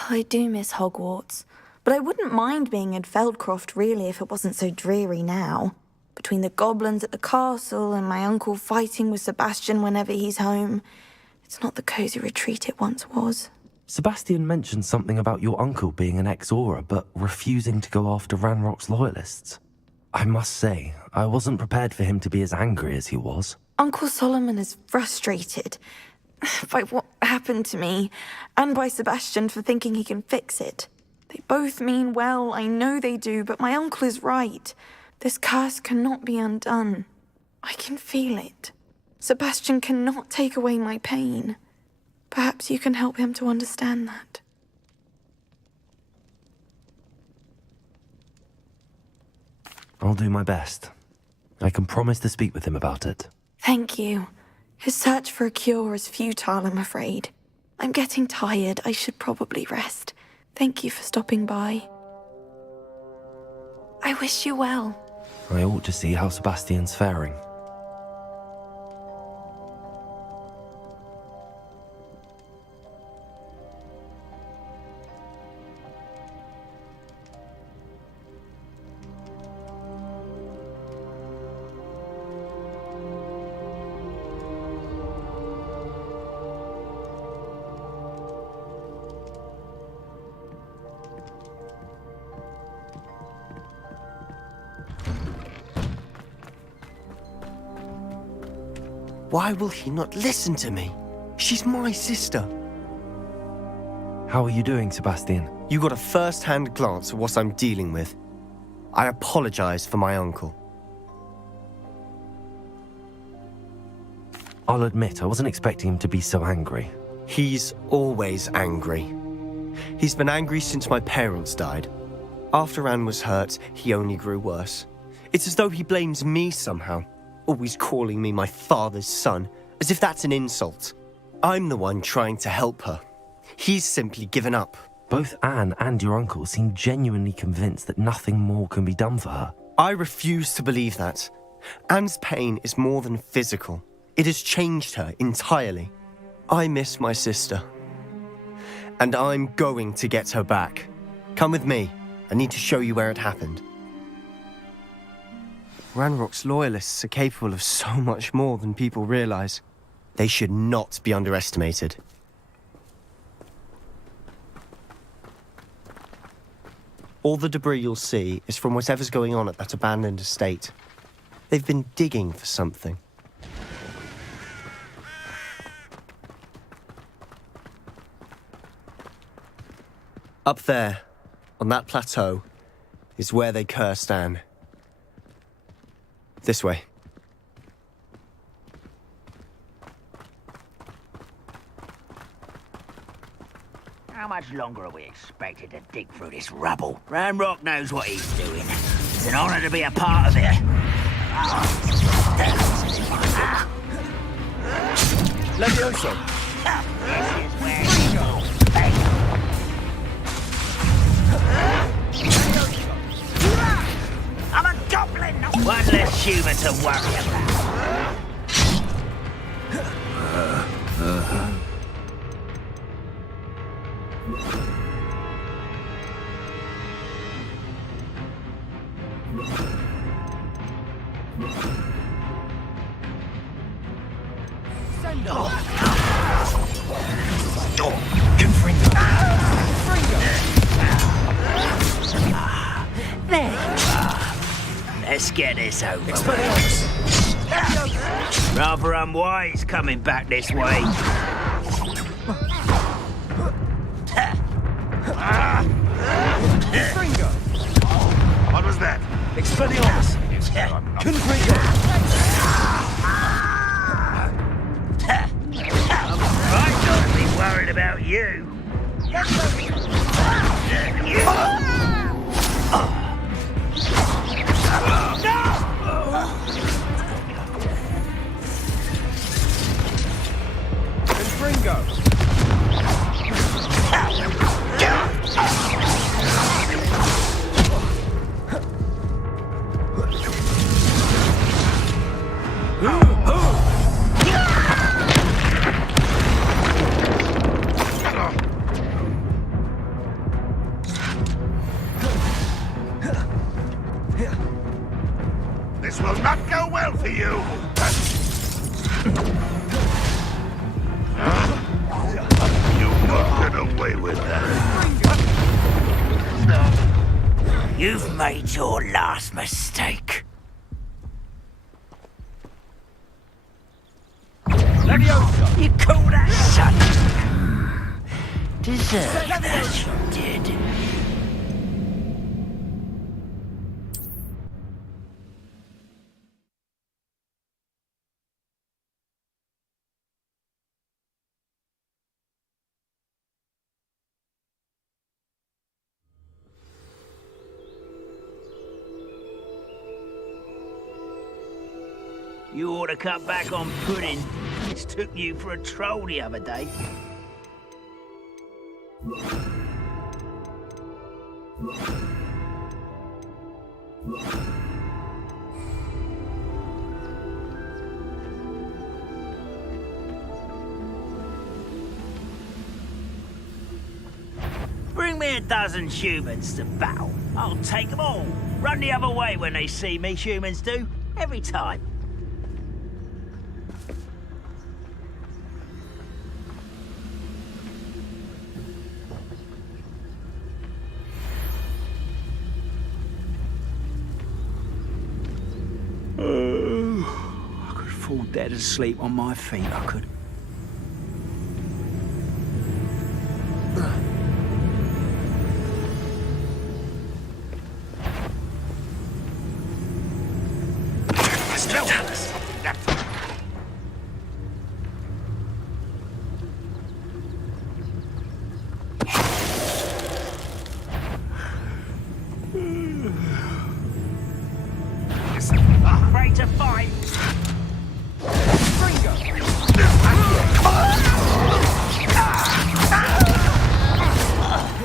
I do miss Hogwarts, but I wouldn't mind being in Feldcroft, really, if it wasn't so dreary now. Between the goblins at the castle and my uncle fighting with Sebastian whenever he's home, it's not the cozy retreat it once was. Sebastian mentioned something about your uncle being an ex-Aura, but refusing to go after Ranrock's Loyalists. I must say, I wasn't prepared for him to be as angry as he was. Uncle Solomon is frustrated by what happened to me, and by Sebastian for thinking he can fix it. They both mean well, I know they do, but my uncle is right. This curse cannot be undone. I can feel it. Sebastian cannot take away my pain. Perhaps you can help him to understand that. I'll do my best. I can promise to speak with him about it. Thank you. His search for a cure is futile, I'm afraid. I'm getting tired. I should probably rest. Thank you for stopping by. I wish you well. I ought to see how Sebastian's faring. Why will he not listen to me? She's my sister. How are you doing, Sebastian? You got a first-hand glance at what I'm dealing with. I apologize for my uncle. I'll admit, I wasn't expecting him to be so angry. He's always angry. He's been angry since my parents died. After Anne was hurt, he only grew worse. It's as though he blames me somehow, always calling me my father's son, as if that's an insult. I'm the one trying to help her. He's simply given up. Both Anne and your uncle seem genuinely convinced that nothing more can be done for her. I refuse to believe that. Anne's pain is more than physical. It has changed her entirely. I miss my sister. And I'm going to get her back. Come with me. I need to show you where it happened. Ranrock's loyalists are capable of so much more than people realize. They should not be underestimated. All the debris you'll see is from whatever's going on at that abandoned estate. They've been digging for something. Up there, on that plateau, is where they cursed Anne. This way. How much longer are we expected to dig through this rubble? Ranrock knows what he's doing. It's an honor to be a part of it. Levioso! This is where you go. I'm a goblin! One less human to worry about. Send off! There you are. Let's get this over with. Rather unwise coming back this way. What was that? Expelliarmus! Confringo! I'm not to be worried about you. This will not go well for you. You won't get away with that. You've made your last mistake. Leviosa! You call that son? Deserve that, you did. You ought to cut back on pudding. Mistook you for a troll the other day. Bring me a dozen humans to battle. I'll take them all. Run the other way when they see me, humans do. Every time. fall dead asleep on my feet, I could. Still tell us. Afraid to fight.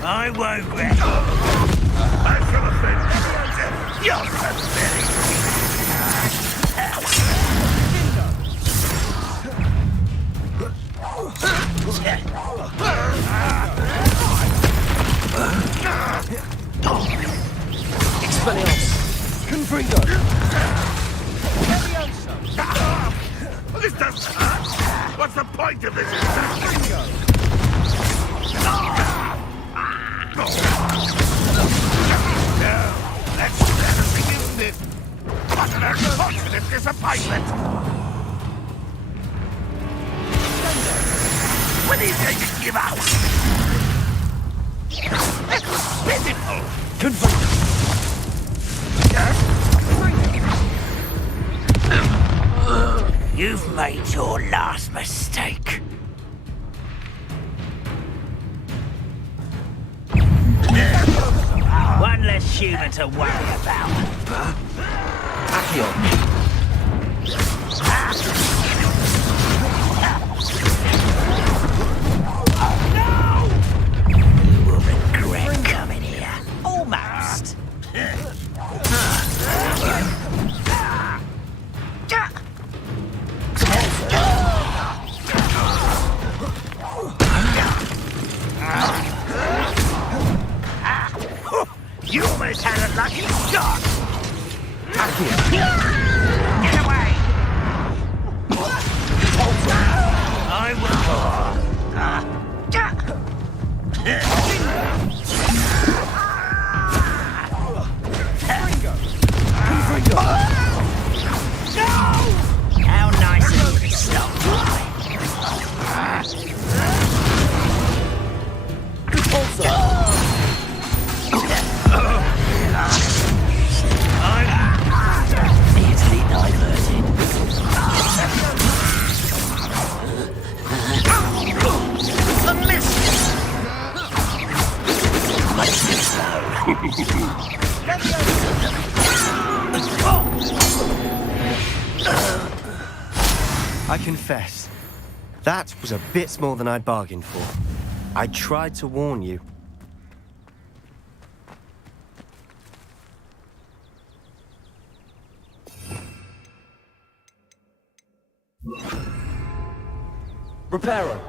I won't rest. I'm from a friend. You're pathetic. Expelliarmus. Confringo. This doesn't hurt. What's the point of this? No, let's never begin this. What an unfortunate disappointment. When are you going to give up? It's pitiful. Confringo. You've made your last mistake. One less human to worry about. Accio. You will regret coming here. Almost. You almost had a lucky shot! Get away! I No! How nice of you to stop easily diverted. A miss! Much too slow. I confess, that was a bit more than I'd bargained for. I tried to warn you. Reparo.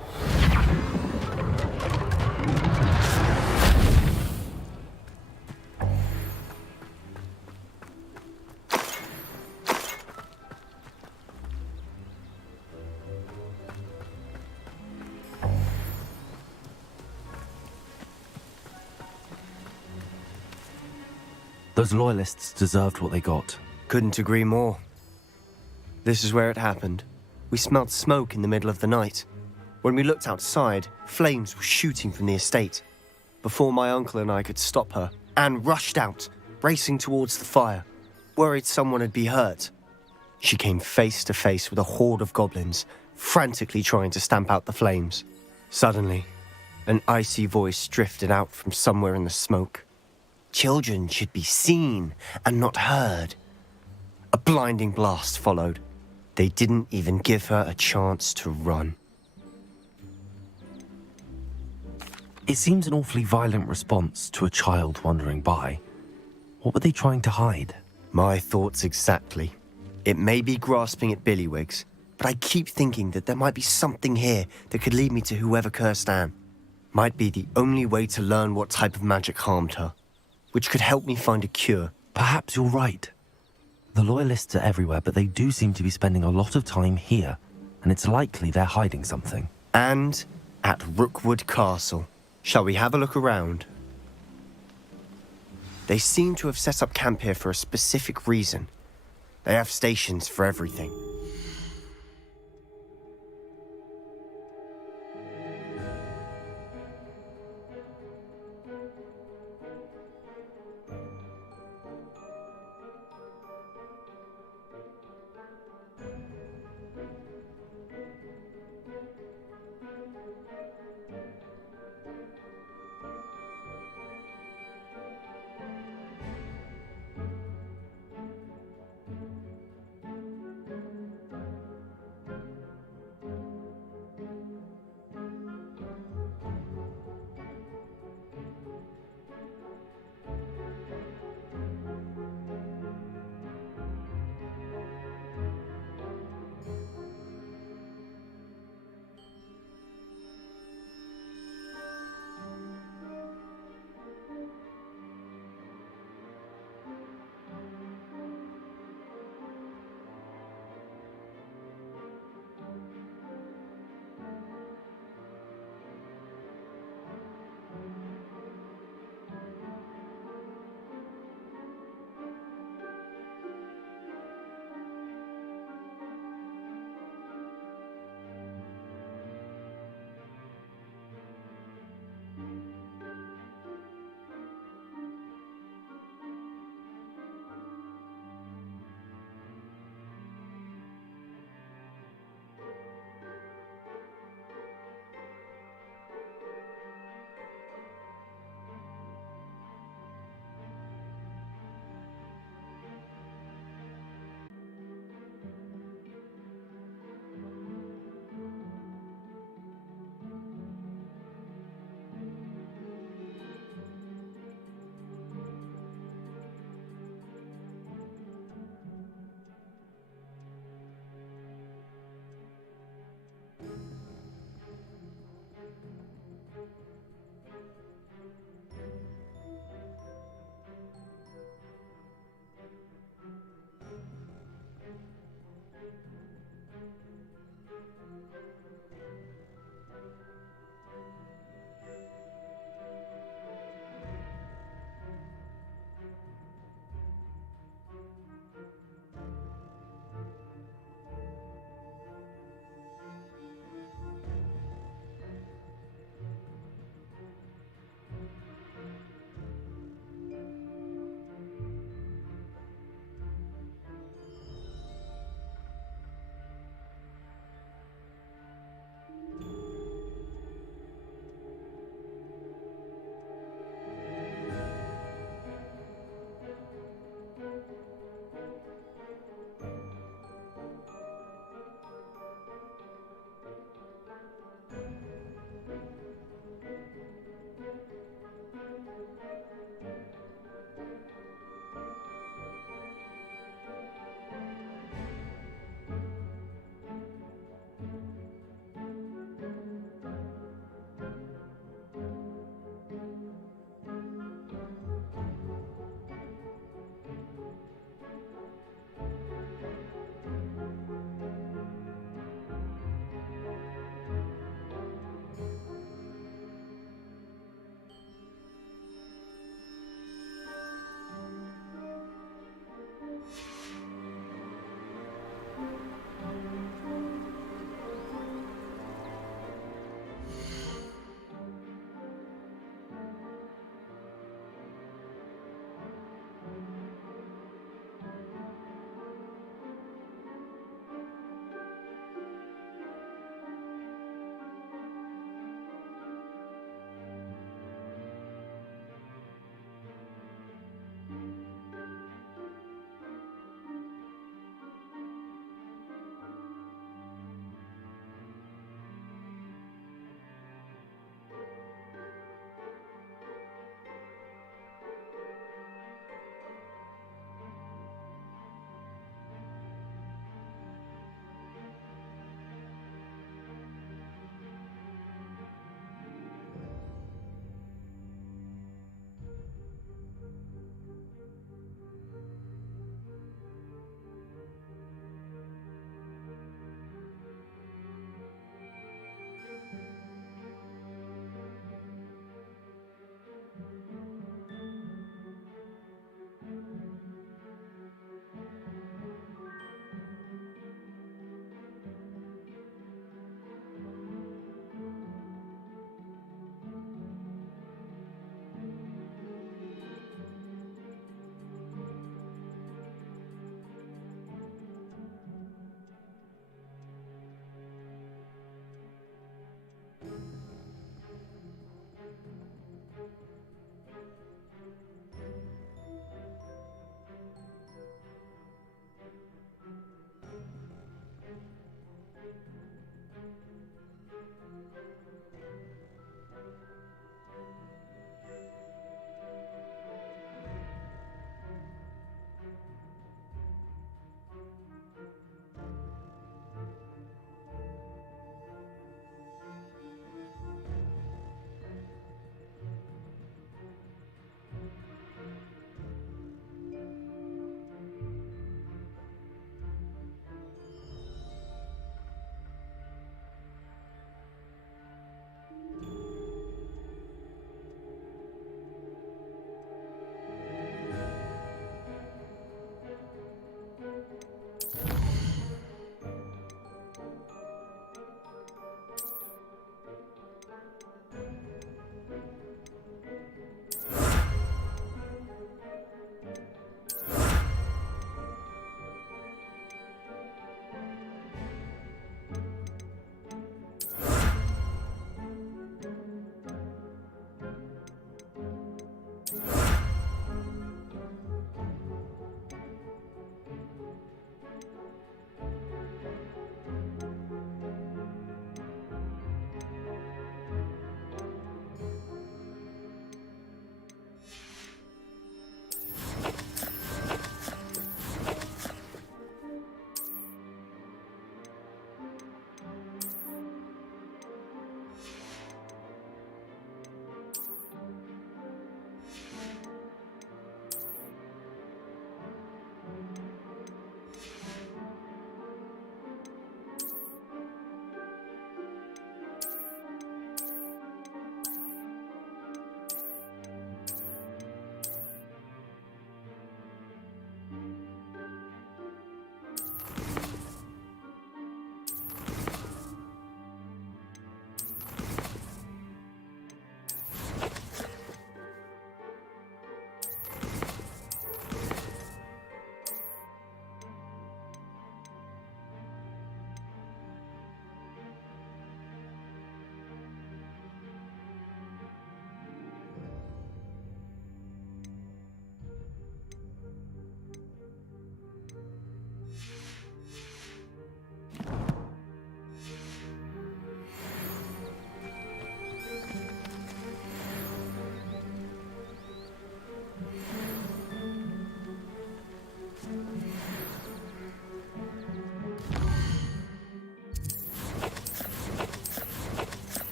Those loyalists deserved what they got. Couldn't agree more. This is where it happened. We smelled smoke in the middle of the night. When we looked outside, flames were shooting from the estate. Before my uncle and I could stop her, Anne rushed out, racing towards the fire, worried someone had been hurt. She came face to face with a horde of goblins, frantically trying to stamp out the flames. Suddenly, an icy voice drifted out from somewhere in the smoke. Children should be seen and not heard. A blinding blast followed. They didn't even give her a chance to run. It seems an awfully violent response to a child wandering by. What were they trying to hide? My thoughts exactly. It may be grasping at Billywigs, but I keep thinking that there might be something here that could lead me to whoever cursed Anne. Might be the only way to learn what type of magic harmed her, which could help me find a cure. Perhaps you're right. The Loyalists are everywhere, but they do seem to be spending a lot of time here, and it's likely they're hiding something. And at Rookwood Castle. Shall we have a look around? They seem to have set up camp here for a specific reason. They have stations for everything.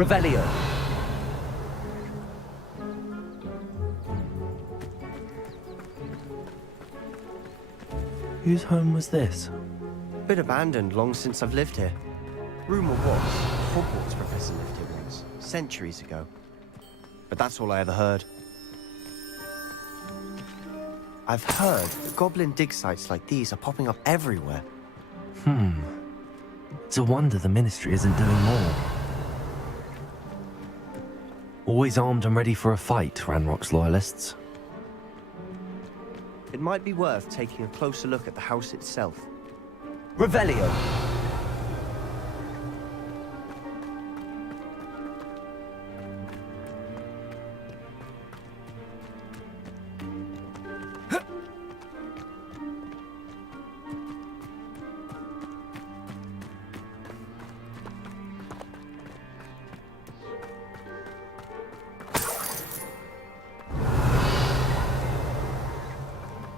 Revelio. Whose home was this? Bit abandoned long since I've lived here. Rumour was, Hogwarts professor lived here once, centuries ago. But that's all I ever heard. I've heard that goblin dig sites like these are popping up everywhere. It's a wonder the Ministry isn't doing more. Always armed and ready for a fight, Ranrock's loyalists. It might be worth taking a closer look at the house itself. Revelio.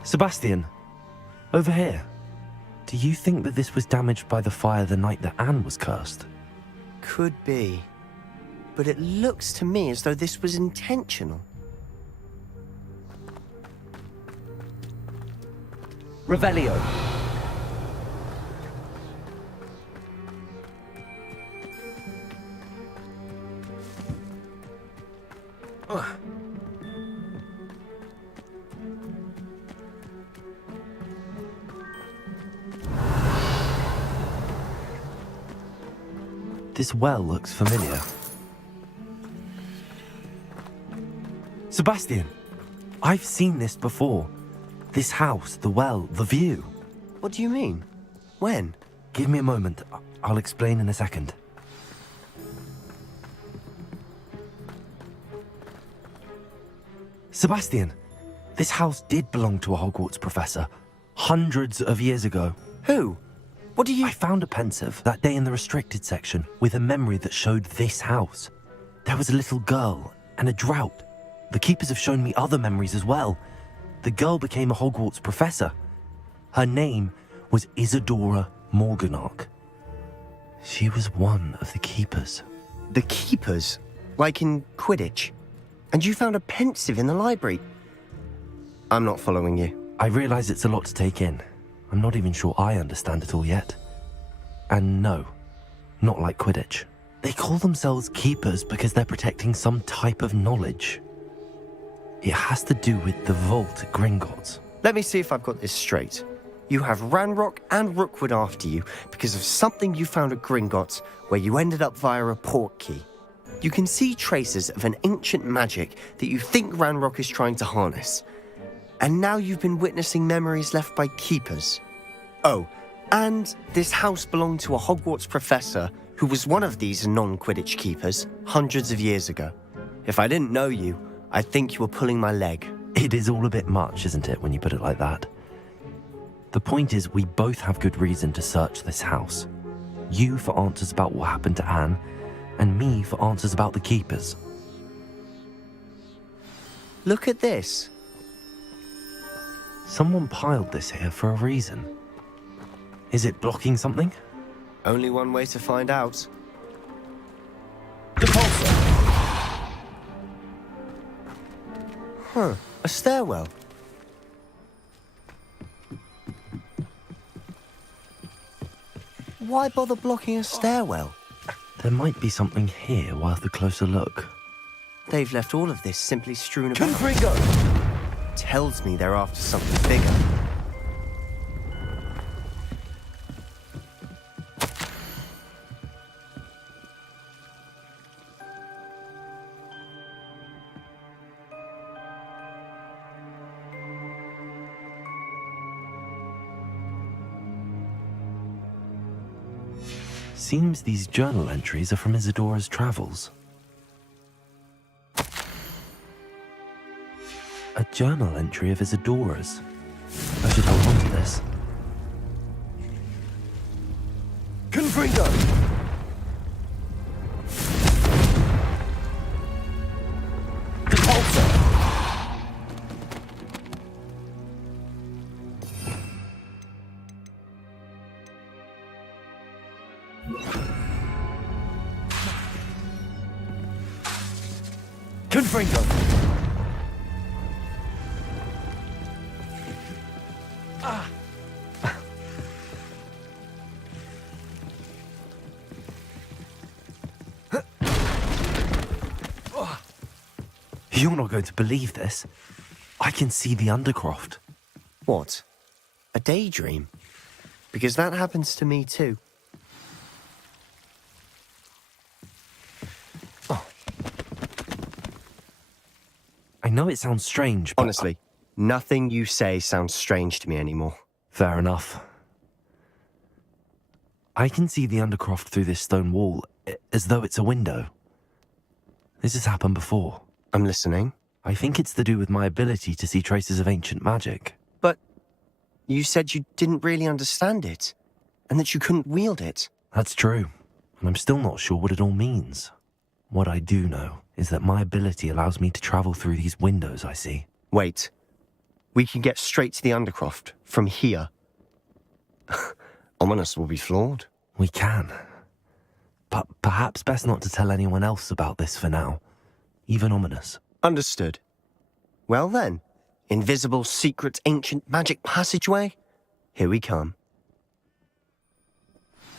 Sebastian, over here. Do you think that this was damaged by the fire the night that Anne was cursed? Could be. But it looks to me as though this was intentional. Revelio. This well looks familiar. Sebastian, I've seen this before. This house, the well, the view. What do you mean? When? Give me a moment. I'll explain in a second. Sebastian, this house did belong to a Hogwarts professor. Hundreds of years ago. Who? What do you... I found a pensive that day in the restricted section with a memory that showed this house. There was a little girl and a drought. The keepers have shown me other memories as well. The girl became a Hogwarts professor. Her name was Isadora Morganach. She was one of the keepers. The keepers? Like in Quidditch? And you found a pensive in the library? I'm not following you. I realize it's a lot to take in. I'm not even sure I understand it all yet. And no, not like Quidditch. They call themselves keepers because they're protecting some type of knowledge. It has to do with the vault at Gringotts. Let me see if I've got this straight. You have Ranrock and Rookwood after you because of something you found at Gringotts where you ended up via a port key. You can see traces of an ancient magic that you think Ranrock is trying to harness. And now you've been witnessing memories left by keepers. Oh, and this house belonged to a Hogwarts professor who was one of these non-Quidditch keepers hundreds of years ago. If I didn't know you, I'd think you were pulling my leg. It is all a bit much, isn't it, when you put it like that? The point is, we both have good reason to search this house. You for answers about what happened to Anne, and me for answers about the keepers. Look at this. Someone piled this here for a reason. Is it blocking something? Only one way to find out. Huh, a stairwell. Why bother blocking a stairwell? There might be something here worth a closer look. They've left all of this simply strewn about. Confringo! Tells me they're after something bigger. Seems these journal entries are from Isadora's travels. A journal entry of Isadora's. I should hold on to this. Confringo! Confringo! You're not going to believe this. I can see the Undercroft. What? A daydream? Because that happens to me too. I know it sounds strange, but... Honestly, nothing you say sounds strange to me anymore. Fair enough. I can see the Undercroft through this stone wall, as though it's a window. This has happened before. I'm listening. I think it's to do with my ability to see traces of ancient magic. But you said you didn't really understand it, and that you couldn't wield it. That's true, and I'm still not sure what it all means. What I do know is that my ability allows me to travel through these windows I see. Wait. We can get straight to the Undercroft from here. Ominous will be flawed. We can. But perhaps best not to tell anyone else about this for now. Even Ominous. Understood. Well then, invisible, secret, ancient magic passageway? Here we come.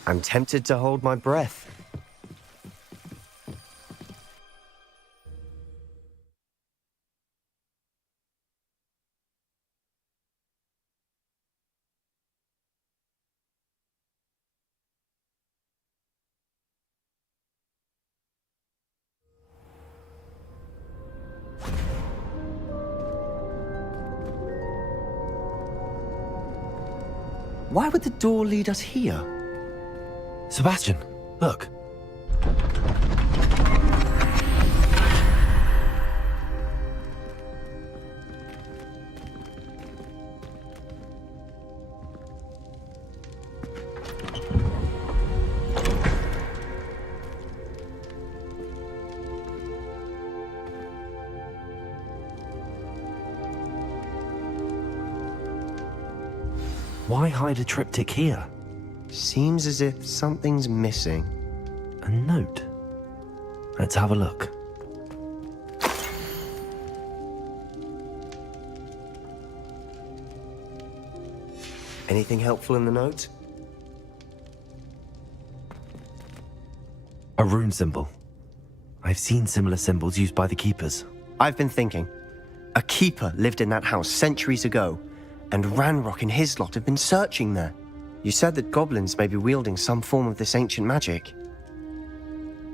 I'm tempted to hold my breath. Why would the door lead us here? Sebastian, look. Why hide a triptych here? Seems as if something's missing. A note? Let's have a look. Anything helpful in the note? A rune symbol. I've seen similar symbols used by the keepers. I've been thinking. A keeper lived in that house centuries ago, and Ranrock and his lot have been searching there. You said that goblins may be wielding some form of this ancient magic.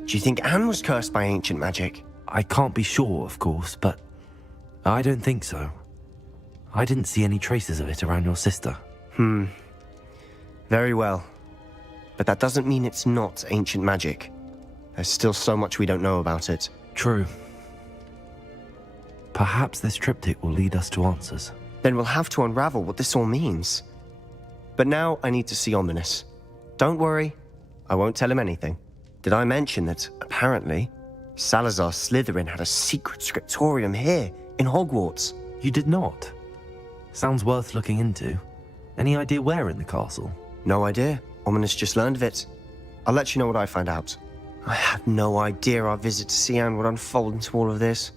Do you think Anne was cursed by ancient magic? I can't be sure, of course, but I don't think so. I didn't see any traces of it around your sister. Very well. But that doesn't mean it's not ancient magic. There's still so much we don't know about it. True. Perhaps this triptych will lead us to answers. Then we'll have to unravel what this all means. But now I need to see Ominous. Don't worry, I won't tell him anything. Did I mention that, apparently, Salazar Slytherin had a secret scriptorium here in Hogwarts? You did not? Sounds worth looking into. Any idea where in the castle? No idea. Ominous just learned of it. I'll let you know what I find out. I had no idea our visit to Cian would unfold into all of this.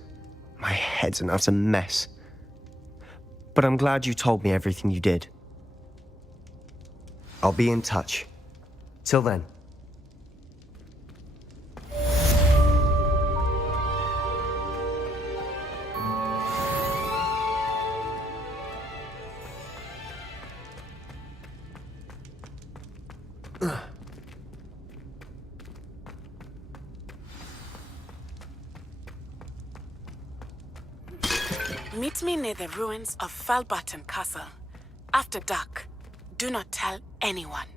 My head's an utter mess. But I'm glad you told me everything you did. I'll be in touch. Till then. Meet me near the ruins of Falbarton Castle. After dark. Do not tell anyone.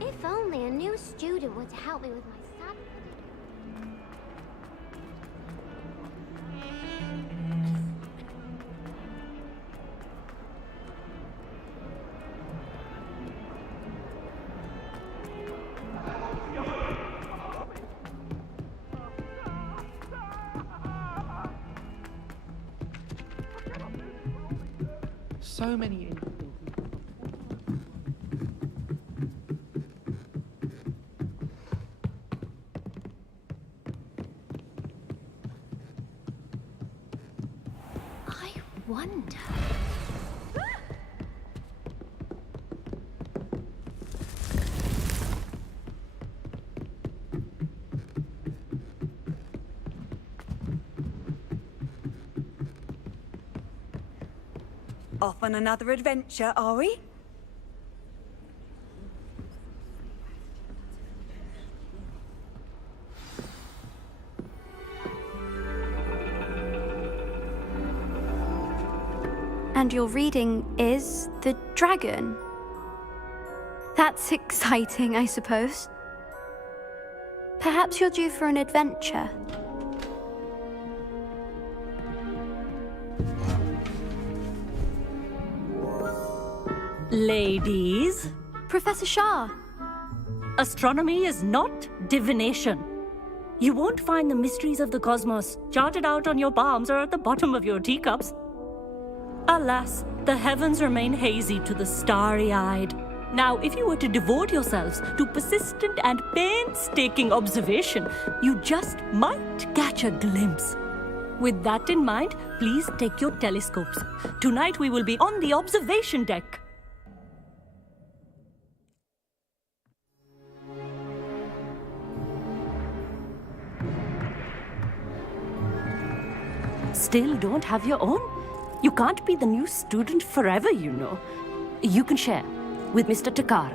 If only a new student would help me with my sub. so many. I wonder. Off on another adventure, are we? And your reading is the dragon. That's exciting, I suppose. Perhaps you're due for an adventure. Ladies, Professor Shah. astronomy is not divination. You won't find the mysteries of the cosmos charted out on your palms or at the bottom of your teacups. Alas, the heavens remain hazy to the starry-eyed. Now, if you were to devote yourselves to persistent and painstaking observation, you just might catch a glimpse. With that in mind, please take your telescopes. Tonight we will be on the observation deck. Still don't have your own? You can't be the new student forever, you know. You can share with Mr. Takar.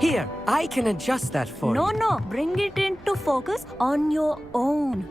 Here, I can adjust that for you. No, bring it into focus on your own.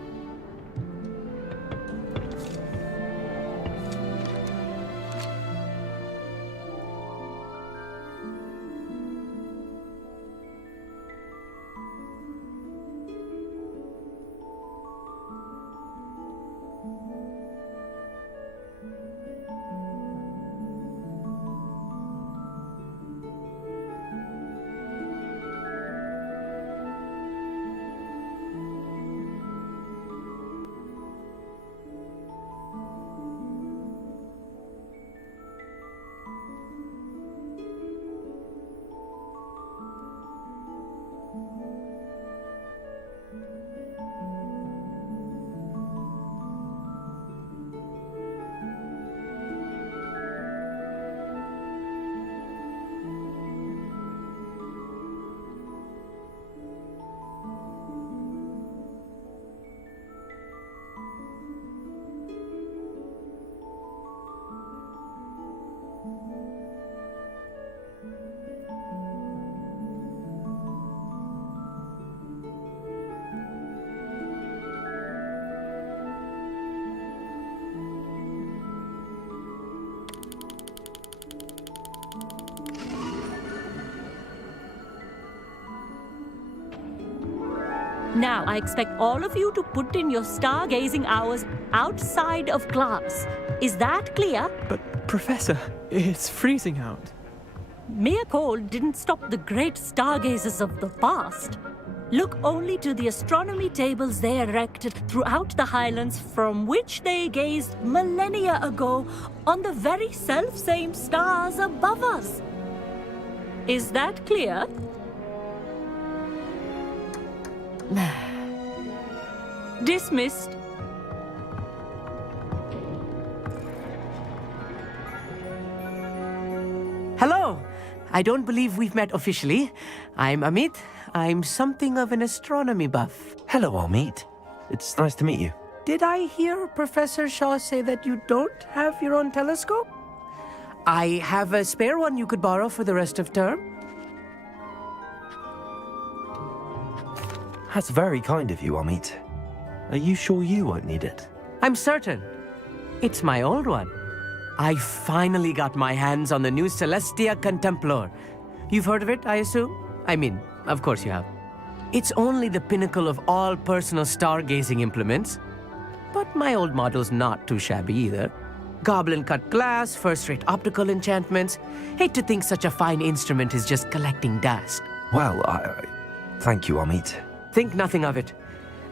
Now, I expect all of you to put in your stargazing hours outside of class. Is that clear? But, Professor, it's freezing out. Mere cold didn't stop the great stargazers of the past. Look only to the astronomy tables they erected throughout the highlands from which they gazed millennia ago on the very self-same stars above us. Is that clear? Dismissed. Hello. I don't believe we've met officially. I'm Amit. I'm something of an astronomy buff. Hello, Amit. It's nice to meet you. Did I hear Professor Shaw say that you don't have your own telescope? I have a spare one you could borrow for the rest of term. That's very kind of you, Amit. Are you sure you won't need it? I'm certain. It's my old one. I finally got my hands on the new Celestia Contemplar. You've heard of it, I assume? I mean, of course you have. It's only the pinnacle of all personal stargazing implements. But my old model's not too shabby either. Goblin-cut glass, first-rate optical enchantments. Hate to think such a fine instrument is just collecting dust. Well, thank you, Amit. Think nothing of it.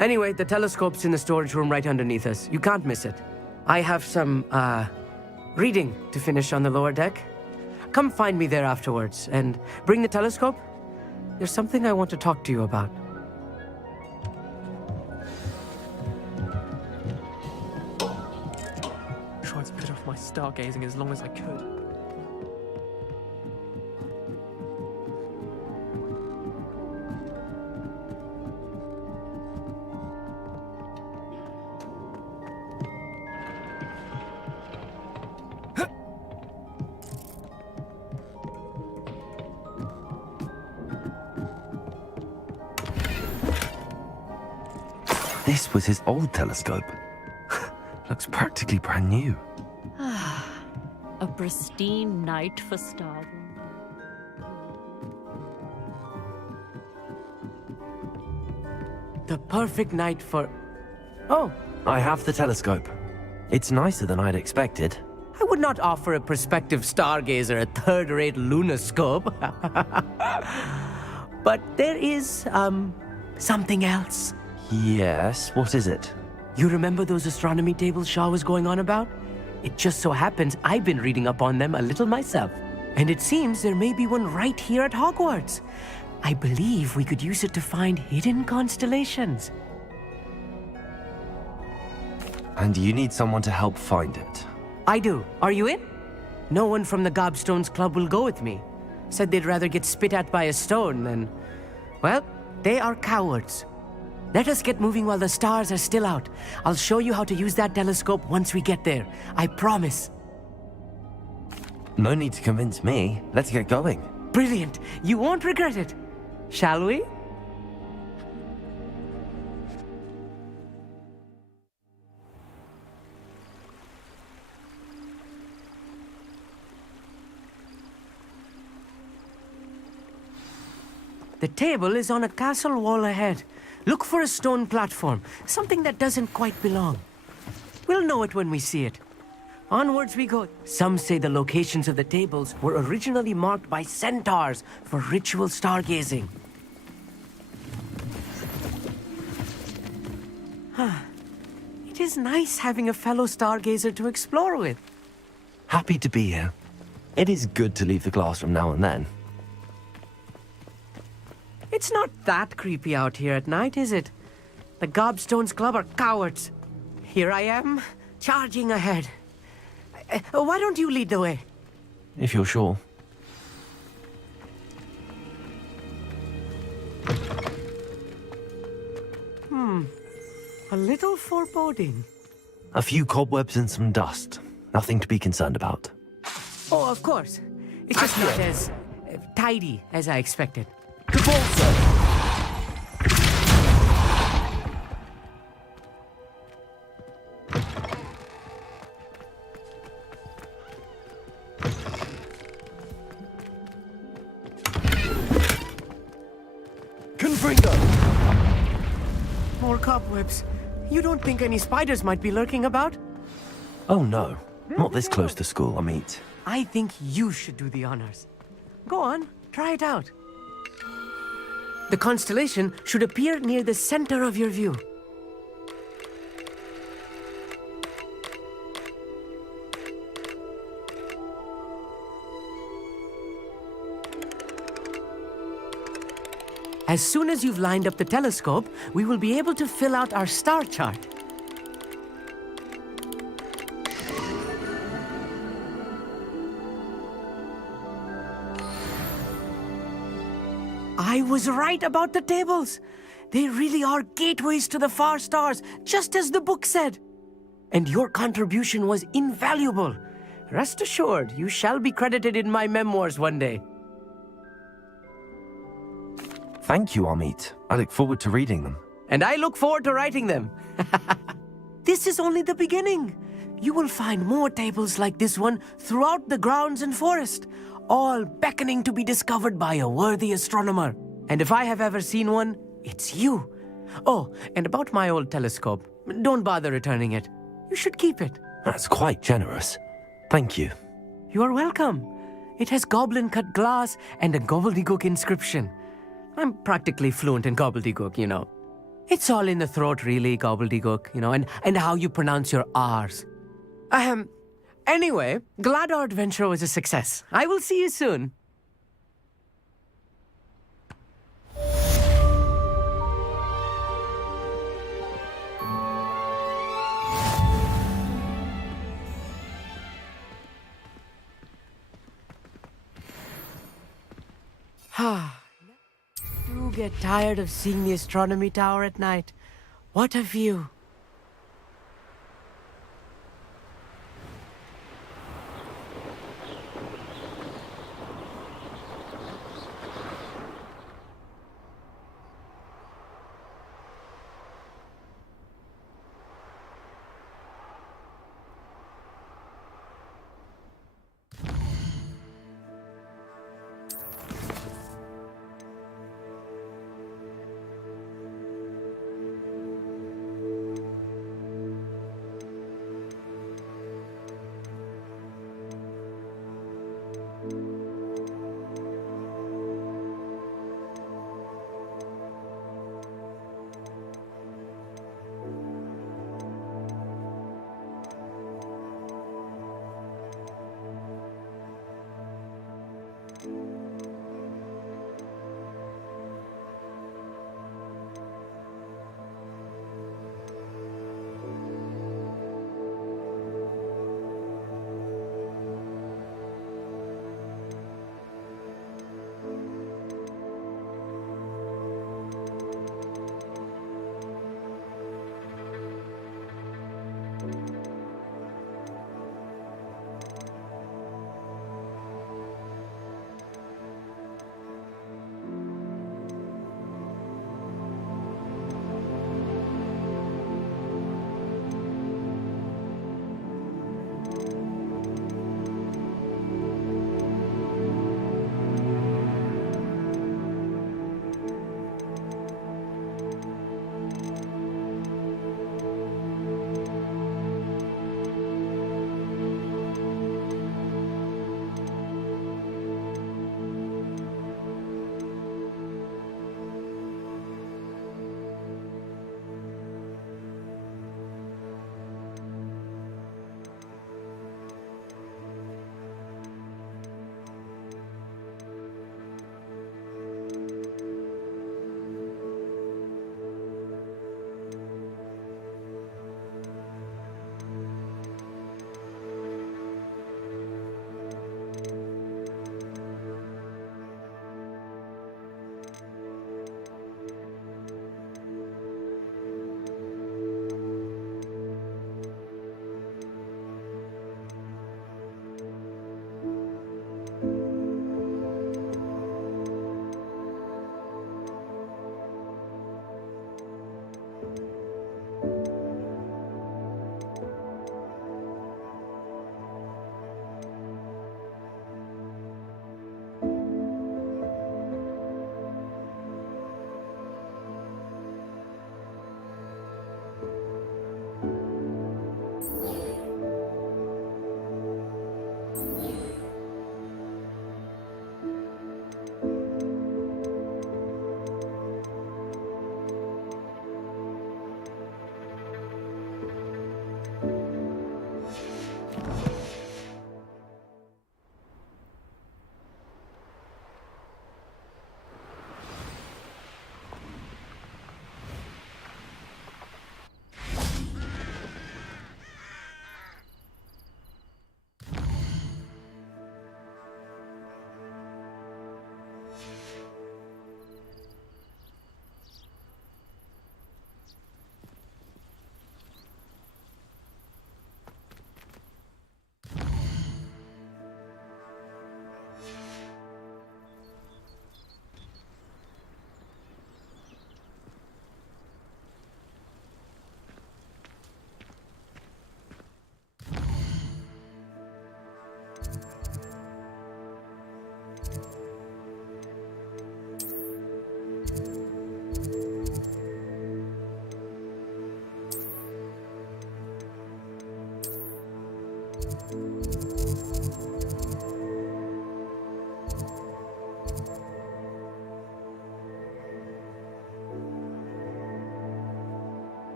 Anyway, the telescope's in the storage room right underneath us. You can't miss it. I have some, reading to finish on the lower deck. Come find me there afterwards, and bring the telescope. There's something I want to talk to you about. Tried to put off my stargazing as long as I could. This was his old telescope. Looks practically brand new. A pristine night for stars. The perfect night for... Oh, I have the telescope. It's nicer than I'd expected. I would not offer a prospective stargazer a third-rate lunoscope. But there is, something else. Yes, what is it? You remember those astronomy tables Shaw was going on about? It just so happens I've been reading up on them a little myself. And it seems there may be one right here at Hogwarts. I believe we could use it to find hidden constellations. And you need someone to help find it. I do. Are you in? No one from the Gobstones Club will go with me. Said they'd rather get spit at by a stone than... Well, they are cowards. Let us get moving while the stars are still out. I'll show you how to use that telescope once we get there. I promise. No need to convince me. Let's get going. Brilliant. You won't regret it. Shall we? The table is on a castle wall ahead. Look for a stone platform, something that doesn't quite belong. We'll know it when we see it. Onwards we go. Some say the locations of the tables were originally marked by centaurs for ritual stargazing. It is nice having a fellow stargazer to explore with. Happy to be here. It is good to leave the classroom now and then. It's not that creepy out here at night, is it? The Gobstones Club are cowards. Here I am, charging ahead. Why don't you lead the way? If you're sure. A little foreboding. A few cobwebs and some dust. Nothing to be concerned about. Oh, of course. It's just not as tidy as I expected. Confringo! More cobwebs. You don't think any spiders might be lurking about? Oh no, not this close to school, Amit. I think you should do the honors. Go on, try it out. The constellation should appear near the center of your view. As soon as you've lined up the telescope, we will be able to fill out our star chart. I was right about the tables. They really are gateways to the far stars, just as the book said. And your contribution was invaluable. Rest assured, you shall be credited in my memoirs one day. Thank you, Amit. I look forward to reading them. And I look forward to writing them. This is only the beginning. You will find more tables like this one throughout the grounds and forest, all beckoning to be discovered by a worthy astronomer. And if I have ever seen one, it's you. Oh, and about my old telescope, don't bother returning it. You should keep it. That's quite generous. Thank you. You are welcome. It has goblin-cut glass and a gobbledygook inscription. I'm practically fluent in gobbledygook, you know. It's all in the throat, really, gobbledygook, and how you pronounce your R's. Anyway, glad our adventure was a success. I will see you soon. Do get tired of seeing the astronomy tower at night. What a view.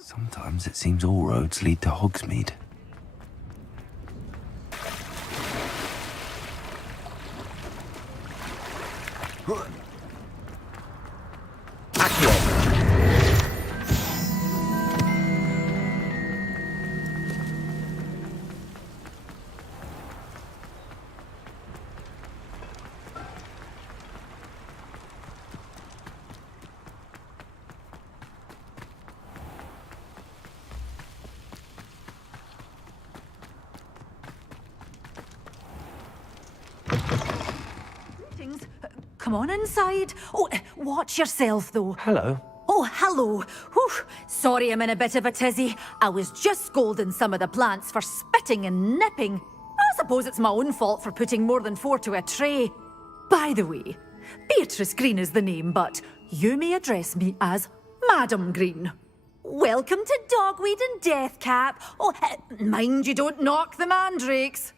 Sometimes it seems all roads lead to Hogsmeade. Come on inside. Oh, watch yourself, though. Hello. Oh, hello. Whew. Sorry I'm in a bit of a tizzy. I was just scolding some of the plants for spitting and nipping. I suppose it's my own fault for putting more than 4 to a tray. By the way, Beatrice Green is the name, but you may address me as Madam Green. Welcome to Dogweed and Deathcap. Oh, mind you don't knock the mandrakes.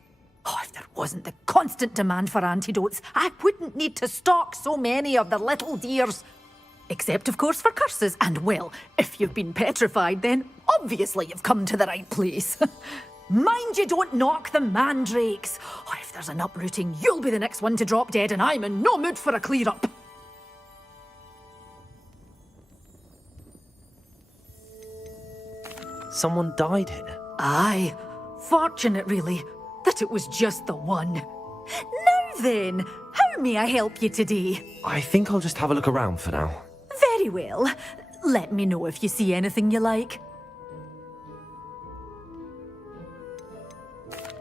Oh, if there wasn't the constant demand for antidotes, I wouldn't need to stock so many of the little dears. Except, of course, for curses. And, well, if you've been petrified, then obviously you've come to the right place. Mind you don't knock the mandrakes. Oh, if there's an uprooting, you'll be the next one to drop dead, and I'm in no mood for a clear-up. Someone died here. Aye. Fortunate, really, that it was just the one. Now then, how may I help you today? I think I'll just have a look around for now. Very well. Let me know if you see anything you like.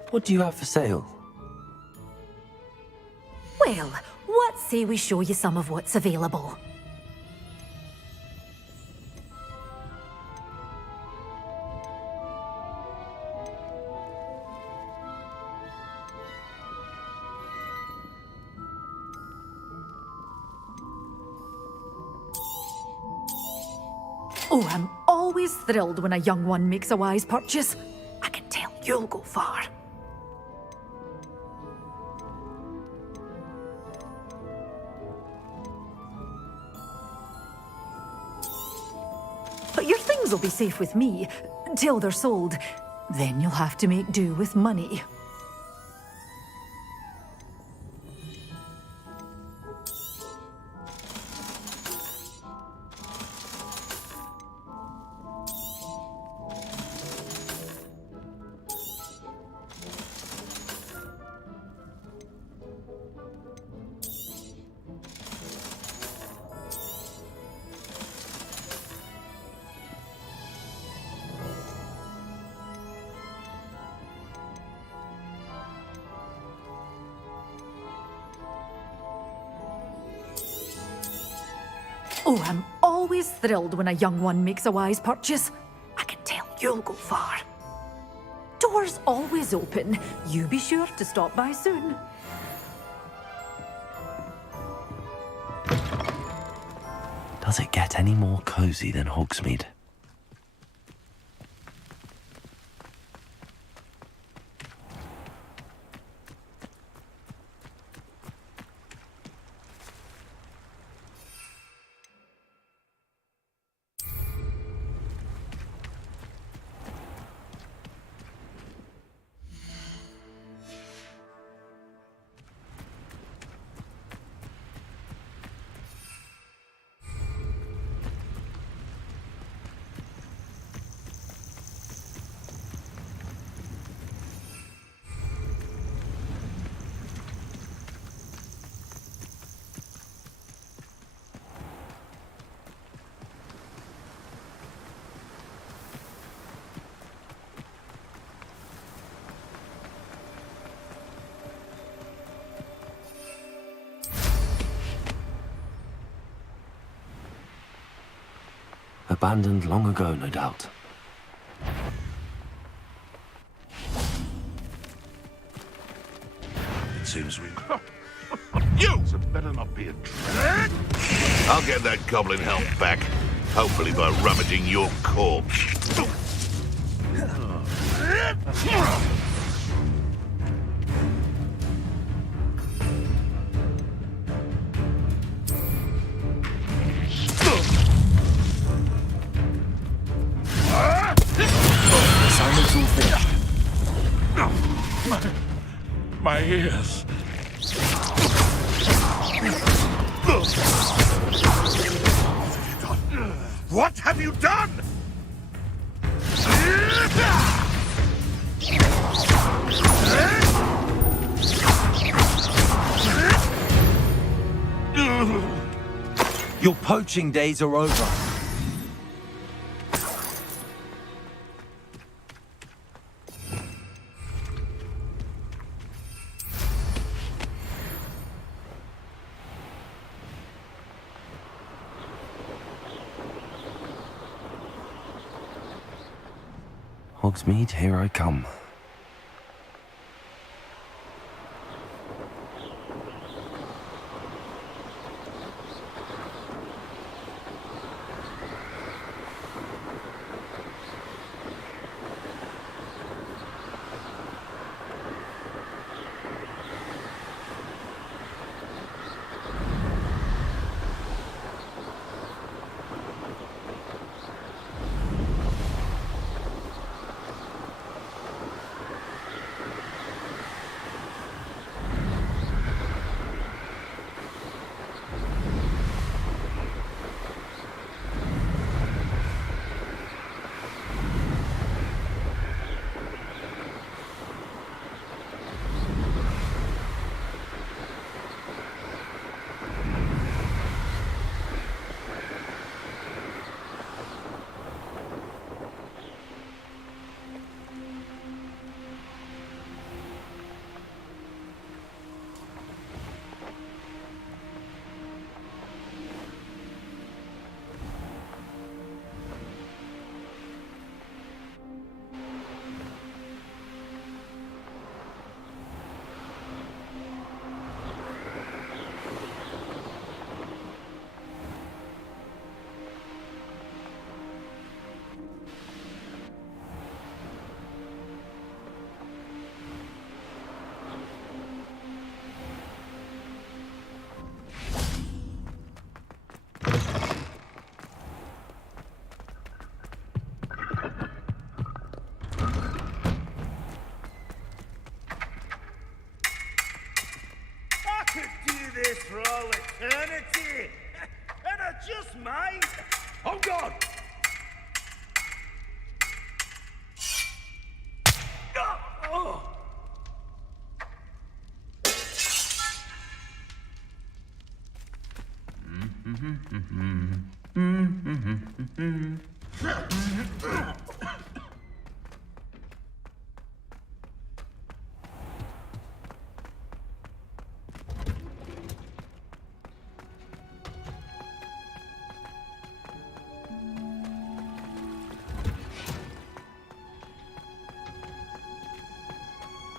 What do you have for sale? Well, Let's say we show you some of what's available. Oh, I'm always thrilled when a young one makes a wise purchase. I can tell you'll go far. But your things will be safe with me, till they're sold. Then you'll have to make do with money. Oh, I'm always thrilled when a young one makes a wise purchase. I can tell you'll go far. Doors always open. You be sure to stop by soon. Does it get any more cozy than Hogsmeade? Abandoned long ago, no doubt. It seems we... You! So better not be a trick. I'll get that goblin help back. Hopefully by rummaging your corpse. Assignment's all finished. My ears. What have you done? Your poaching days are over. Hogsmeade, here I come. eternity. And I just might. Oh, God! Oh!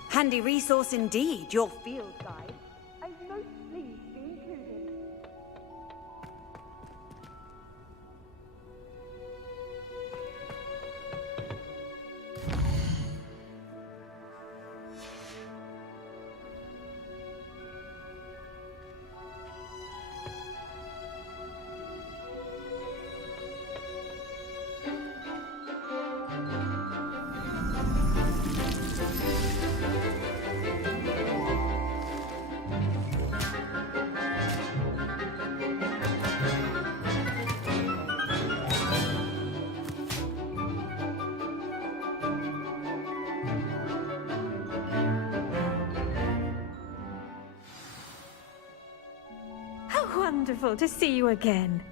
Handy resource indeed, your field guide. I'm most pleased to be included. How wonderful to see you again.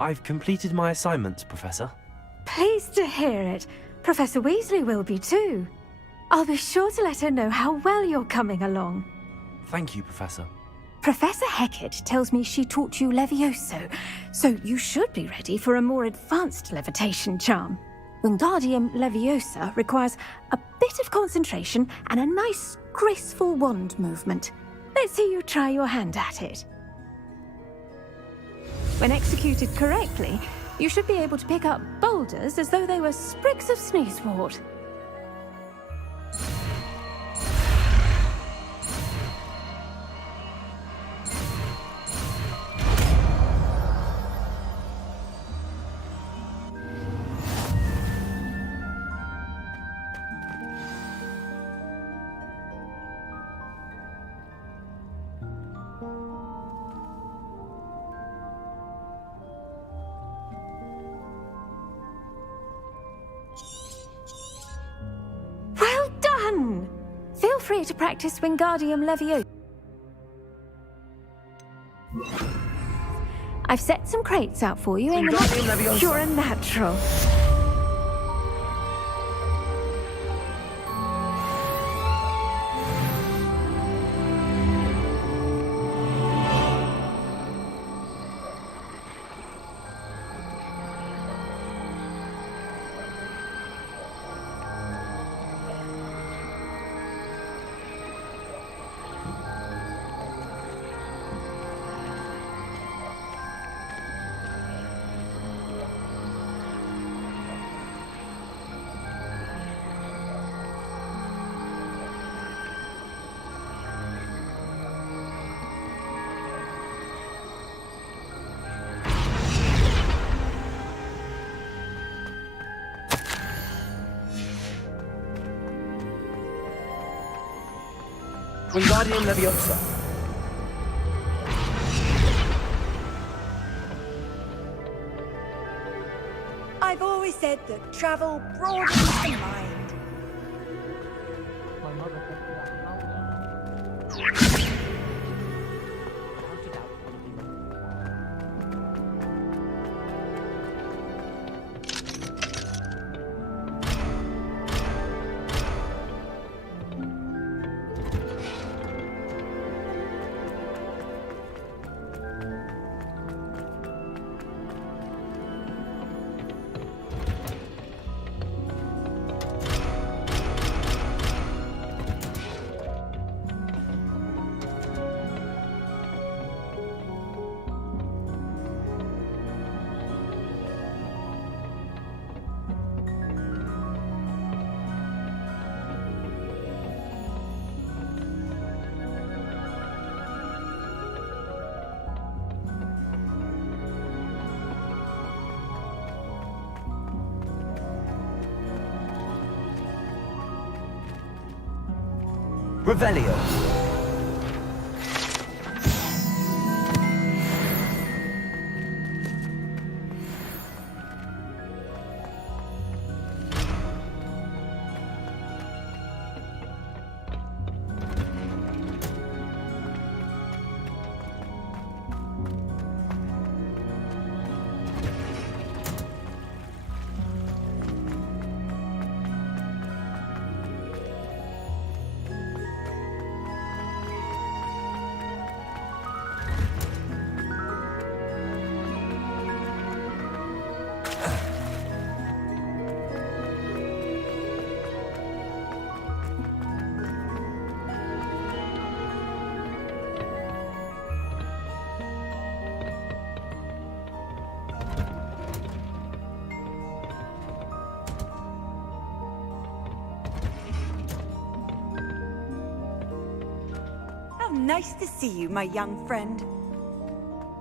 I've completed my assignments, Professor. Pleased to hear it. Professor Weasley will be too. I'll be sure to let her know how well you're coming along. Thank you, Professor. Professor Hecat tells me she taught you Levioso, so you should be ready for a more advanced levitation charm. Wingardium Leviosa requires a bit of concentration and a nice, graceful wand movement. Let's see you try your hand at it. When executed correctly, you should be able to pick up boulders as though they were sprigs of sneezewort. free to practice Wingardium Leviosa. I've set some crates out for you in Wingardium Leviosa. You're a natural. Wingardium Leviosa. I've always said that travel broadens the mind. My mother said Revelio. Nice to see you, my young friend.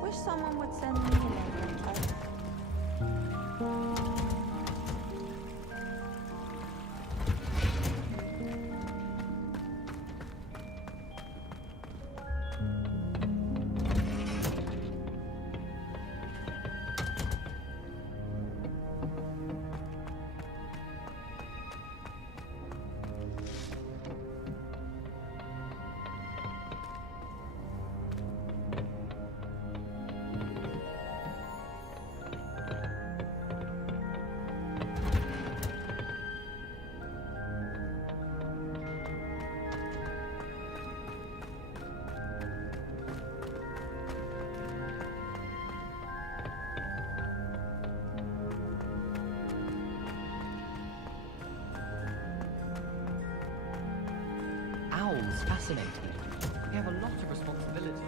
Wish someone would send me an invite. owls fascinate me. They have a lot of responsibility.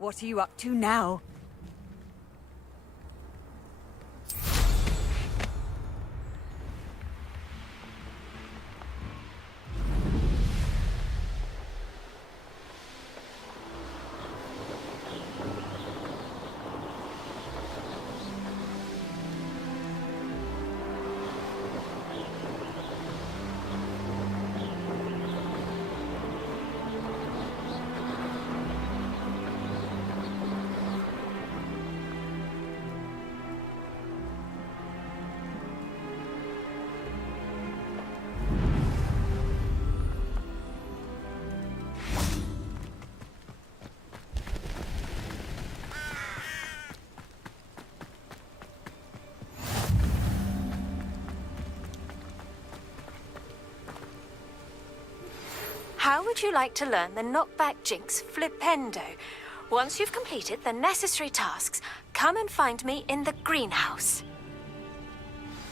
What are you up to now? How would you like to learn the knockback jinx flipendo? Once you've completed the necessary tasks, come and find me in the greenhouse.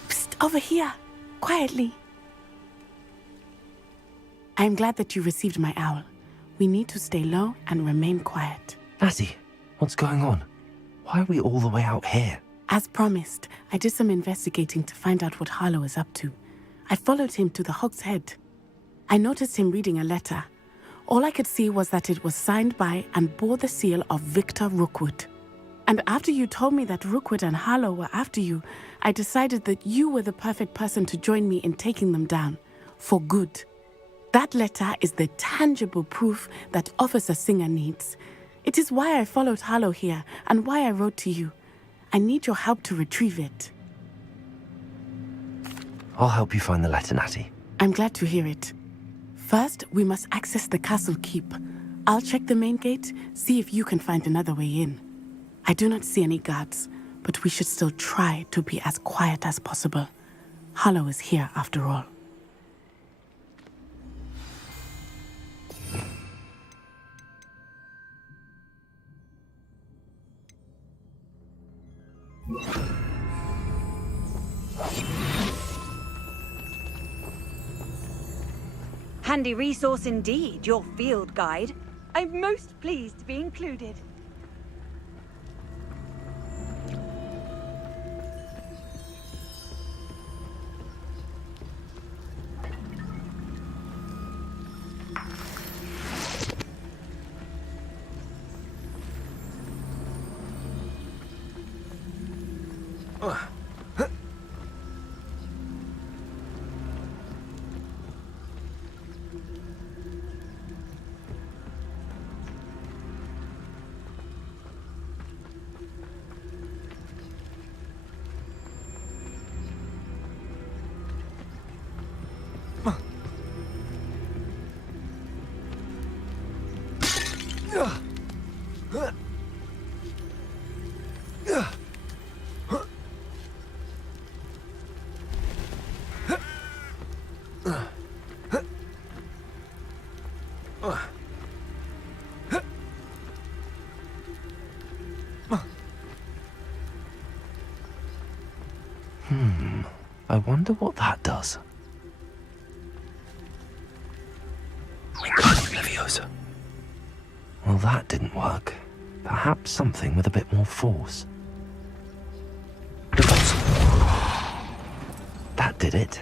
Psst, over here. Quietly. I'm glad that you received my owl. We need to stay low and remain quiet. Natty, what's going on? Why are we all the way out here? As promised, I did some investigating to find out what Harlow is up to. I followed him to the Hog's Head. I noticed him reading a letter. All I could see was that it was signed by and bore the seal of Victor Rookwood. And after you told me that Rookwood and Harlow were after you, I decided that you were the perfect person to join me in taking them down. For good. That letter is the tangible proof that Officer Singer needs. It is why I followed Harlow here and why I wrote to you. I need your help to retrieve it. I'll help you find the letter, Natty. I'm glad to hear it. First, we must access the castle keep. I'll check the main gate, see if you can find another way in. I do not see any guards, but we should still try to be as quiet as possible. Harlow is here after all. Handy resource indeed, your field guide. I'm most pleased to be included. I wonder what that does. Wingardium Leviosa. Well, that didn't work. Perhaps something with a bit more force. That did it.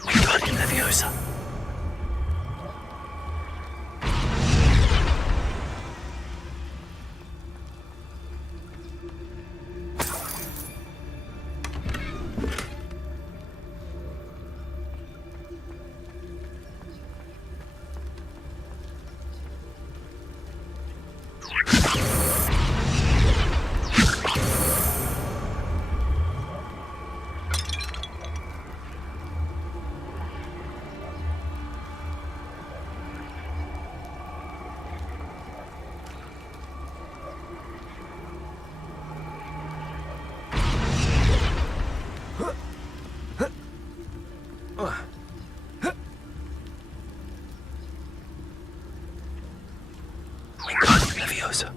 Wingardium Leviosa. Wingardium Leviosa.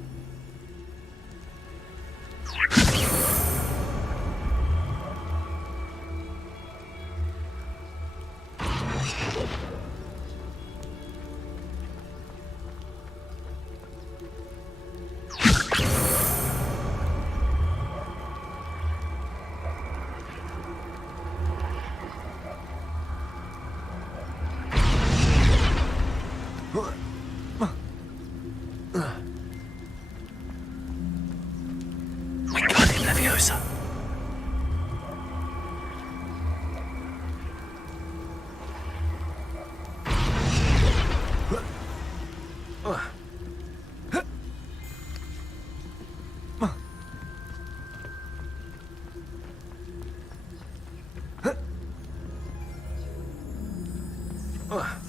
Revelio.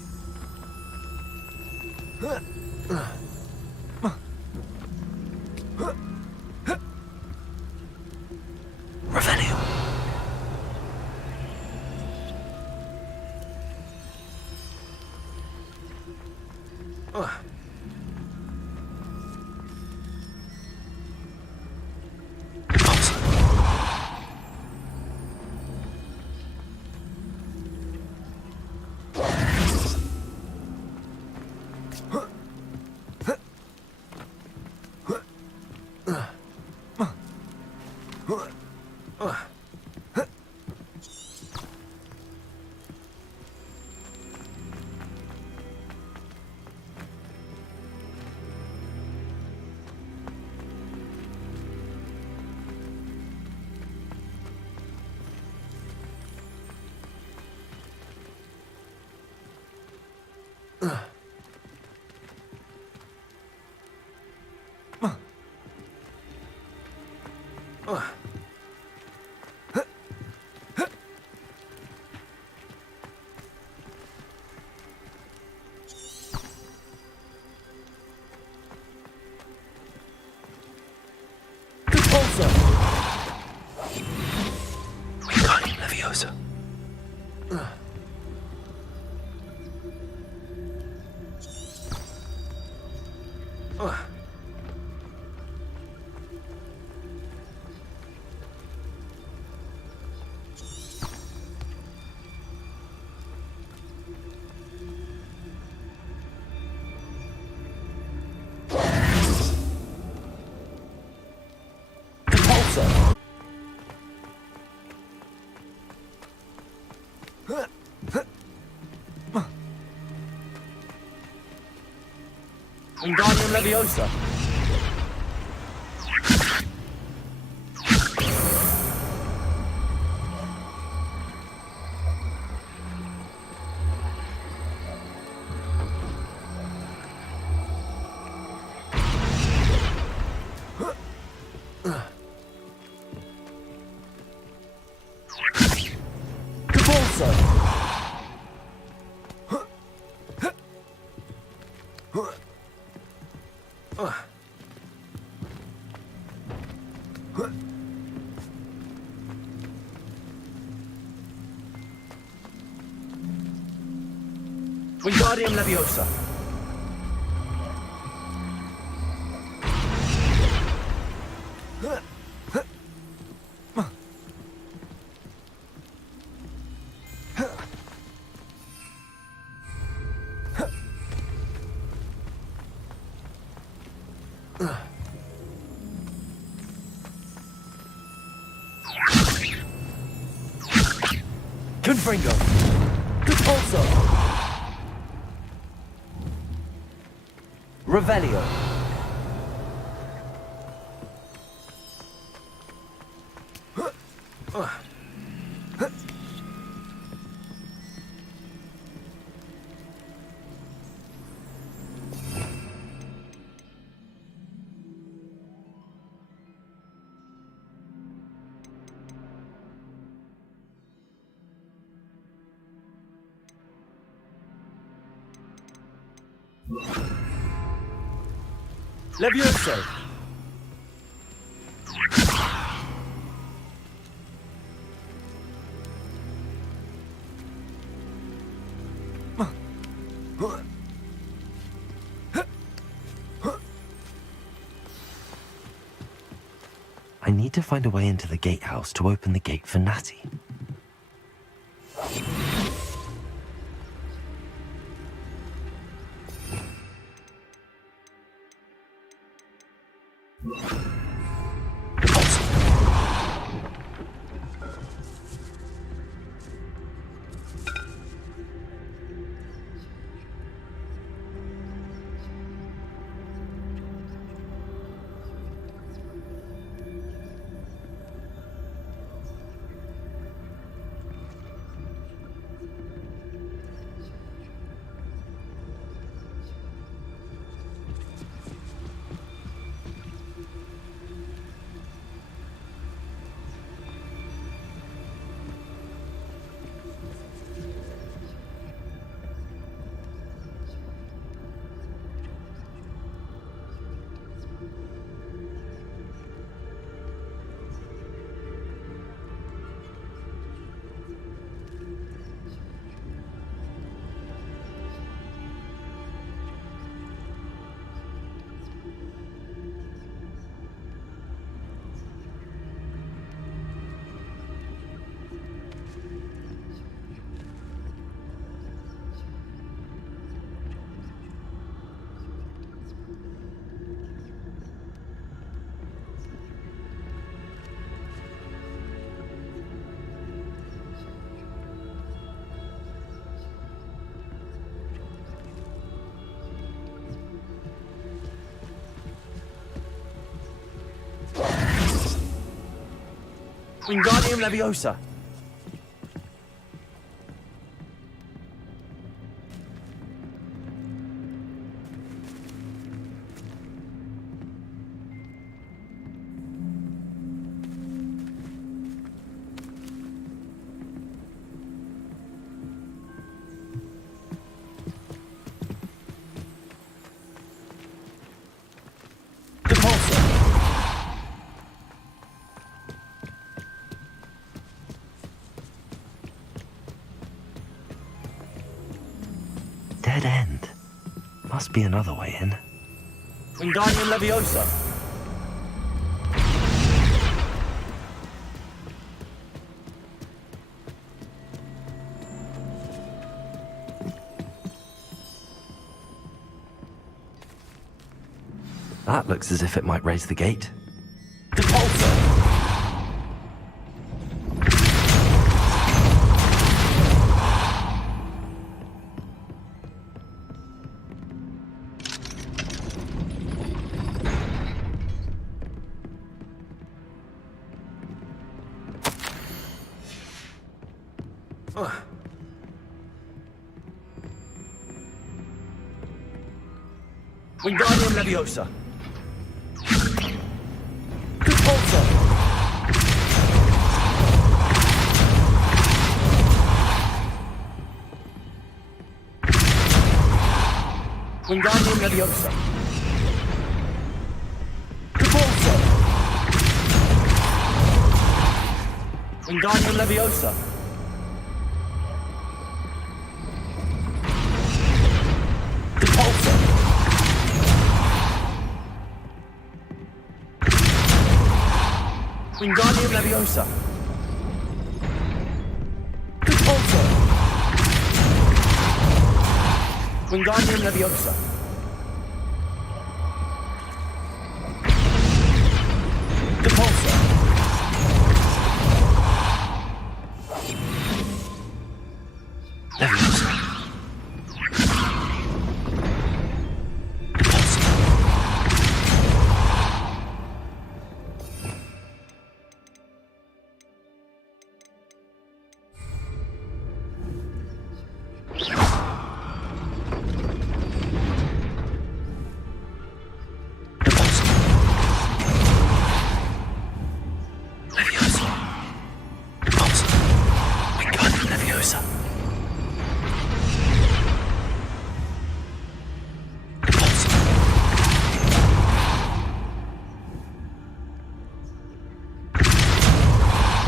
Wingardium Leviosa. Wingardium Leviosa. Wingardium Leviosa. Confringo. Repulso. Revelio. Levioso. I need to find a way into the gatehouse to open the gate for Natty. Wingardium Leviosa. Dead end. Must be another way in. Wingardium Leviosa. That looks as if it might raise the gate. Wingardium Leviosa. Wingardium Leviosa. Wingardium Leviosa. Wingardium Leviosa. Wingardium Leviosa.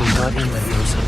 Wingardium Leviosa.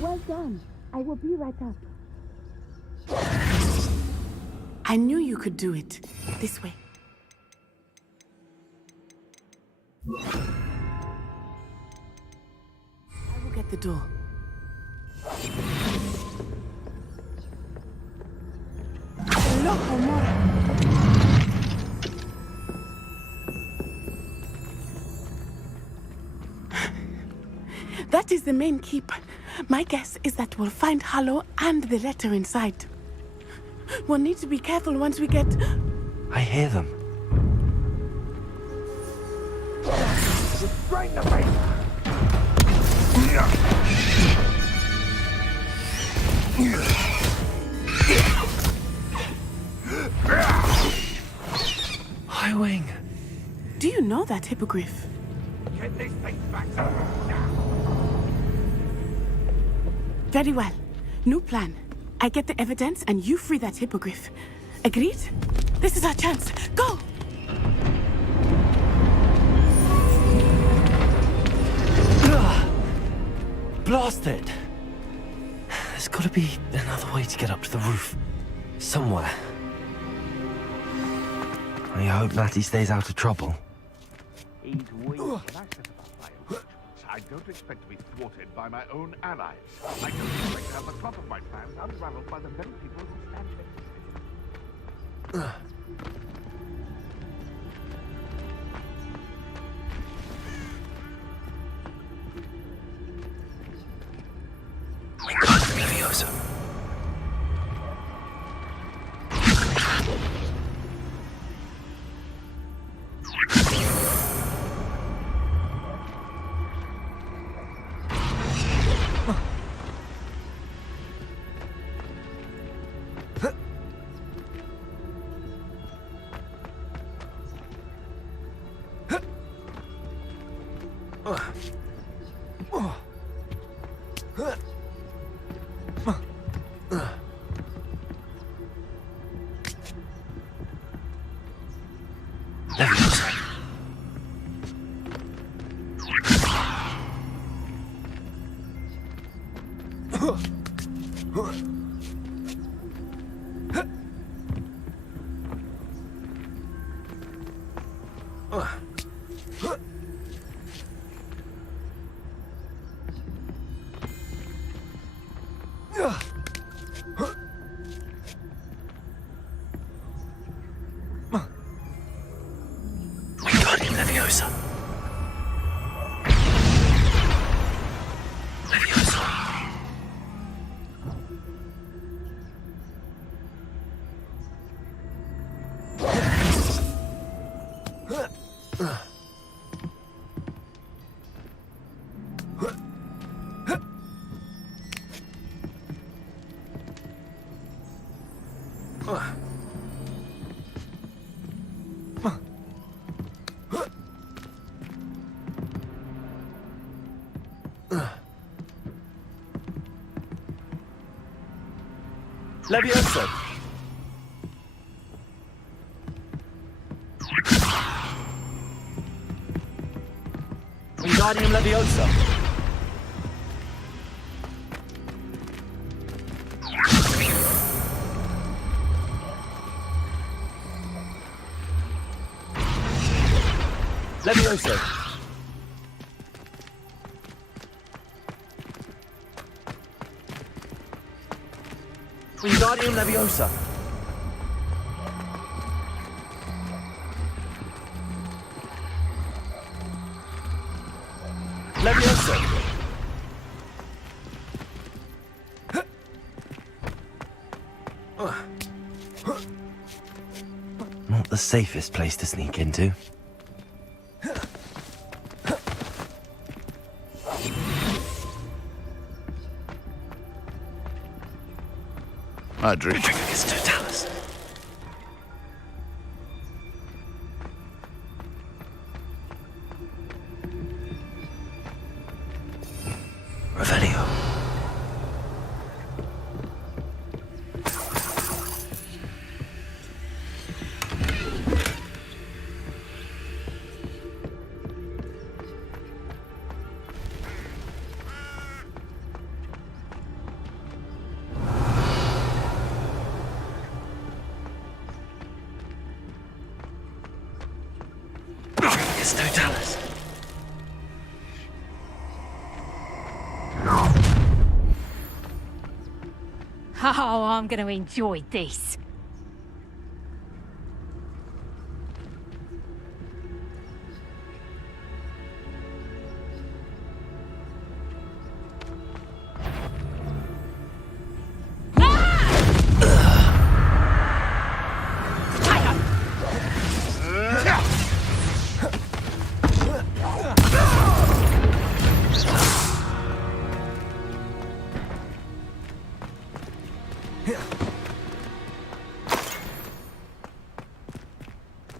Well done. I will be right up. I knew you could do it. This way. I will get the door. Loco Mora. That is the main keep. My guess is that we'll find Hallow and the letter inside. We'll need to be careful once we get... I hear them. Restrain the face! High Wing. Do you know that hippogriff? Get these things back to now! Very well. New plan. I get the evidence and you free that hippogriff. Agreed? This is our chance. Go! Blasted! There's got to be another way to get up to the roof. Somewhere. I hope Natty stays out of trouble. He's weak. When I set about my arrangements, I don't expect to be thwarted by my own allies. I don't expect to have the top of my plans unraveled by the very people who stand next to me. Wingardium Leviosa. Wingardium Leviosa. Leviosa. Leviosa. Wingardium Leviosa. Leviosa. Wingardium Leviosa. Leviosa. Not the safest place to sneak into. I drink. It's Totalis. Revelio. It's Totalis. Oh, I'm going to enjoy this.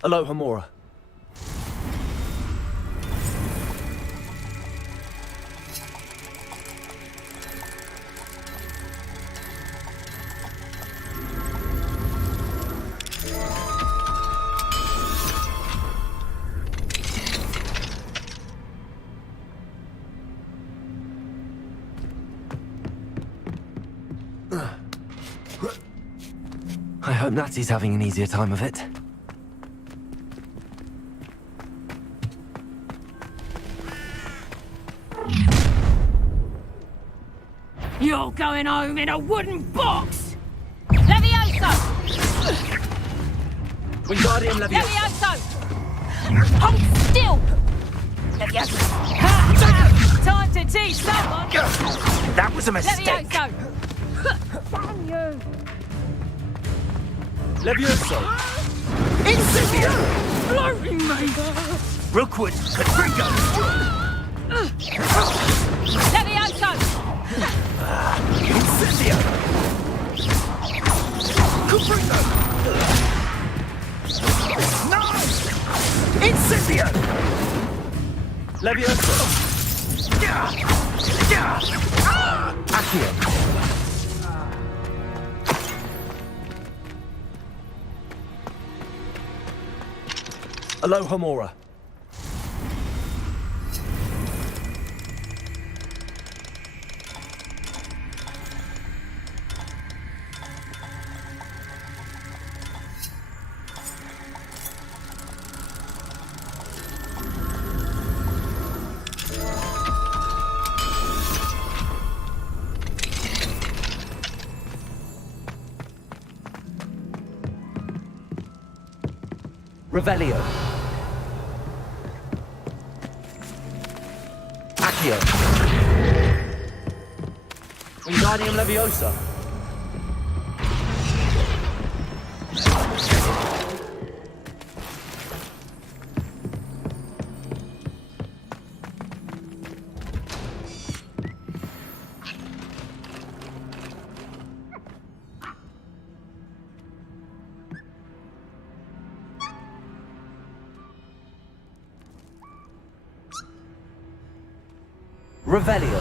Aloha Mora. I hope Natty's having an easier time of it. You're going home in a wooden box! Levioso! Wingardium Leviosa! Levioso! Hold still! Levioso! Ha! Time to teach someone! That was a mistake! Levioso! Damn you! Levioso! Incendio! Floating me! Rookwood! Confringo! Levioso! Incendio! Confringo! No! Incendio! Levioso! Accio! Alohomora. Revelio. Accio. Wingardium Leviosa. Revelio.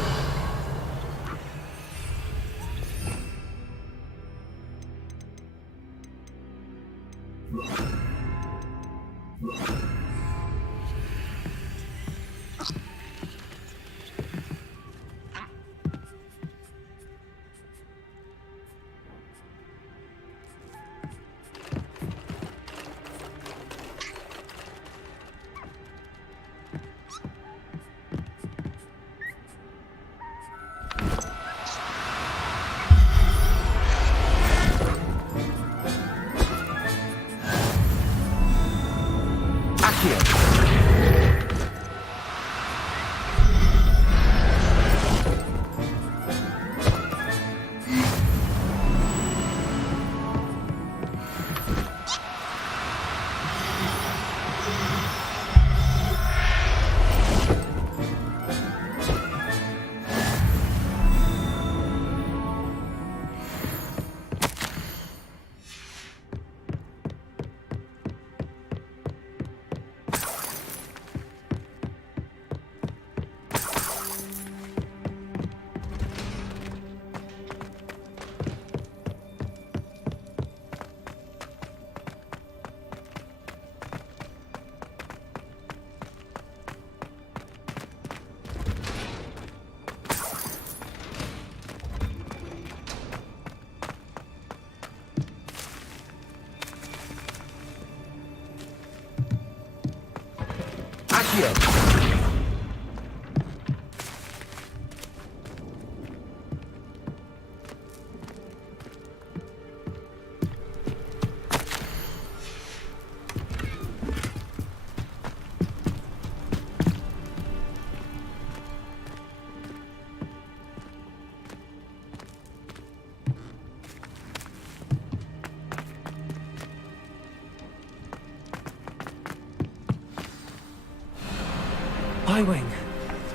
Wing.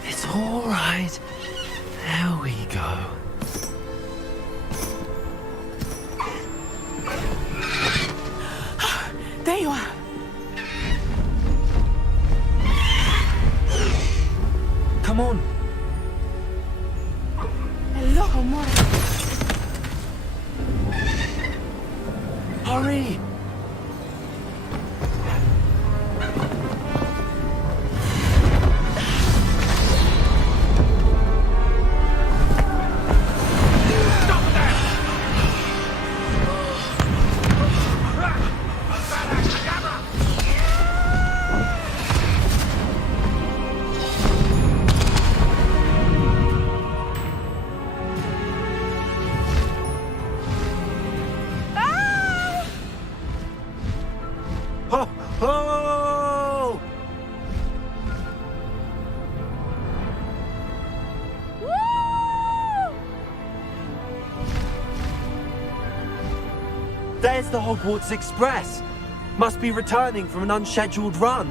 It's all right. There we go. There you are. Come on. Hello, Mora. Hurry. There's the Hogwarts Express. Must be returning from an unscheduled run.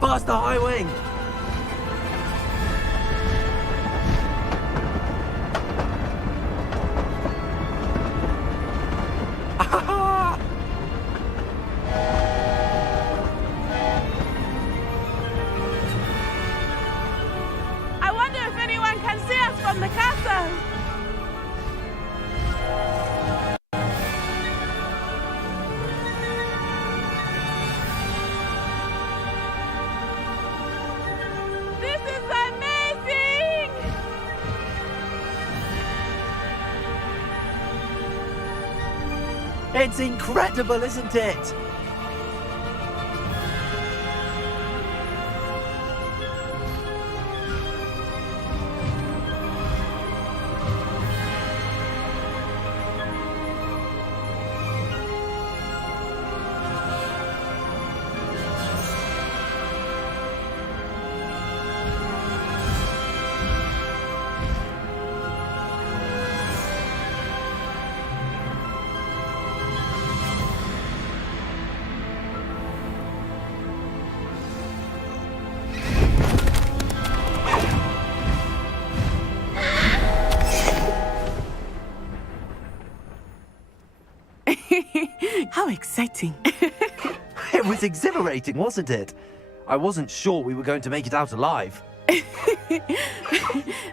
Past the high wing. I wonder if anyone can see us from the castle. This is amazing! It's incredible, isn't it? How exciting. It was exhilarating, wasn't it? I wasn't sure we were going to make it out alive.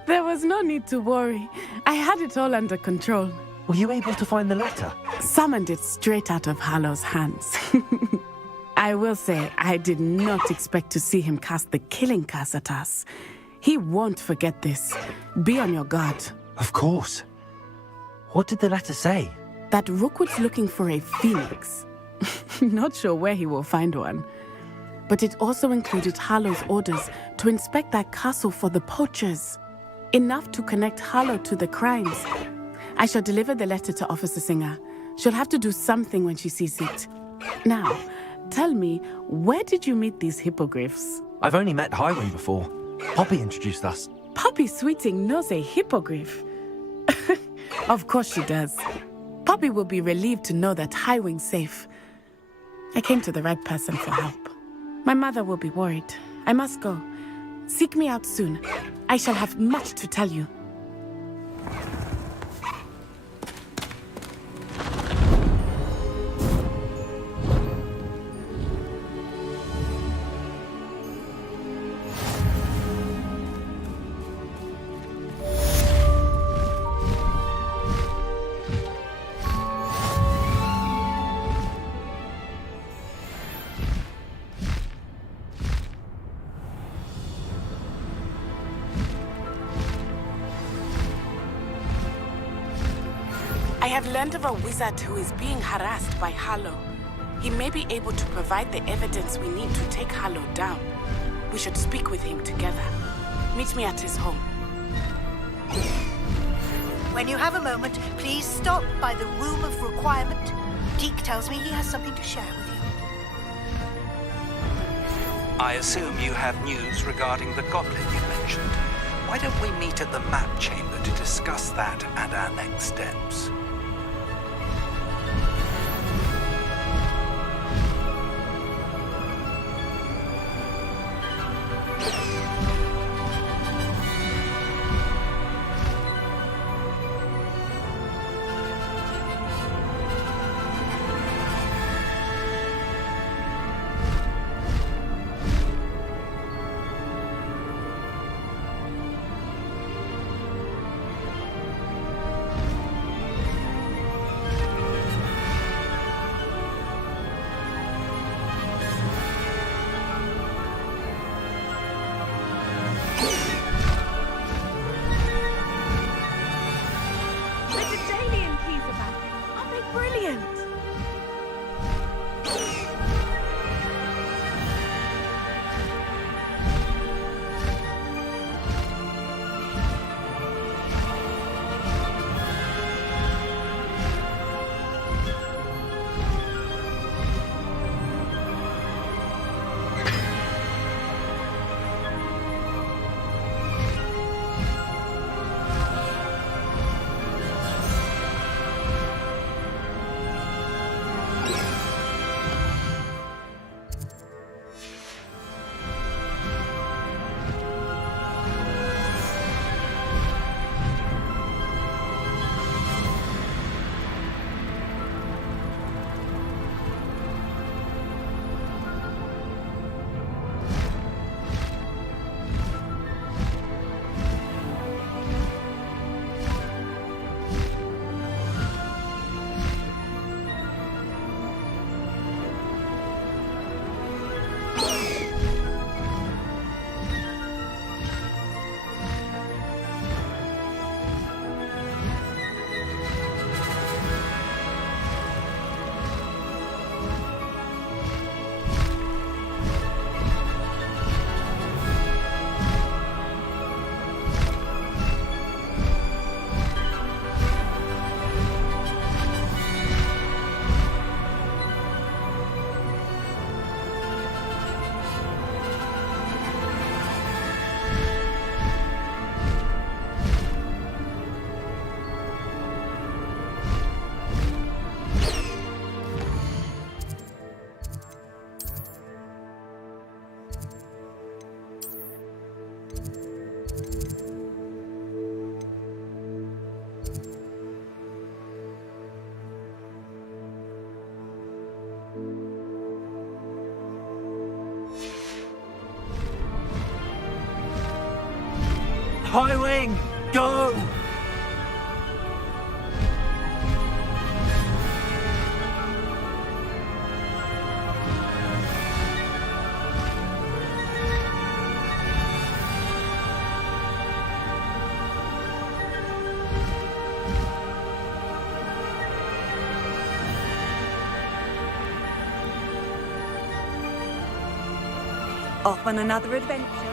There was no need to worry. I had it all under control. Were you able to find the letter? Summoned it straight out of Hallow's hands. I will say, I did not expect to see him cast the killing curse at us. He won't forget this. Be on your guard. Of course. What did the letter say? That Rookwood's looking for a phoenix. Not sure where he will find one. But it also included Harlow's orders to inspect that castle for the poachers. Enough to connect Harlow to the crimes. I shall deliver the letter to Officer Singer. She'll have to do something when she sees it. Now, tell me, where did you meet these hippogriffs? I've only met Highwing before. Poppy introduced us. Poppy Sweeting knows a hippogriff. Of course she does. Poppy will be relieved to know that Highwing's safe. I came to the right person for help. My mother will be worried. I must go. Seek me out soon. I shall have much to tell you. I have learned of a wizard who is being harassed by Harlow. He may be able to provide the evidence we need to take Harlow down. We should speak with him together. Meet me at his home. When you have a moment, please stop by the Room of Requirement. Deke tells me he has something to share with you. I assume you have news regarding the goblin you mentioned. Why don't we meet at the map chamber to discuss that and our next steps? High Wing, go! Off on another adventure.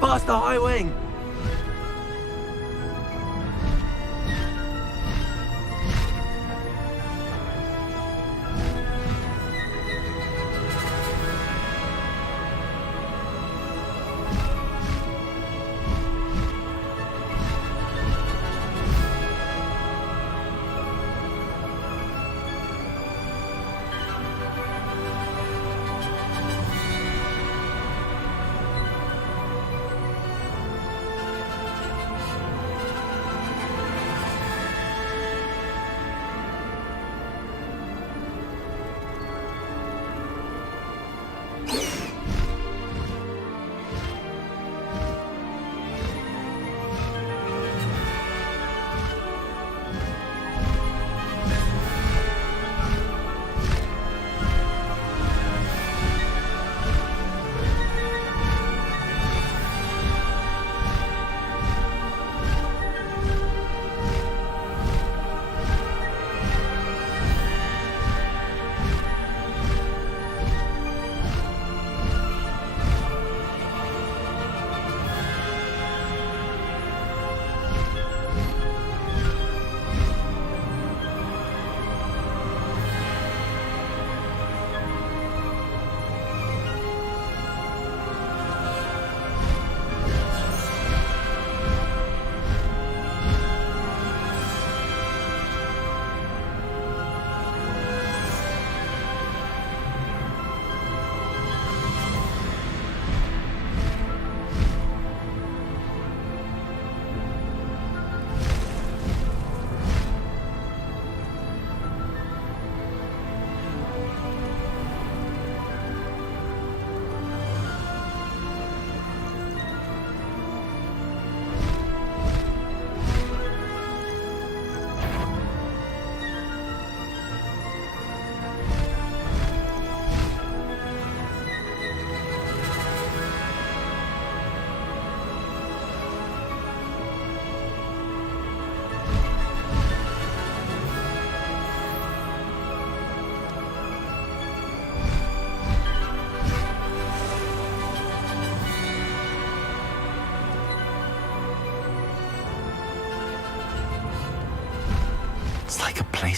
Faster, High Wing!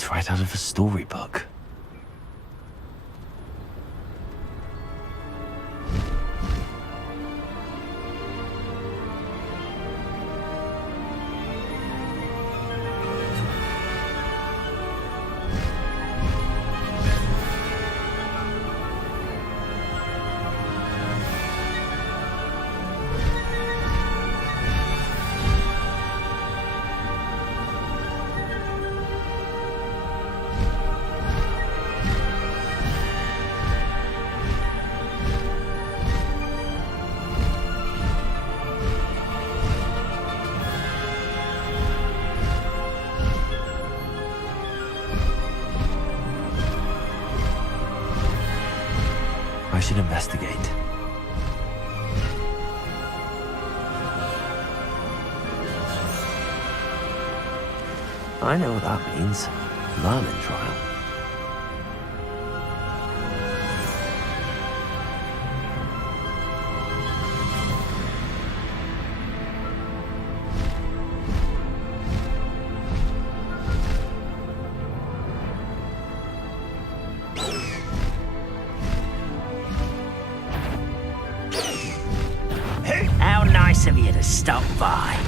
place right out of a storybook. I should investigate. I know what that means. Merlin trial. How nice of you to stop by.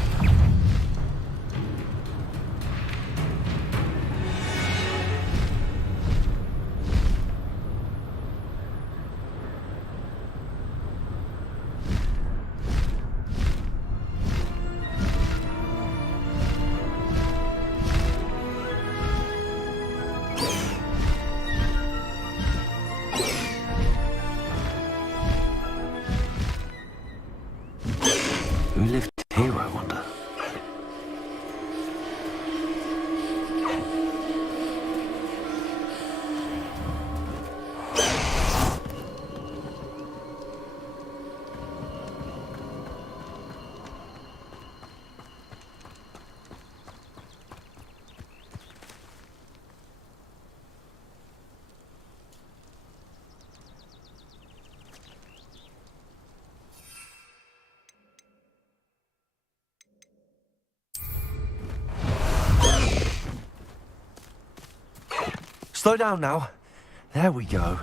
Who lived here, I wonder? Slow down now. There we go.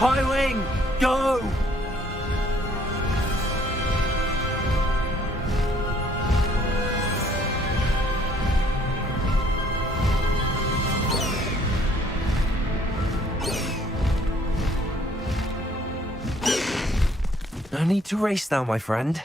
High wing, go! No need to race now, my friend.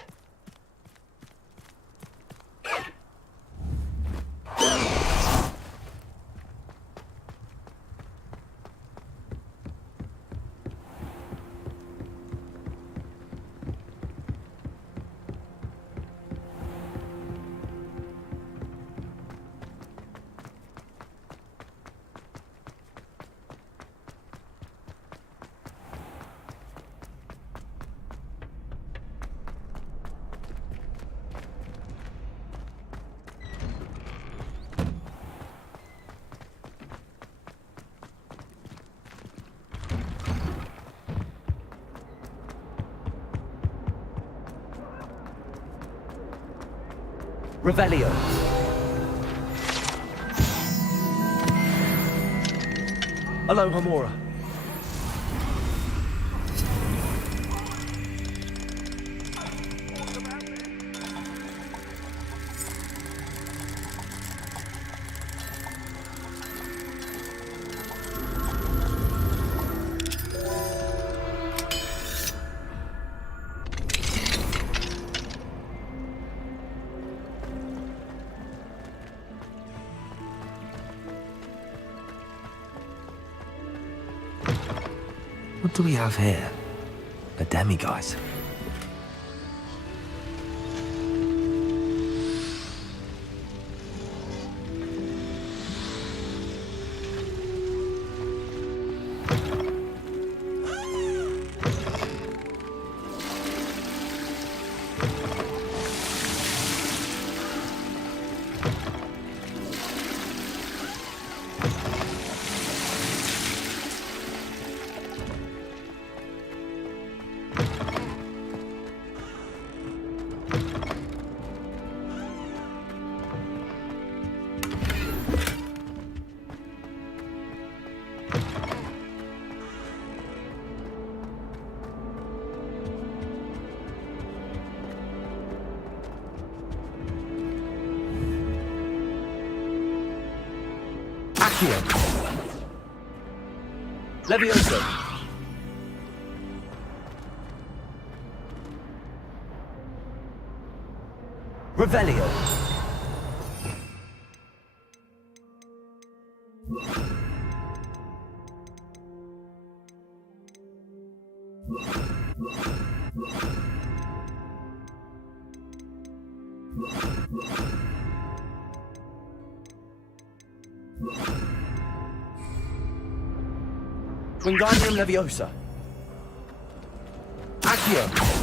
Revelio. Alohomora. What do we have here? A demiguise. Accio. Levioso. Revelio. Wingardium Leviosa. Accio.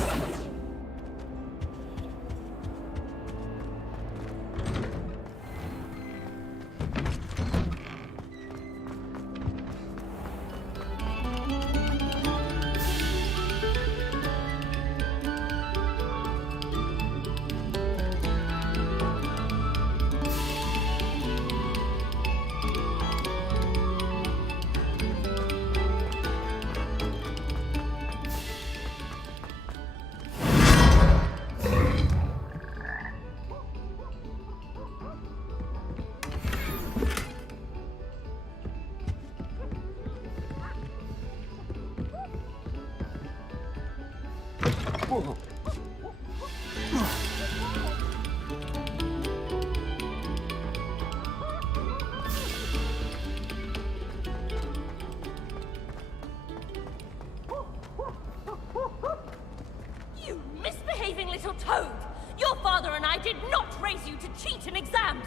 You misbehaving little toad! Your father and I did not raise you to cheat in exams!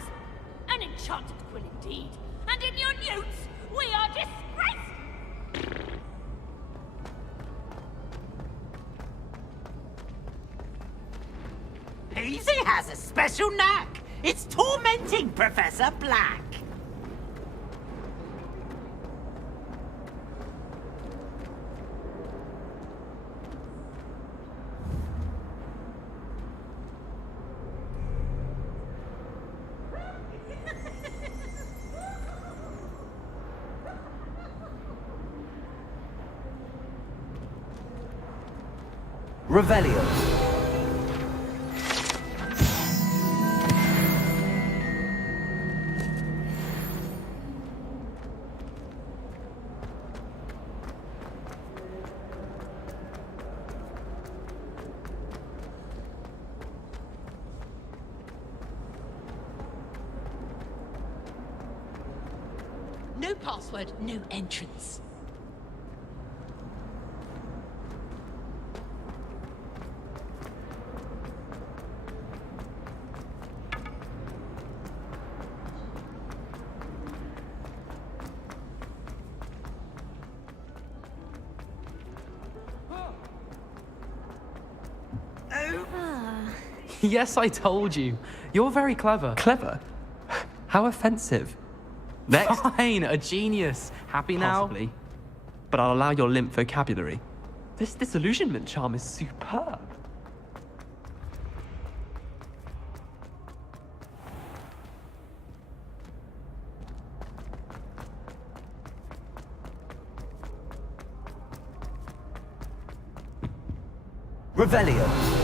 An enchanted quill indeed! And in your newts, we are disgraced! Easy has a special knack. It's tormenting Professor Black. Revelio. No password, no entrance. Yes, I told you. You're very clever. Clever? How offensive. Next. Fine, a genius. Happy now? Possibly. But I'll allow your limp vocabulary. This disillusionment charm is superb. Revelio.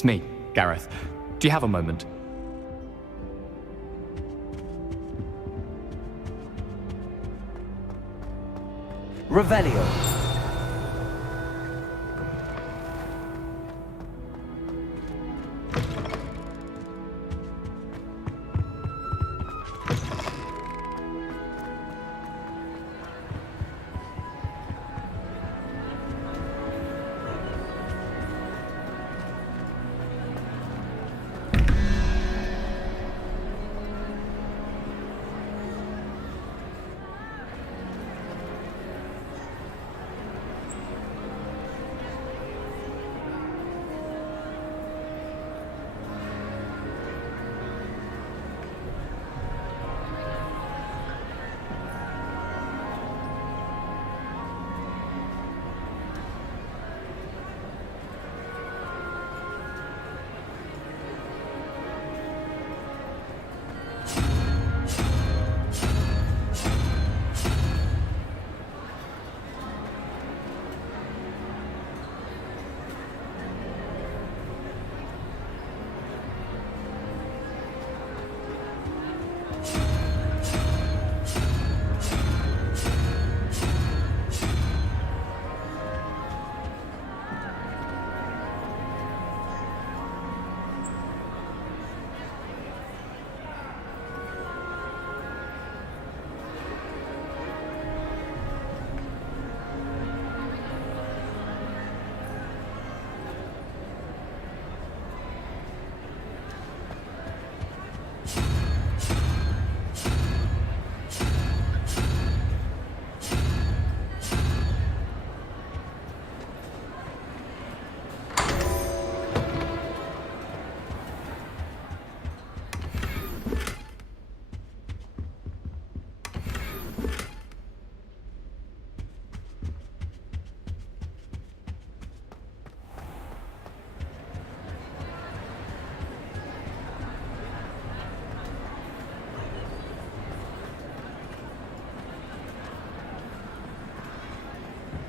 It's me, Gareth. Do you have a moment? Revelio.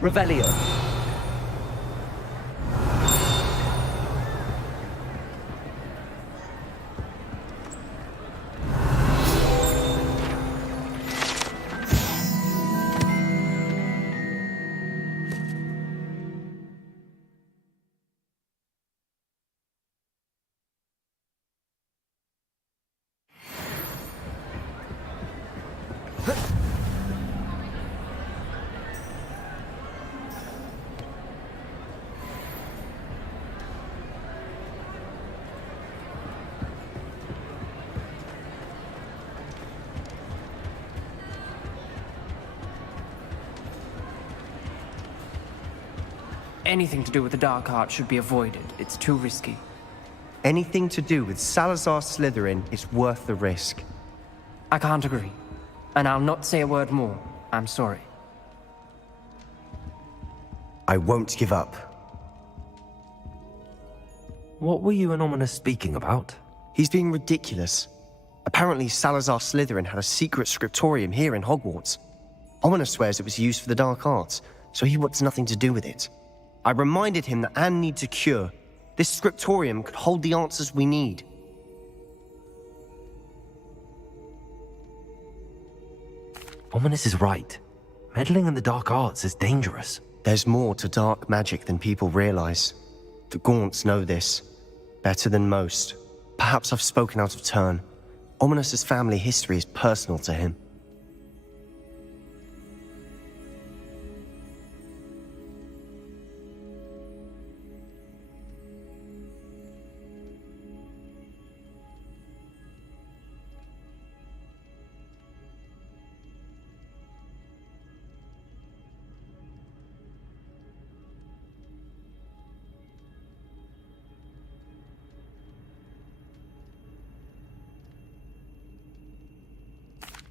Revelio. Anything to do with the Dark Art should be avoided. It's too risky. Anything to do with Salazar Slytherin is worth the risk. I can't agree. And I'll not say a word more. I'm sorry. I won't give up. What were you and Ominous speaking about? He's being ridiculous. Apparently Salazar Slytherin had a secret scriptorium here in Hogwarts. Ominous swears it was used for the Dark Arts, so he wants nothing to do with it. I reminded him that Anne needs a cure. This scriptorium could hold the answers we need. Ominous is right. Meddling in the dark arts is dangerous. There's more to dark magic than people realize. The Gaunts know this. Better than most. Perhaps I've spoken out of turn. Ominous's family history is personal to him.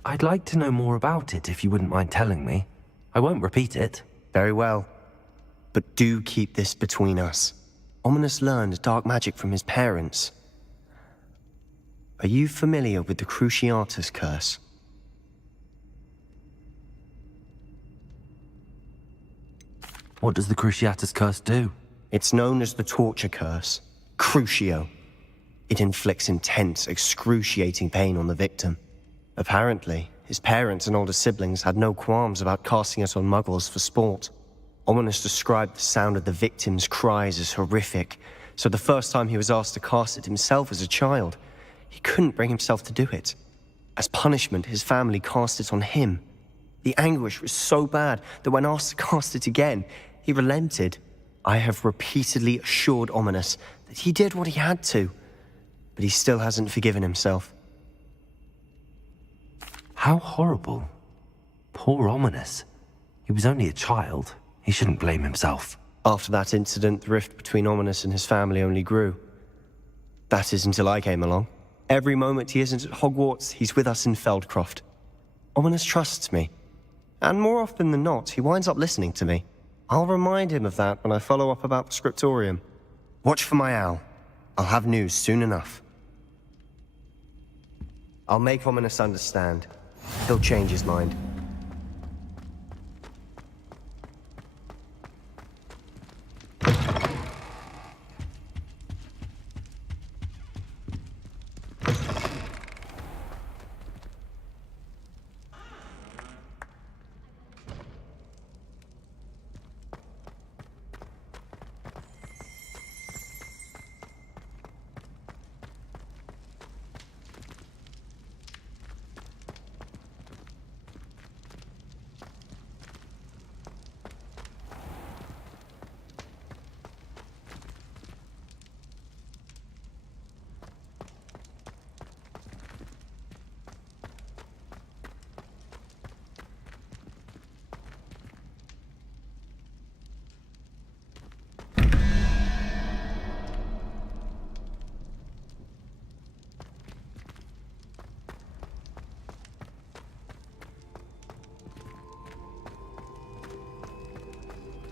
I'd like to know more about it if you wouldn't mind telling me. I won't repeat it. Very well. But do keep this between us. Ominous learned dark magic from his parents. Are you familiar with the Cruciatus curse? What does the Cruciatus curse do? It's known as the torture curse. Crucio. It inflicts intense, excruciating pain on the victim. Apparently, his parents and older siblings had no qualms about casting it on muggles for sport. Ominous described the sound of the victim's cries as horrific, so the first time he was asked to cast it himself as a child, he couldn't bring himself to do it. As punishment, his family cast it on him. The anguish was so bad that when asked to cast it again, he relented. I have repeatedly assured Ominous that he did what he had to, but he still hasn't forgiven himself. How horrible. Poor Ominous. He was only a child. He shouldn't blame himself. After that incident, the rift between Ominous and his family only grew. That is until I came along. Every moment he isn't at Hogwarts, he's with us in Feldcroft. Ominous trusts me. And more often than not, he winds up listening to me. I'll remind him of that when I follow up about the scriptorium. Watch for my owl. I'll have news soon enough. I'll make Ominous understand. He'll change his mind.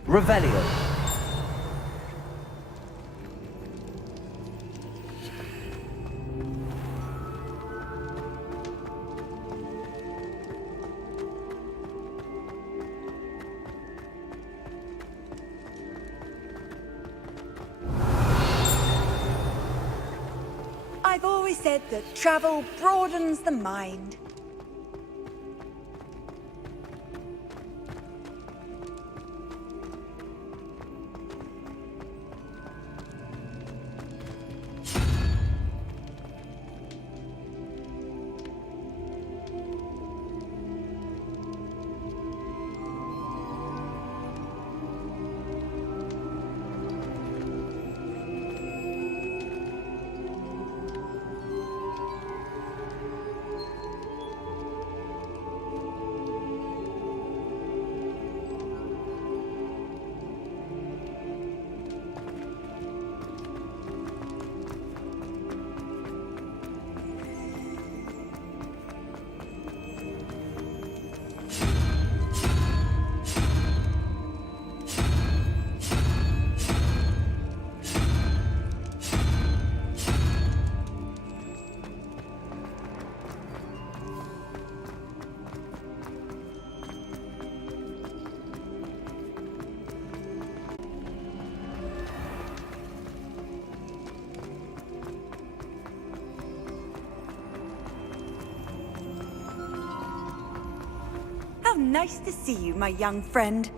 Revelio. I've always said that travel broadens the mind. How nice to see you, my young friend.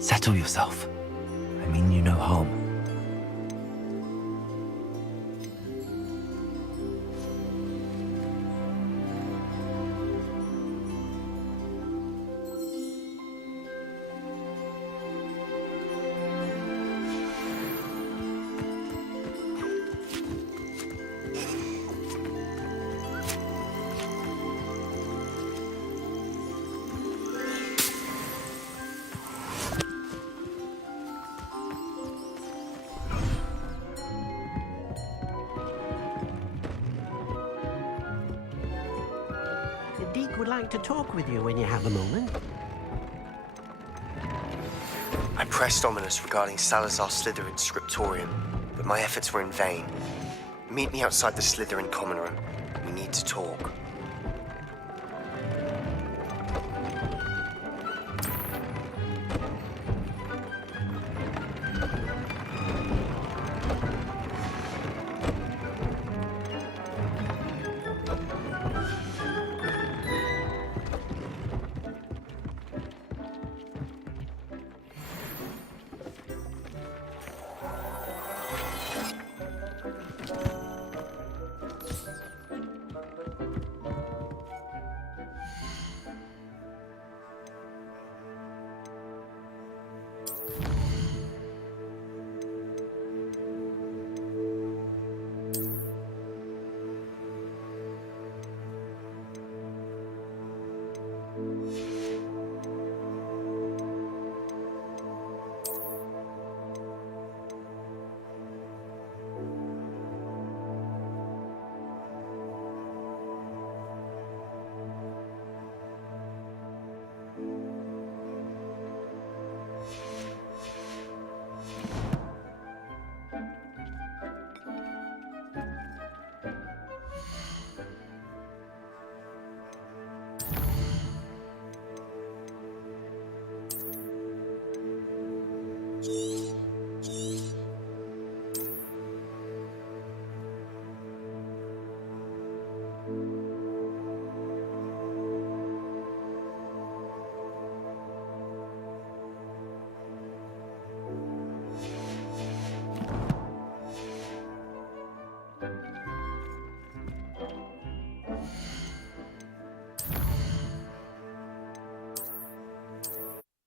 Settle yourself. I mean you no harm. Deke would like to talk with you when you have a moment. I pressed Ominous regarding Salazar Slytherin's scriptorium, but my efforts were in vain. Meet me outside the Slytherin common room. We need to talk.